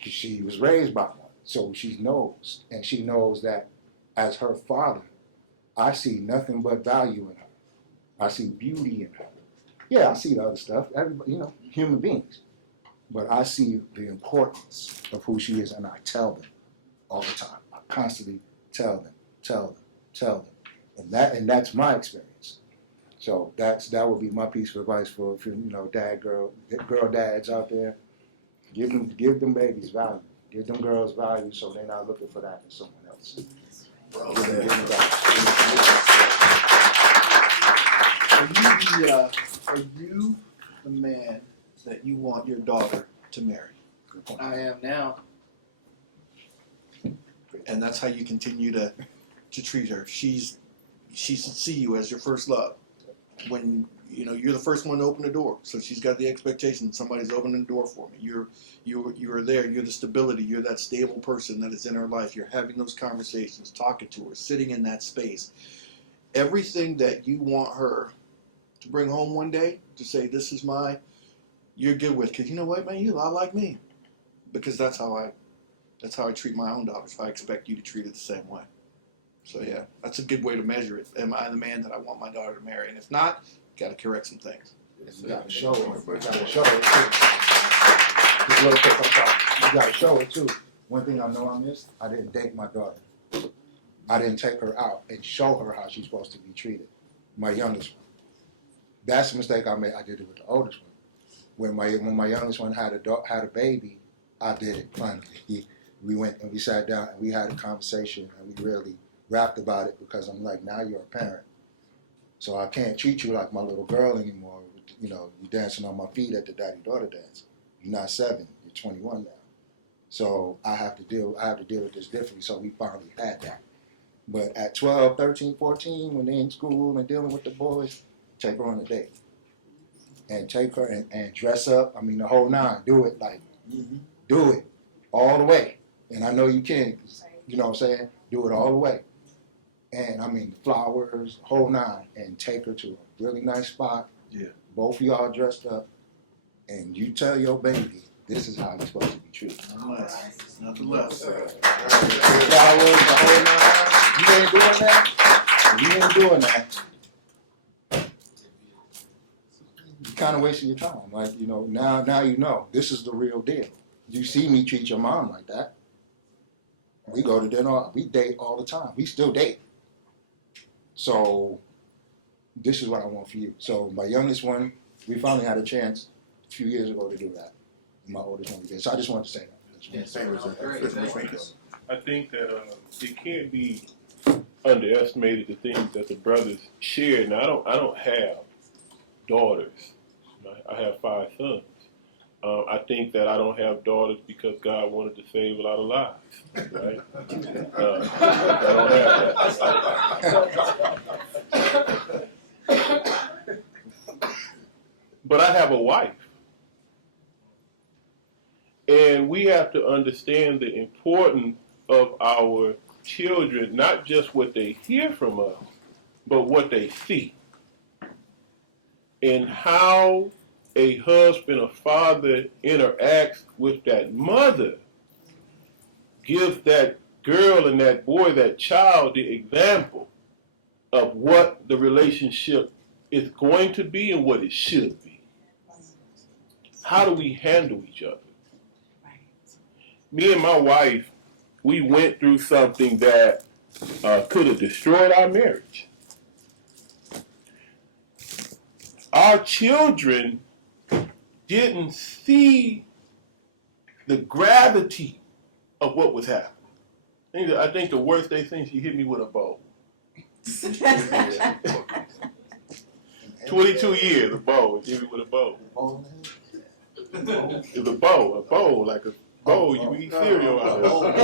She was raised by one. So she knows. And she knows that as her father, I see nothing but value in her. I see beauty in her. Yeah, I see the other stuff. Everybody, human beings. But I see the importance of who she is, and I tell them all the time. I constantly tell them. And that's my experience. So that would be my piece of advice for girl dads out there. Give them babies value. Give them girls value so they're not looking for that in someone else. Give them Are you the man that you want your daughter to marry? I am now. And that's how you continue to treat her. She see you as your first love. When you're the first one to open the door, so she's got the expectation somebody's opening the door for me. You're there. You're the stability. You're that stable person that is in her life. You're having those conversations, talking to her, sitting in that space. Everything that you want her to bring home one day to say, "This is you're good with," because you know what, man, you're a lot like me, because that's how I treat my own daughters. I expect you to treat it the same way. So yeah, that's a good way to measure it. Am I the man that I want my daughter to marry? And if not, got to correct some things. You got to show it. You got to show it too. Just a little quick up top. You got to show it too. One thing I know I missed, I didn't date my daughter. I didn't take her out and show her how she's supposed to be treated. My youngest one. That's a mistake I made. I did it with the oldest one. When my youngest one had a baby, I did it finally. We went and we sat down and we had a conversation and we really rapped about it because I'm like, now you're a parent. So I can't treat you like my little girl anymore. You're dancing on my feet at the daddy-daughter dance. You're not 7, you're 21 now. So I have to deal with this differently. So we finally had that. But at 12, 13, 14, when they're in school and dealing with the boys, take her on a date. And take her and dress up. I mean, the whole 9. Do it do it all the way. And I know you can, you know what I'm saying? Do it all the way. And I mean, flowers, whole 9, and take her to a really nice spot. Yeah. Both of y'all dressed up, and you tell your baby, this is how you're supposed to be treated. Nothing less. Flowers, the whole 9. You ain't doing that. You're kind of wasting your time. Like, now you know. This is the real deal. You see me treat your mom like that. We go to dinner. We date all the time. We still date. So this is what I want for you. So my youngest one, we finally had a chance a few years ago to do that. My oldest one we did. So I just wanted to say that. I think that it can't be underestimated the things that the brothers shared. Now, I don't have daughters. I have 5 sons. I think that I don't have daughters because God wanted to save a lot of lives, right? I don't have that. But I have a wife. And we have to understand the importance of our children, not just what they hear from us, but what they see. And how a husband or father interacts with that mother gives that girl and that boy, that child, the example of what the relationship is going to be and what it should be. How do we handle each other? Me and my wife, we went through something that could have destroyed our marriage. Our children didn't see the gravity of what was happening. I think the worst they seen, she hit me with a bow. 22 years, a bow. She hit me with a bow. It was a bow, like a bowl. You eat cereal out of.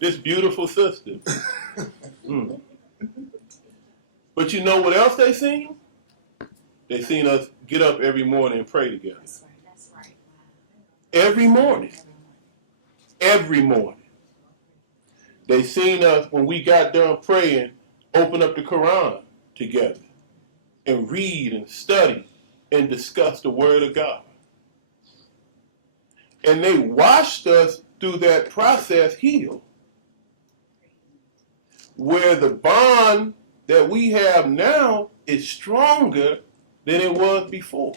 This beautiful sister. But you know what else they seen? They seen us get up every morning and pray together. That's right. Every morning. Every morning. They seen us, when we got done praying, open up the Quran together and read and study and discuss the Word of God. And they watched us through that process heal. Where the bond that we have now is stronger than it was before.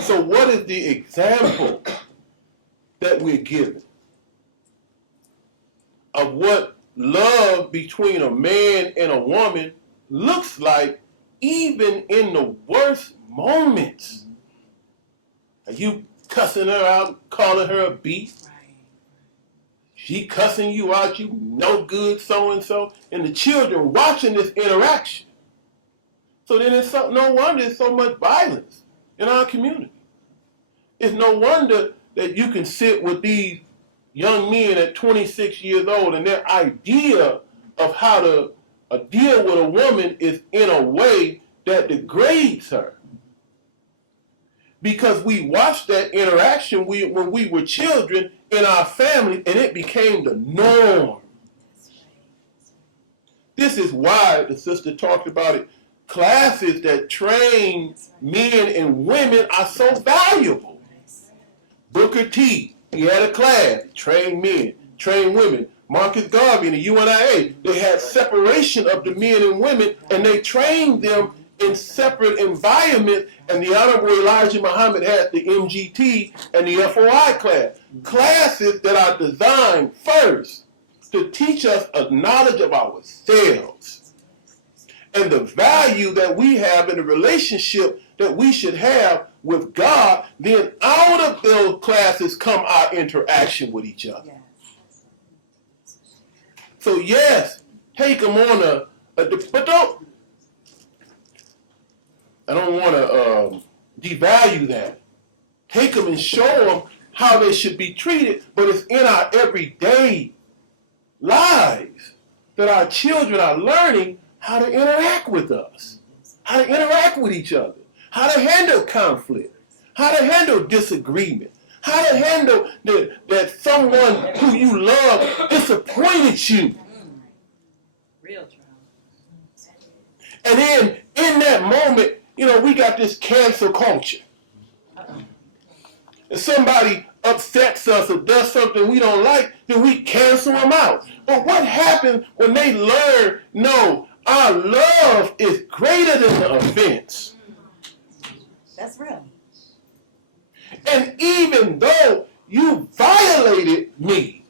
So what is the example that we're given of what love between a man and a woman looks like, even in the worst moments? Are you cussing her out, calling her a beast? She cussing you out, you no good so-and-so, and the children watching this interaction. So then it's no wonder there's so much violence in our community. It's no wonder that you can sit with these young men at 26 years old and their idea of how to deal with a woman is in a way that degrades her. Because we watched that interaction when we were children in our family, and it became the norm. This is why the sister talked about it. Classes that train men and women are so valuable. Booker T, he had a class, train men, train women. Marcus Garvey and the UNIA, they had separation of the men and women, and they trained them in separate environments. And the Honorable Elijah Muhammad had the MGT and the FOI class. Classes that are designed first to teach us a knowledge of ourselves and the value that we have in the relationship that we should have with God. Then out of those classes come our interaction with each other. So yes, take them on but I don't want to devalue that. Take them and show them how they should be treated, but it's in our everyday lives that our children are learning how to interact with us, how to interact with each other, how to handle conflict, how to handle disagreement, how to handle that someone who you love disappointed you. Real trauma. And then in that moment, we got this cancel culture. If somebody upsets us or does something we don't like, then we cancel them out. But what happens when they learn, no, our love is greater than the offense? That's real. And even though you violated me,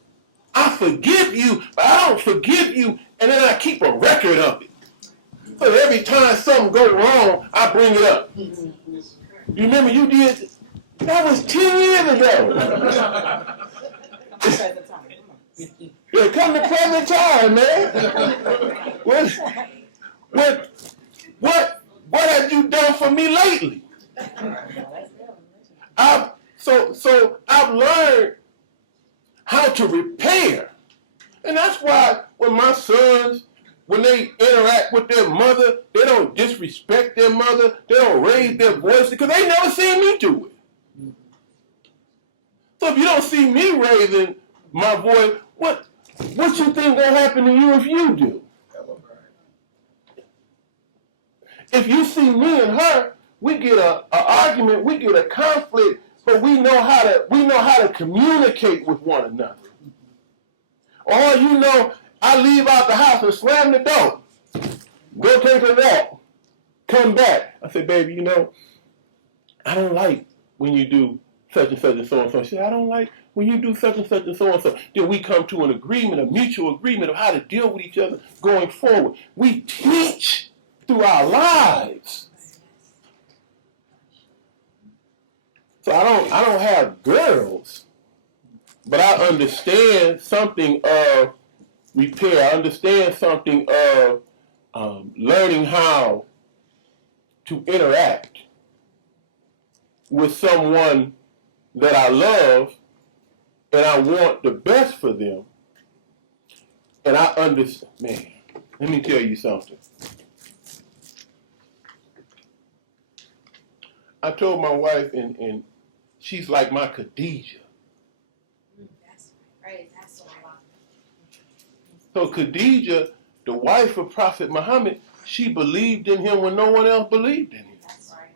I forgive you, but I don't forgive you, and then I keep every time something go wrong, I bring it up. You remember you did? That was 10 years ago. Yeah, come to present time, man. What have you done for me lately? So I've learned how to repair. And that's why when my sons, when they interact with their mother, they don't disrespect their mother, they don't raise their voice, because they never seen me do it. So if you don't see me raising my voice, what you think gonna happen to you if you do? If you see me and her, we get an argument, we get a conflict, but we know how to communicate with one another. Or you know, I leave out the house and slam the door, go take a walk, come back. I say, baby, you know, I don't like when you do such and such and so and so. She said, I don't like when you do such and such and so and so. Then we come to an agreement, a mutual agreement of how to deal with each other going forward. We teach through our lives. So I don't have girls, but I understand something of repair. I understand something of learning how to interact with someone that I love and I want the best for them. And I understand, man, let me tell you something. I told my wife, and she's like my Khadijah. That's right. That's so long. So Khadijah, the wife of Prophet Muhammad, she believed in him when no one else believed in him. That's right.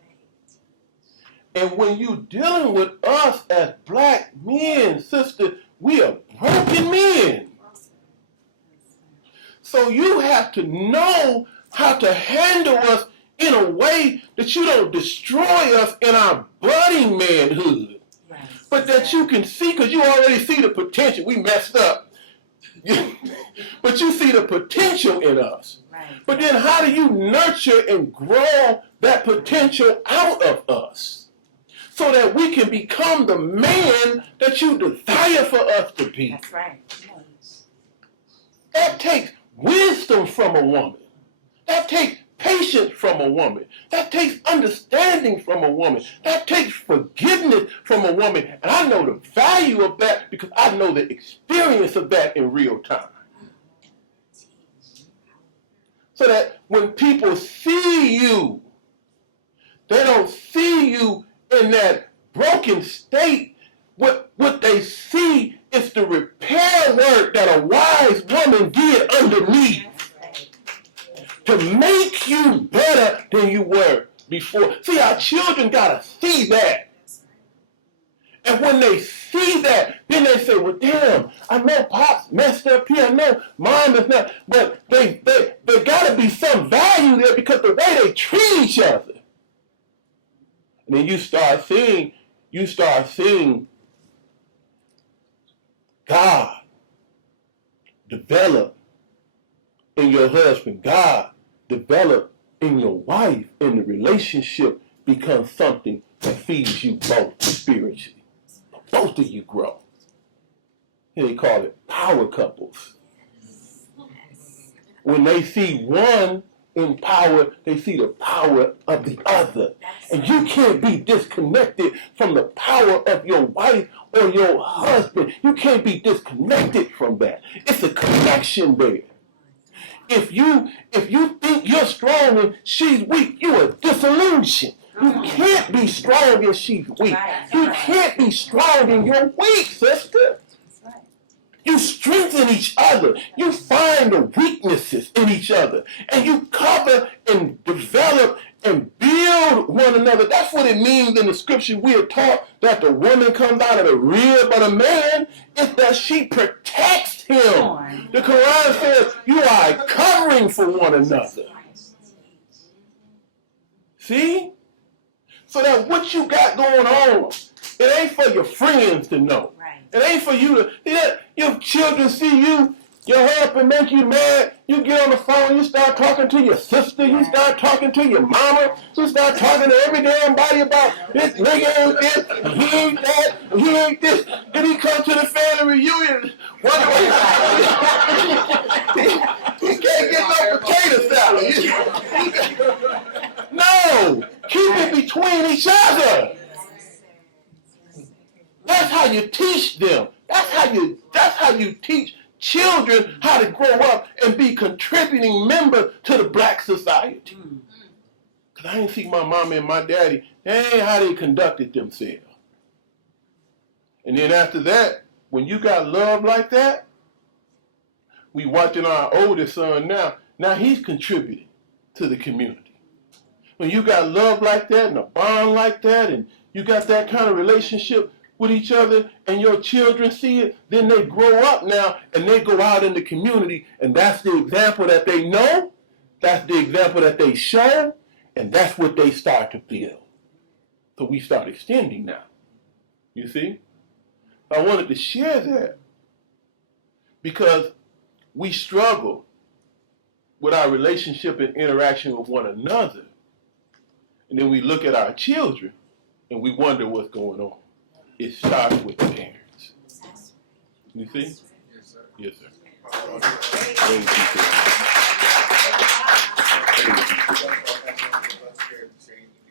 And when you're dealing with us as black men, sister, we are broken men. So you have to know how to handle us in a way that you don't destroy us in our budding manhood. Right. But that you can see, because you already see the potential. We messed up. But you see the potential in us. Right. But then how do you nurture and grow that potential out of us so that we can become the man that you desire for us to be? That's right. That takes wisdom from a woman. That takes patience from a woman. That takes understanding from a woman. That takes forgiveness from a woman. And I know the value of that because I know the experience of that in real time. So that when people see you, they don't see you in that broken state. What they see is the repair work that a wise woman did underneath to make you better than you were before. See, our children gotta see that. And when they see that, then they say, well, damn, I know Pop's messed up here, I know Mom is not, but there gotta be some value there because the way they treat each other. And then you start seeing God develop in your husband, God develop in your wife, and the relationship becomes something that feeds you both spiritually. Both of you grow. And they call it power couples. When they see one in power, they see the power of the other. And you can't be disconnected from the power of your wife or your husband. You can't be disconnected from that. It's a connection there. If you think you're strong and she's weak, you are disillusioned. You can't be strong and she's weak. You can't be strong and you're weak, sister. You strengthen each other. You find the weaknesses in each other. And you cover and develop and build one another. That's what it means in the scripture we are taught that the woman comes out of the rib of the man. It's that she protects him. The Quran says you are a covering for one another. See? So that what you got going on, it ain't for your friends to know. It ain't for you to, your children see you Your husband make you mad. You get on the phone, you start talking to your sister, you start talking to your mama, you start talking to every damn body about this nigga ain't this, and he ain't that, and he ain't this. Then he come to the family reunion, wonder why he can't get no potato salad. No, keep it between each other. That's how you teach them. That's how you teach children how to grow up and be contributing members to the black society. Because I ain't see my mama and my daddy, that ain't how they conducted themselves. And then after that, when you got love like that, we watching our oldest son now. Now he's contributing to the community. When you got love like that and a bond like that and you got that kind of relationship with each other and your children see it, then they grow up now and they go out in the community and that's the example that they know, that's the example that they show, and that's what they start to build. So we start extending now. You see? I wanted to share that because we struggle with our relationship and interaction with one another. And then we look at our children and we wonder what's going on. It starts with the parents. You see? Yes, sir. Yes, sir.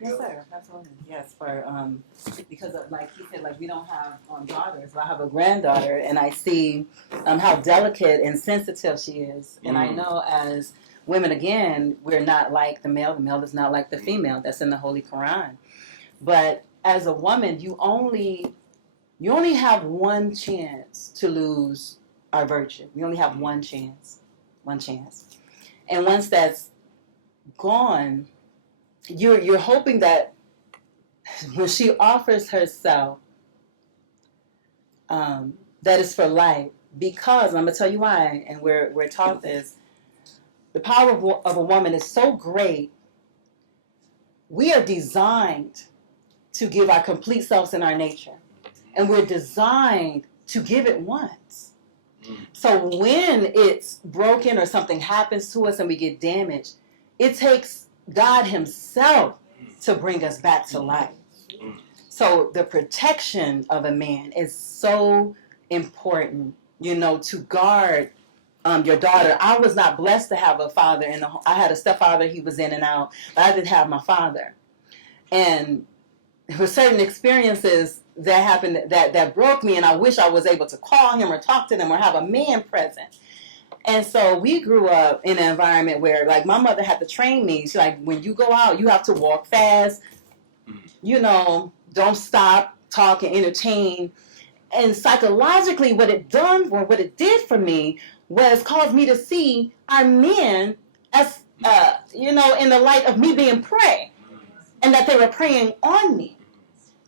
Yes, sir. Absolutely. Yes, for because of, like he said, like we don't have daughters, but I have a granddaughter, and I see how delicate and sensitive she is. And I know as women, again, we're not like the male. The male is not like the female. That's in the Holy Quran. But as a woman, you only have one chance to lose our virtue. You only have one chance. And once that's gone, you're hoping that when she offers herself, that is for life. Because, and I'm going to tell you why, and we're taught this, the power of a woman is so great. We are designed to give our complete selves in our nature. And we're designed to give it once. So when it's broken or something happens to us and we get damaged, it takes God himself to bring us back to life. So the protection of a man is so important, to guard your daughter. I was not blessed to have a father in the home. I had a stepfather, he was in and out, but I didn't have my father. And there were certain experiences that happened that broke me, and I wish I was able to call him or talk to them or have a man present. And so we grew up in an environment where, like, my mother had to train me. She's like, when you go out, you have to walk fast, don't stop, talk, and entertain. And psychologically, what it did for me was cause me to see our men as, in the light of me being prey, and that they were preying on me.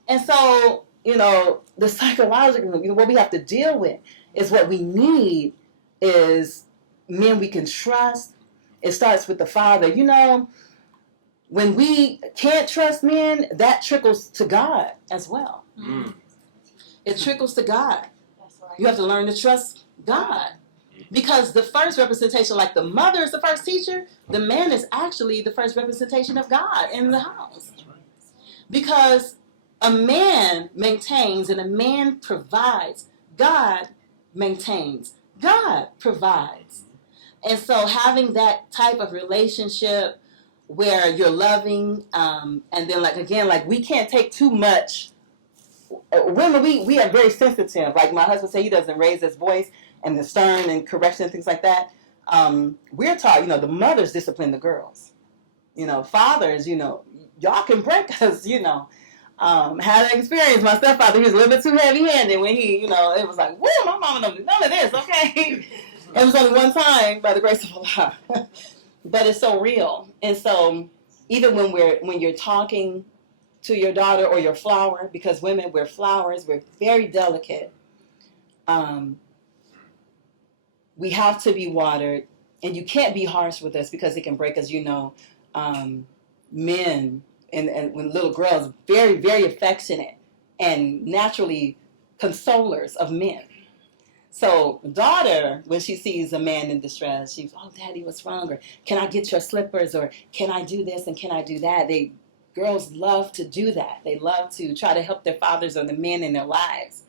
And so, the psychological, what we have to deal with is what we need is men we can trust. It starts with the father. When we can't trust men, that trickles to God as well. It trickles to God. You have to learn to trust God. Because the first representation, like the mother is the first teacher, the man is actually the first representation of God in the house. Because a man maintains and a man provides. God maintains. God provides. And so having that type of relationship where you're loving, and then we can't take too much. Women, we are very sensitive. Like my husband said, he doesn't raise his voice and the stern and correction and things like that. We're taught, the mothers discipline the girls. Fathers, y'all can break us, had an experience. My stepfather, he was a little bit too heavy-handed when he, it was like, whoa, my mama don't do none of this, okay? It was only one time by the grace of Allah. But it's so real. And so even when you're talking to your daughter or your flower, because women, we're flowers, we're very delicate. We have to be watered, and you can't be harsh with us because it can break us. Men and when little girls, very, very affectionate and naturally consolers of men. So daughter, when she sees a man in distress, she's, oh, Daddy, what's wrong? Or can I get your slippers? Or can I do this and can I do that? Girls love to do that. They love to try to help their fathers or the men in their lives.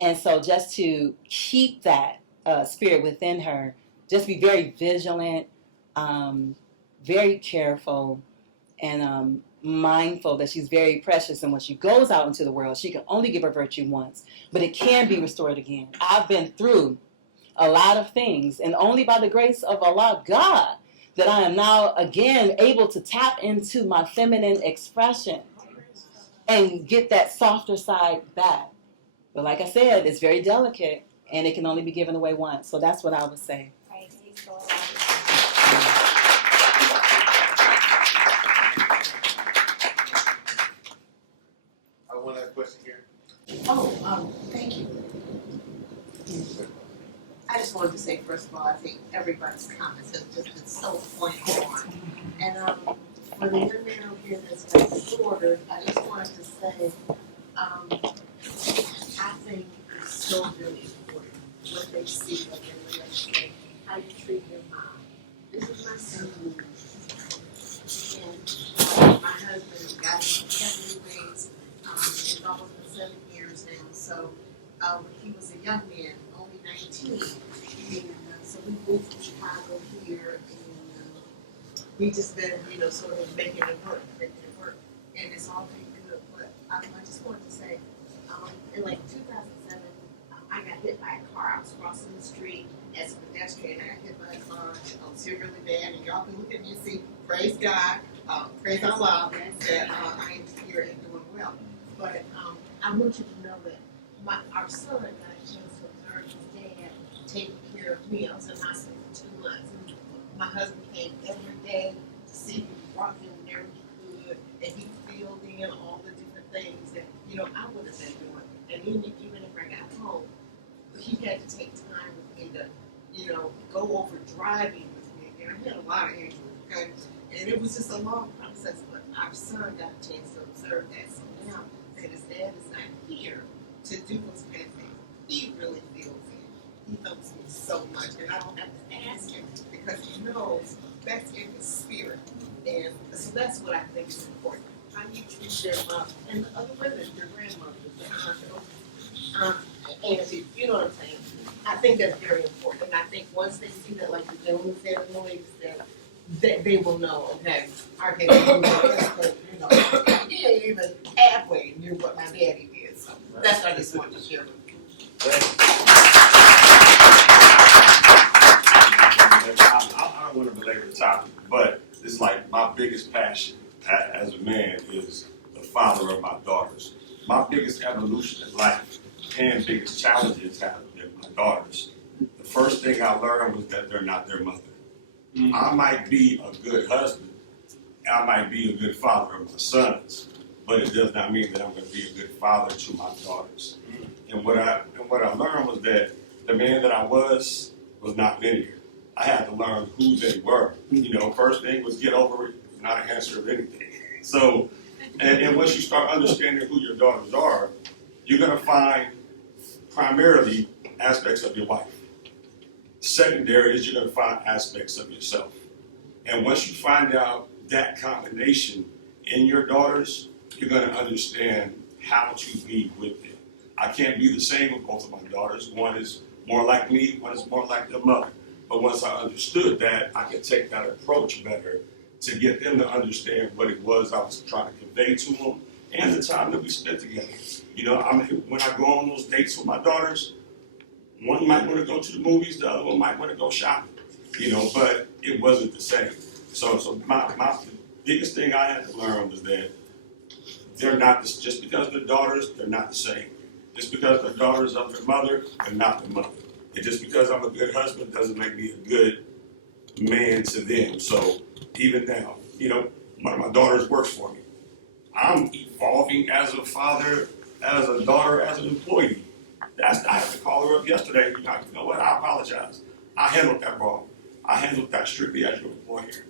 And so just to keep that spirit within her, just be very vigilant, very careful, and mindful that she's very precious. And when she goes out into the world, she can only give her virtue once, but it can be restored again. I've been through a lot of things, and only by the grace of Allah, God, that I am now again able to tap into my feminine expression and get that softer side back. But like I said, it's very delicate, and it can only be given away once. So that's what I would say. One last question here. Thank you. I just wanted to say, first of all, I think everybody's comments have just been so point on. And for the young man over here that's got disorders, I just wanted to say, I think it's so really important what they see of their relationship, how you treat your mom. This is my son, and my husband got him heavily raised. It's almost been 7 years now. So when he was a young man, only 19, and so we moved from Chicago here, and we just been, sort of making it work, and it's all been good. But I just wanted to say, in like 2007, I got hit by a car. I was crossing the street as a pedestrian. I got hit by a car. I was here really bad, and y'all can look at me and see, praise God, praise Allah, that I am here and doing well. But I want you to know that our son got a chance to observe his dad taking care of me. I was in hospital for 2 months. And my husband came every day to see me, brought him whenever he could, and he filled in all the different things that, I would have been doing. And even if I got home, he had to take time with me to, go over driving with me. And I had a lot of injuries, okay? And it was just a long process, but our son got a chance to observe that. So now that his dad is not here to do those kind of things, he really feels it. He helps me so much, and I don't have to ask him because he knows that's in his spirit. And so that's what I think is important. How you treat your mom and the other women, your grandmother, your aunt, auntie, you know what I'm saying? I think that's very important. And I think once they see that, like the gentleman said, the ladies said, they will know, okay, we do this, he ain't even halfway near what my daddy did. So that's what I just wanted to share with you. I don't want to belabor the topic, but it's like my biggest passion as a man is the father of my daughters. My biggest evolution in life and biggest challenges have been my daughters. The first thing I learned was that they're not their mother. I might be a good husband, I might be a good father of my sons, but it does not mean that I'm going to be a good father to my daughters. And what I learned was that the man that I was not linear. I had to learn who they were. First thing was get over it, was not an answer of anything. So, and once you start understanding who your daughters are, you're going to find primarily aspects of your wife. Secondary is you're going to find aspects of yourself. And once you find out that combination in your daughters, you're going to understand how to be with them. I can't be the same with both of my daughters. One is more like me, one is more like their mother. But once I understood that, I could take that approach better to get them to understand what it was I was trying to convey to them and the time that we spent together. When I go on those dates with my daughters, one might want to go to the movies, the other one might want to go shopping, but it wasn't the same. So my biggest thing I had to learn was that they're not, just because they're daughters, they're not the same. Just because they're daughters of their mother, they're not their mother. And just because I'm a good husband doesn't make me a good man to them. So even now, one of my daughters works for me. I'm evolving as a father, as a daughter, as an employee. I had to call her up yesterday. You know what? I apologize. I handled that wrong. I handled that strictly as your employer.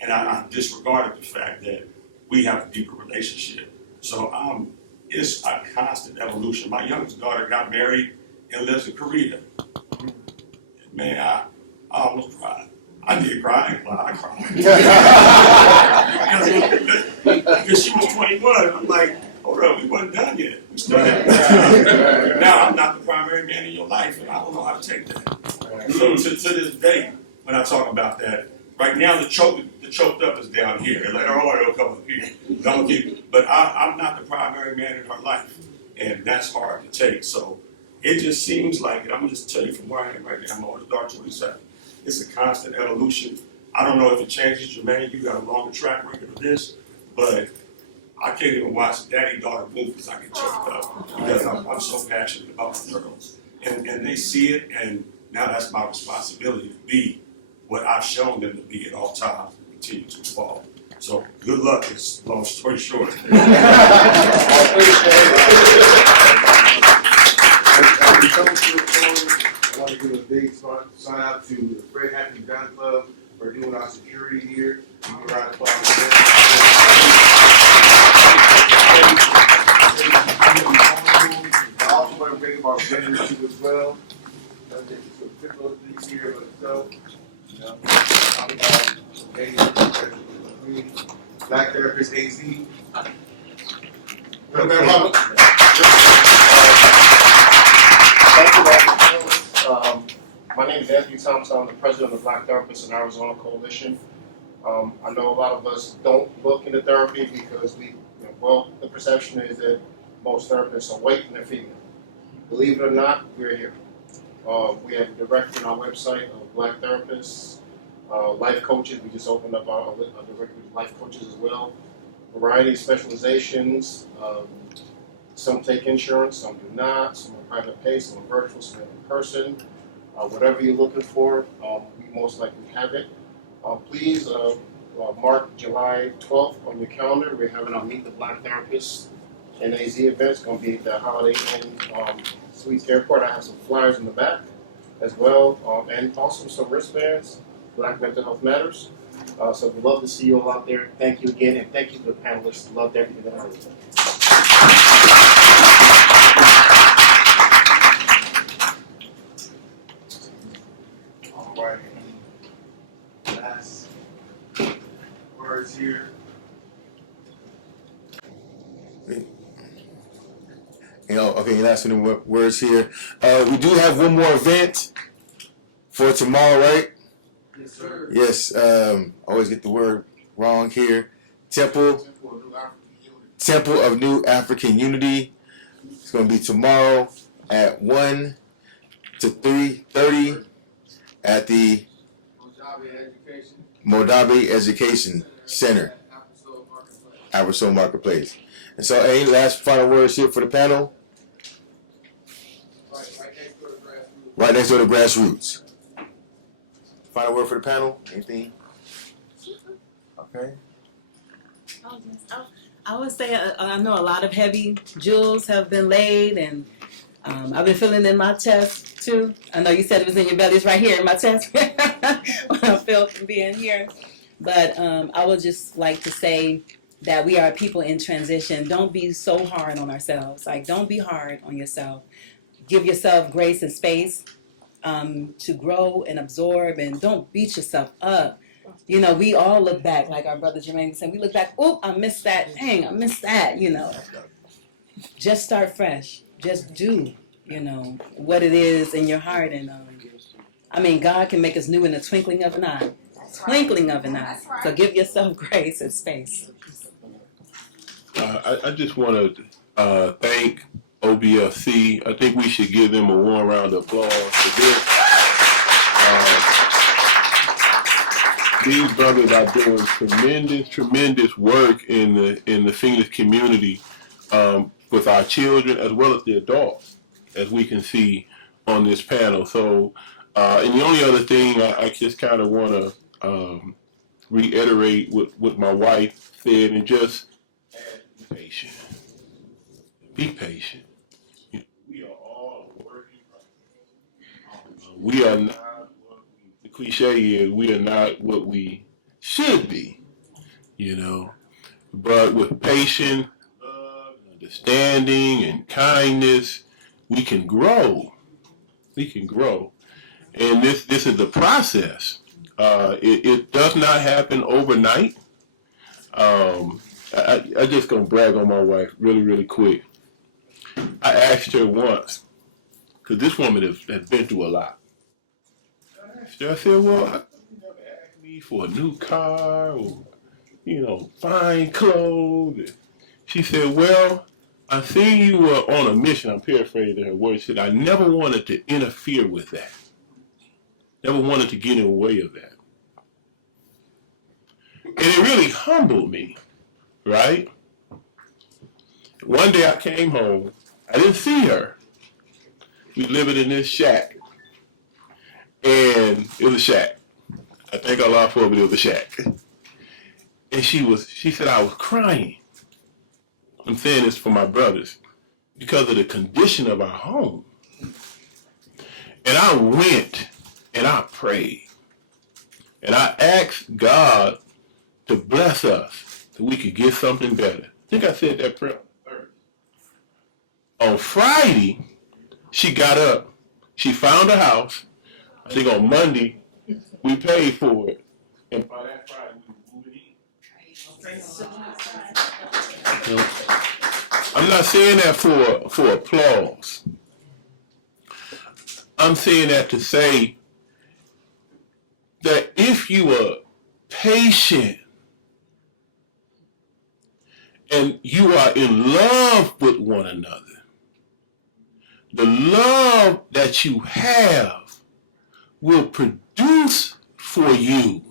And I disregarded the fact that we have a deeper relationship. So it's a constant evolution. My youngest daughter got married and lives in Korea. Man, I almost cried. I did cry. I cried. Because she was 21. I'm like, hold up, we wasn't done yet. We still now I'm not the primary man in your life, and I don't know how to take that. So to this day, when I talk about that, right now the choked up is down here. And later on it'll come up here. But I'm not the primary man in her life, and that's hard to take. So it just seems like, and I'm gonna just tell you from where I am right now. I'm on the dark 27. It's a constant evolution. I don't know if it changes, Jermaine. You got a longer track record of this, but I can't even watch daddy-daughter movies. I get choked up because I'm so passionate about my girls. And they see it, and now that's my responsibility to be what I've shown them to be at all times and continue to evolve. So good luck, is long story short. As we come to a close, I want to give a big shout out to the Fred Happy Gun Club for doing our security here. You can round of applause for them. I also want to bring up our vendors too as well. There's some particular things here for itself. You know, talk about Black Therapist AZ. My name is Anthony Thompson. I'm the president of the Black Therapists in Arizona Coalition. I know a lot of us don't look into therapy because the perception is that most therapists are white and they're female. Believe it or not, we're here. We have a directory on our website of Black therapists, life coaches. We just opened up our directory of life coaches as well. Variety of specializations. Some take insurance, some do not. Some are private pay, some are virtual, some are in person. Whatever you're looking for, we most likely have it. Please mark July 12th on your calendar. We're having our Meet the Black Therapists NAZ event. It's going to be at the Holiday Inn Suites Airport. I have some flyers in the back as well, and also some wristbands. Black Mental Health Matters. So we'd love to see you all out there. Thank you again, and thank you to the panelists. Loved everything that I heard. All right. Last words here. Okay, last few words here. We do have one more event for tomorrow, right? Yes, sir. Yes. Always get the word wrong here. Temple of New African Unity. It's going to be tomorrow at 1 to 3:30 at the Modabe Education Center, Ancestral Marketplace. And so, any last final words here for the panel? Right next door to Grassroots. Final word for the panel? Anything? Okay. I would say I know a lot of heavy jewels have been laid, and I've been feeling in my chest too. I know you said it was in your belly. It's right here in my chest. What I feel from being here. But I would just like to say that we are people in transition. Don't be so hard on ourselves. Like, don't be hard on yourself. Give yourself grace and space to grow and absorb, and don't beat yourself up. You know, we all look back, like our brother Jermaine was saying, we look back, oh, I missed that, dang, I missed that, you know. Just start fresh. Just do, you know, what it is in your heart. And, I mean, God can make us new in the twinkling of an eye. Twinkling of an eye. So give yourself grace and space. I just want to thank O.B.F.C. I think we should give them a warm round of applause for this. These brothers are doing tremendous work in the Phoenix community with our children as well as the adults, as we can see on this panel. So, and the only other thing I just kind of want to reiterate what my wife said, and just be patient. Be patient. We are all working. We are not. The cliche is we are not what we should be, you know. But with patience, love, understanding, and kindness, we can grow. We can grow. And this is the process. It does not happen overnight. I just gonna brag on my wife really, really quick. I asked her once, because this woman has been through a lot. I asked her, I said, well, how come you never asked me for a new car or, fine clothes? She said, well, I seen you were on a mission. I'm paraphrasing her words. She said, I never wanted to interfere with that. Never wanted to get in the way of that. And it really humbled me, right? One day I came home. I didn't see her. We living in this shack. And it was a shack. I think I lied for it, but it was a shack. And she said I was crying. I'm saying this for my brothers. Because of the condition of our home. And I went and I prayed. And I asked God to bless us so we could get something better. I think I said that prayer on Thursday. On Friday, she got up. She found a house. I think on Monday, we paid for it. And by that Friday, we moved in. I'm not saying that for applause. I'm saying that to say that if you are patient and you are in love with one another, the love that you have will produce for you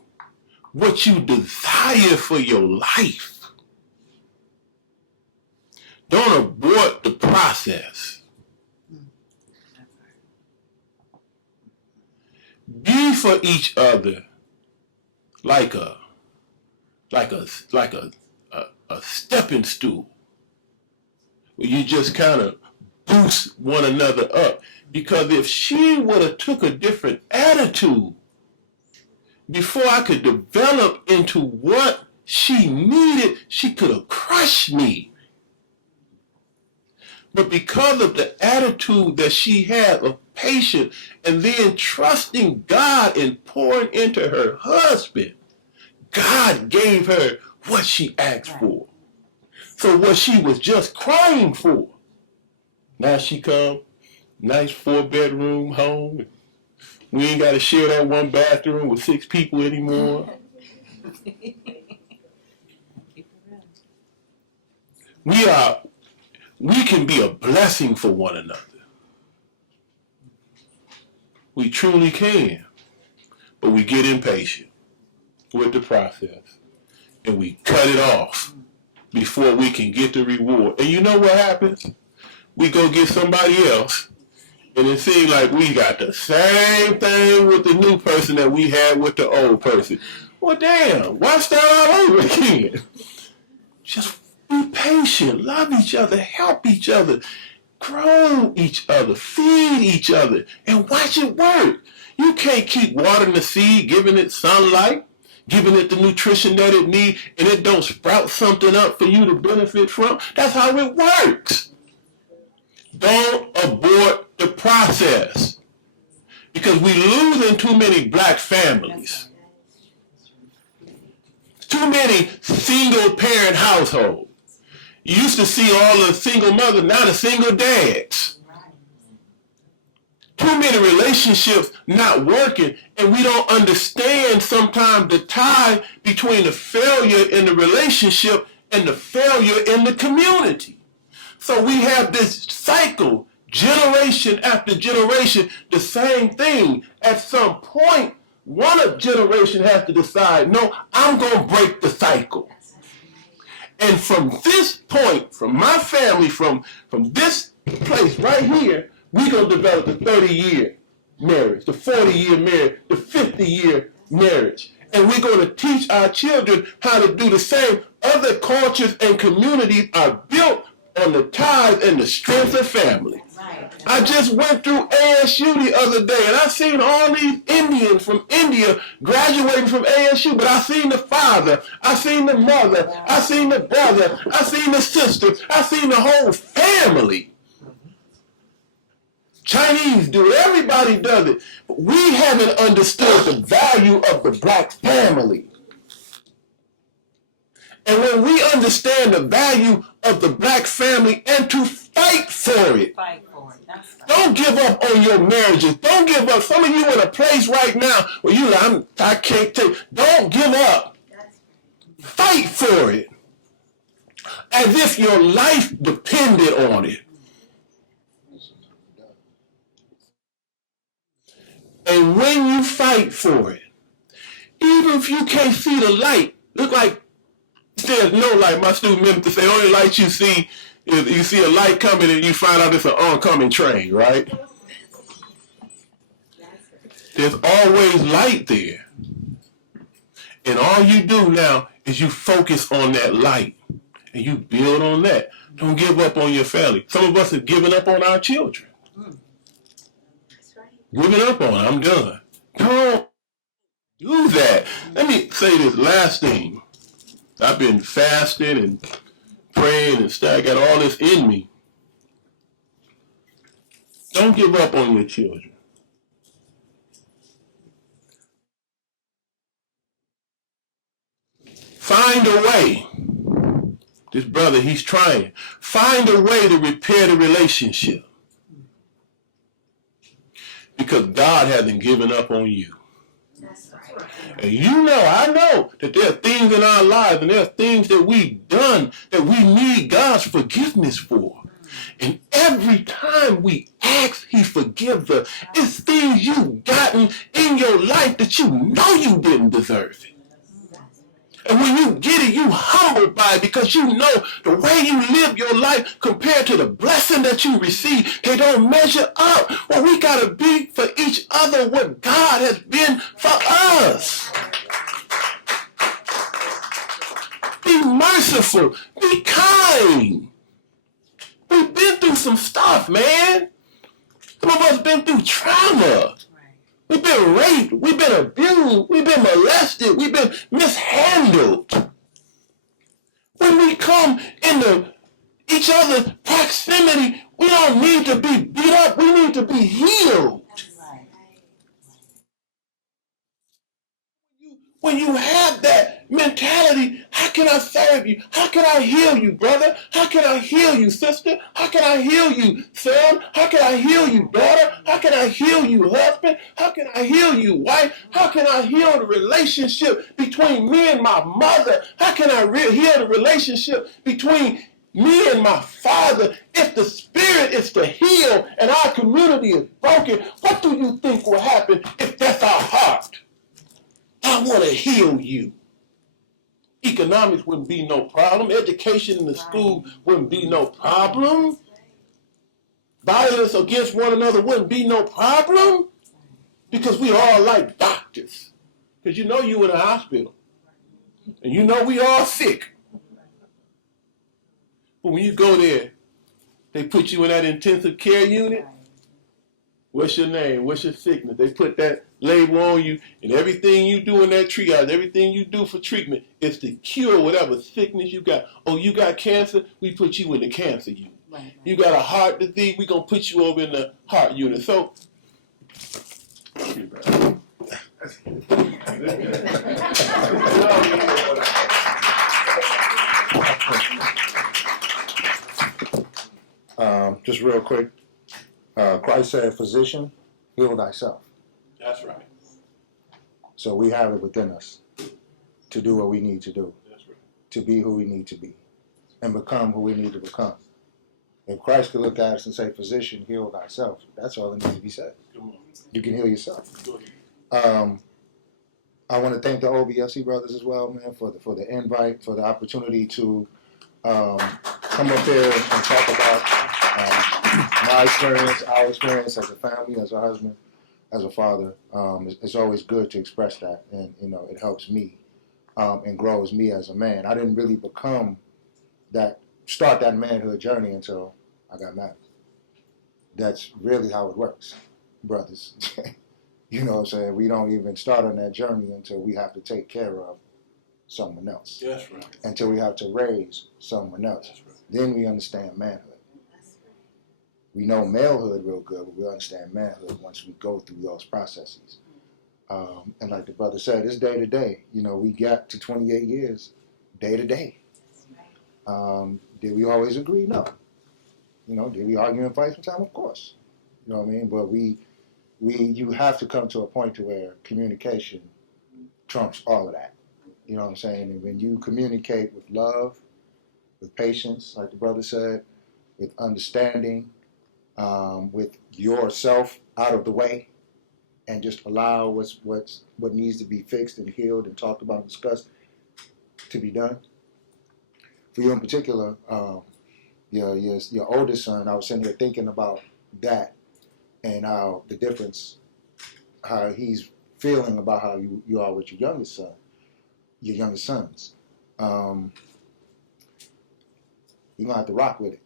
what you desire for your life. Don't abort the process. Be for each other like a stepping stool where you just kind of boost one another up. Because if she would have took a different attitude before I could develop into what she needed, she could have crushed me. But because of the attitude that she had of patience and then trusting God and pouring into her husband, God gave her what she asked for. So what she was just crying for, now she come, nice 4-bedroom home. We ain't got to share that one bathroom with 6 people anymore. We can be a blessing for one another. We truly can. But we get impatient with the process. And we cut it off before we can get the reward. And you know what happens? We go get somebody else. And it seems like we got the same thing with the new person that we had with the old person. Well, damn, why start all over again? Just be patient, love each other, help each other, grow each other, feed each other, and watch it work. You can't keep watering the seed, giving it sunlight, giving it the nutrition that it needs, and it don't sprout something up for you to benefit from. That's how it works. Don't abort the process. Because we losing too many black families. Too many single parent households. You used to see all the single mothers, now the single dads. Too many relationships not working, and we don't understand sometimes the tie between the failure in the relationship and the failure in the community. So we have this cycle, generation after generation, the same thing. At some point, one generation has to decide, no, I'm going to break the cycle. And from this point, from my family, from this place right here, we're going to develop the 30-year marriage, the 40-year marriage, the 50-year marriage. And we're going to teach our children how to do the same. Other cultures and communities are built on the ties and the strength of family. I just went through ASU the other day, and I seen all these Indians from India graduating from ASU, but I seen the father, I seen the mother, I seen the brother, I seen the sister, I seen the whole family Chinese do it. Everybody does it. But we haven't understood the value of the black family. And when we understand the value of the black family and to fight for it. Fight for it. That's right. Don't give up on your marriages. Don't give up. Some of you in a place right now where you like, I can't take. Don't give up. Fight for it. As if your life depended on it. And when you fight for it, even if you can't see the light, look like there's no light. My student members say, only light you see is you see a light coming and you find out it's an oncoming train, right? There's always light there. And all you do now is you focus on that light and you build on that. Don't give up on your family. Some of us have given up on our children. Giving up on it. I'm done. Don't do that. Let me say this last thing. I've been fasting and praying and stuff. I got all this in me. Don't give up on your children. Find a way. This brother, he's trying. Find a way to repair the relationship. Because God hasn't given up on you. And you know, I know that there are things in our lives and there are things that we've done that we need God's forgiveness for. And every time we ask, he forgives us. It's things you've gotten in your life that you know you didn't deserve it. And when you get it, you humbled by it because you know the way you live your life compared to the blessing that you receive, they don't measure up. Well, we got to be for each other what God has been for us. Be merciful. Be kind. We've been through some stuff, man. Some of us been through trauma. We've been raped, we've been abused, we've been molested, we've been mishandled. When we come into each other's proximity, we don't need to be beat up, we need to be healed. When you have that mentality, how can I serve you? How can I heal you, brother? How can I heal you, sister? How can I heal you, son? How can I heal you, daughter? How can I heal you, husband? How can I heal you, wife? How can I heal the relationship between me and my mother? How can I heal the relationship between me and my father? If the spirit is to heal and our community is broken, what do you think will happen if that's our heart? I want to heal you. Economics wouldn't be no problem. Education in the school wouldn't be no problem. Violence against one another wouldn't be no problem. Because we all like doctors. Because you know you in a hospital. And you know we all sick. But when you go there, they put you in that intensive care unit. What's your name? What's your sickness? They put that label on you, and everything you do in that triage, everything you do for treatment is to cure whatever sickness you got. Oh, you got cancer? We put you in the cancer unit. Right. You got a heart disease? We're going to put you over in the heart unit. So, just real quick. Christ said, physician, heal thyself. That's right. So we have it within us to do what we need to do. That's right. To be who we need to be. And become who we need to become. If Christ could look at us and say, physician, heal thyself, that's all that needs to be said. Come on. You can heal yourself. Go ahead. I want to thank the O.B.F.C brothers as well, man, for the invite, for the opportunity to come up here and talk about my experience, our experience as a family, as a husband, as a father. It's always good to express that, and it helps me and grows me as a man. I didn't really start that manhood journey until I got married. That's really how it works, brothers. You know what I'm saying? We don't even start on that journey until we have to take care of someone else. That's right. Until we have to raise someone else. That's right. Then we understand manhood. We know malehood real good, but we understand manhood once we go through those processes. And like the brother said, it's day to day. You know, we got to 28 years, day to day. Did we always agree? No. You know, did we argue and fight sometimes? Of course. You know what I mean? But you have to come to a point to where communication trumps all of that. You know what I'm saying? And when you communicate with love, with patience, like the brother said, with understanding, with yourself out of the way, and just allow what needs to be fixed and healed and talked about and discussed to be done. For you in particular, your oldest son, I was sitting here thinking about that and how the difference, how he's feeling about how you are with your youngest sons. You're gonna have to rock with it.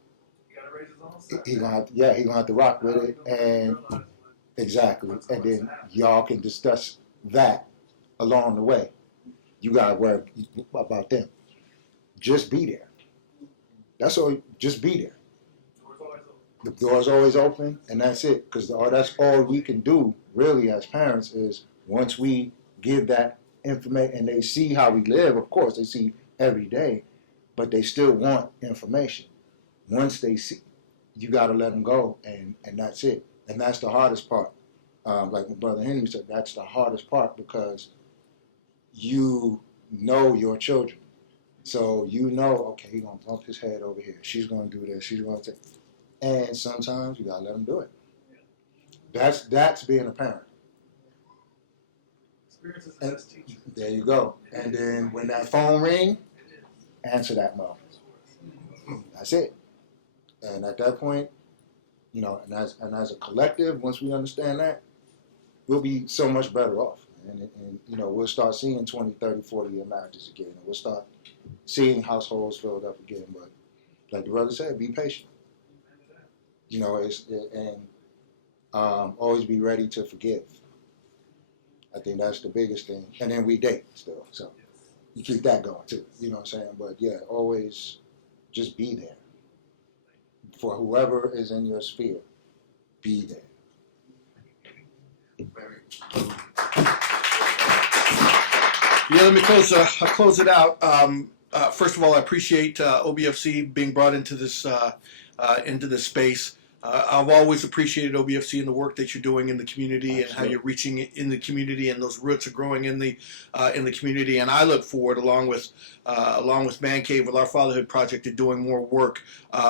You gotta raise his own son. He's gonna have to rock with it, and exactly, and then y'all can discuss that along the way. You gotta worry about them. Just be there. That's all. Just be there. The door's always open, and that's it. Because that's all we can do, really, as parents, is once we give that information, and they see how we live. Of course, they see every day, but they still want information. Once they see, you got to let them go, and that's it. And that's the hardest part. Like my brother Henry said, that's the hardest part because you know your children. So you know, okay, he's going to bump his head over here. She's going to do this. She's going to. And sometimes you got to let them do it. That's being a parent. Experience is the best teacher. There you go. And then when that phone ring, answer that mother. That's it. And at that point, you know, and as a collective, once we understand that, we'll be so much better off. And you know, we'll start seeing 20, 30, 40-year marriages again. And we'll start seeing households filled up again. But like the brother said, be patient. You know, always be ready to forgive. I think that's the biggest thing. And then we date still. So you keep that going too. You know what I'm saying? But yeah, always just be there. For whoever is in your sphere, be there. Yeah, let me close it out. First of all, I appreciate OBFC being brought into this space. I've always appreciated OBFC and the work that you're doing in the community. Absolutely. And how you're reaching in the community, and those roots are growing in the community. And I look forward, along with Man Cave, with our Fatherhood Project, to doing more work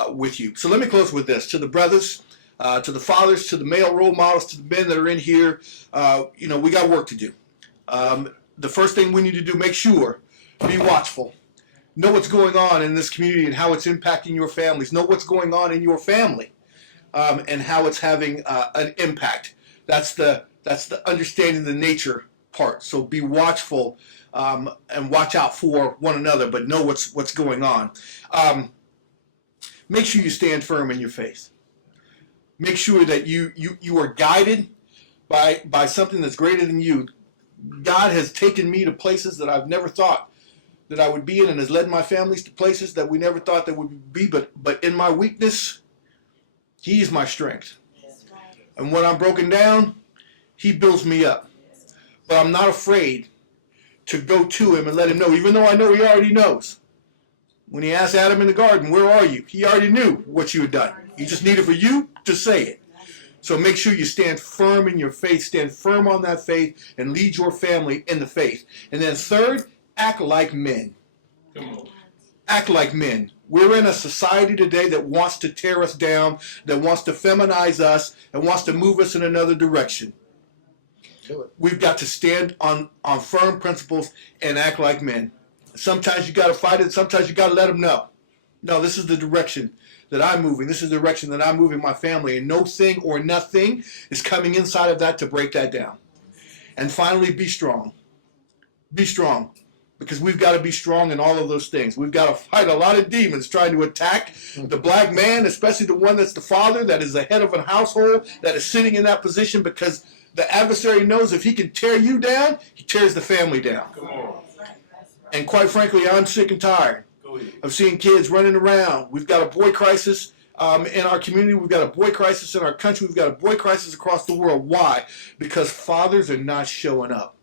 with you. So let me close with this: to the brothers, to the fathers, to the male role models, to the men that are in here. You know, we got work to do. The first thing we need to do, make sure, be watchful. Know what's going on in this community and how it's impacting your families. Know what's going on in your family. And how it's having an impact. That's the understanding the nature part. So be watchful and watch out for one another, but know what's going on. Make sure you stand firm in your faith. Make sure that you are guided by something that's greater than you. God has taken me to places that I've never thought that I would be in, and has led my families to places that we never thought that would be. But in my weakness, He is my strength. And when I'm broken down, He builds me up. But I'm not afraid to go to Him and let Him know, even though I know He already knows. When He asked Adam in the garden, where are you? He already knew what you had done. He just needed for you to say it. So make sure you stand firm in your faith, stand firm on that faith, and lead your family in the faith. And then third, act like men. Come on. Act like men. We're in a society today that wants to tear us down, that wants to feminize us, and wants to move us in another direction. We've got to stand on firm principles and act like men. Sometimes you got to fight it. Sometimes you got to let them know. No, this is the direction that I'm moving. This is the direction that I'm moving my family. And no thing or nothing is coming inside of that to break that down. And finally, be strong. Be strong. Because we've got to be strong in all of those things. We've got to fight a lot of demons trying to attack the black man, especially the one that's the father, that is the head of a household, that is sitting in that position, because the adversary knows if he can tear you down, he tears the family down. Come on. And quite frankly, I'm sick and tired of seeing kids running around. We've got a boy crisis in our community. We've got a boy crisis in our country. We've got a boy crisis across the world. Why? Because fathers are not showing up.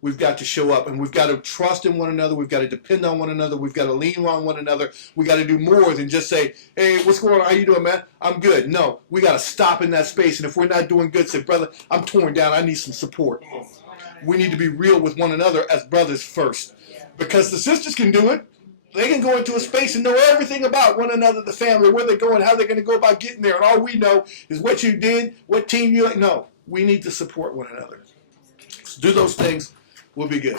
We've got to show up, and we've got to trust in one another. We've got to depend on one another. We've got to lean on one another. We got to do more than just say, "Hey, what's going on? How you doing, man? I'm good." No, we got to stop in that space, and if we're not doing good, say, "Brother, I'm torn down. I need some support." We need to be real with one another as brothers first, because the sisters can do it. They can go into a space and know everything about one another, the family, where they're going, how they're going to go about getting there, and all we know is what you did, what team you like. No, we need to support one another. So do those things. We'll be good.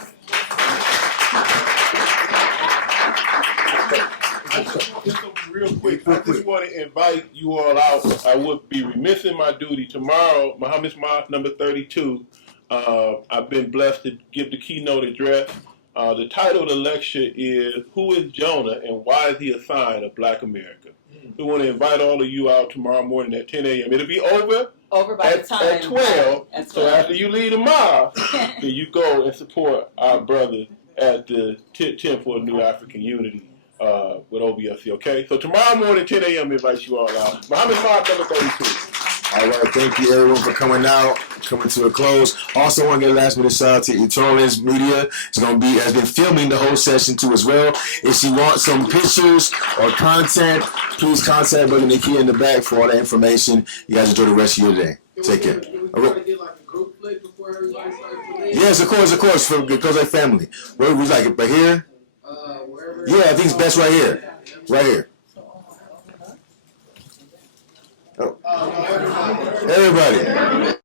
Real quick, I just want to invite you all out. I would be remiss in my duty tomorrow. Muhammad's Mosque number 32. I've been blessed to give the keynote address. The title of the lecture is "Who is Jonah and Why is He a Sign of Black America?" We want to invite all of you out tomorrow morning at 10 a.m. It'll be over by at, the time. at 12. At 12. So after you leave the mosque, then you go and support our brother at the Temple of New African Unity with OBFC, okay? So tomorrow morning, 10 a.m., invite you all out. Muhammad's Mosque number 32. All right, thank you everyone for coming out, coming to a close. Also, want to get a last minute shout out to Eternalist Media. Has been filming the whole session too as well. If you want some pictures or content, please contact Brother Nikki in the back for all the information. You guys enjoy the rest of your day. Take care. Yes, of course, because they're family. Where we like it, right here? Yeah, I think it's best right here. Right here. Oh. Everybody.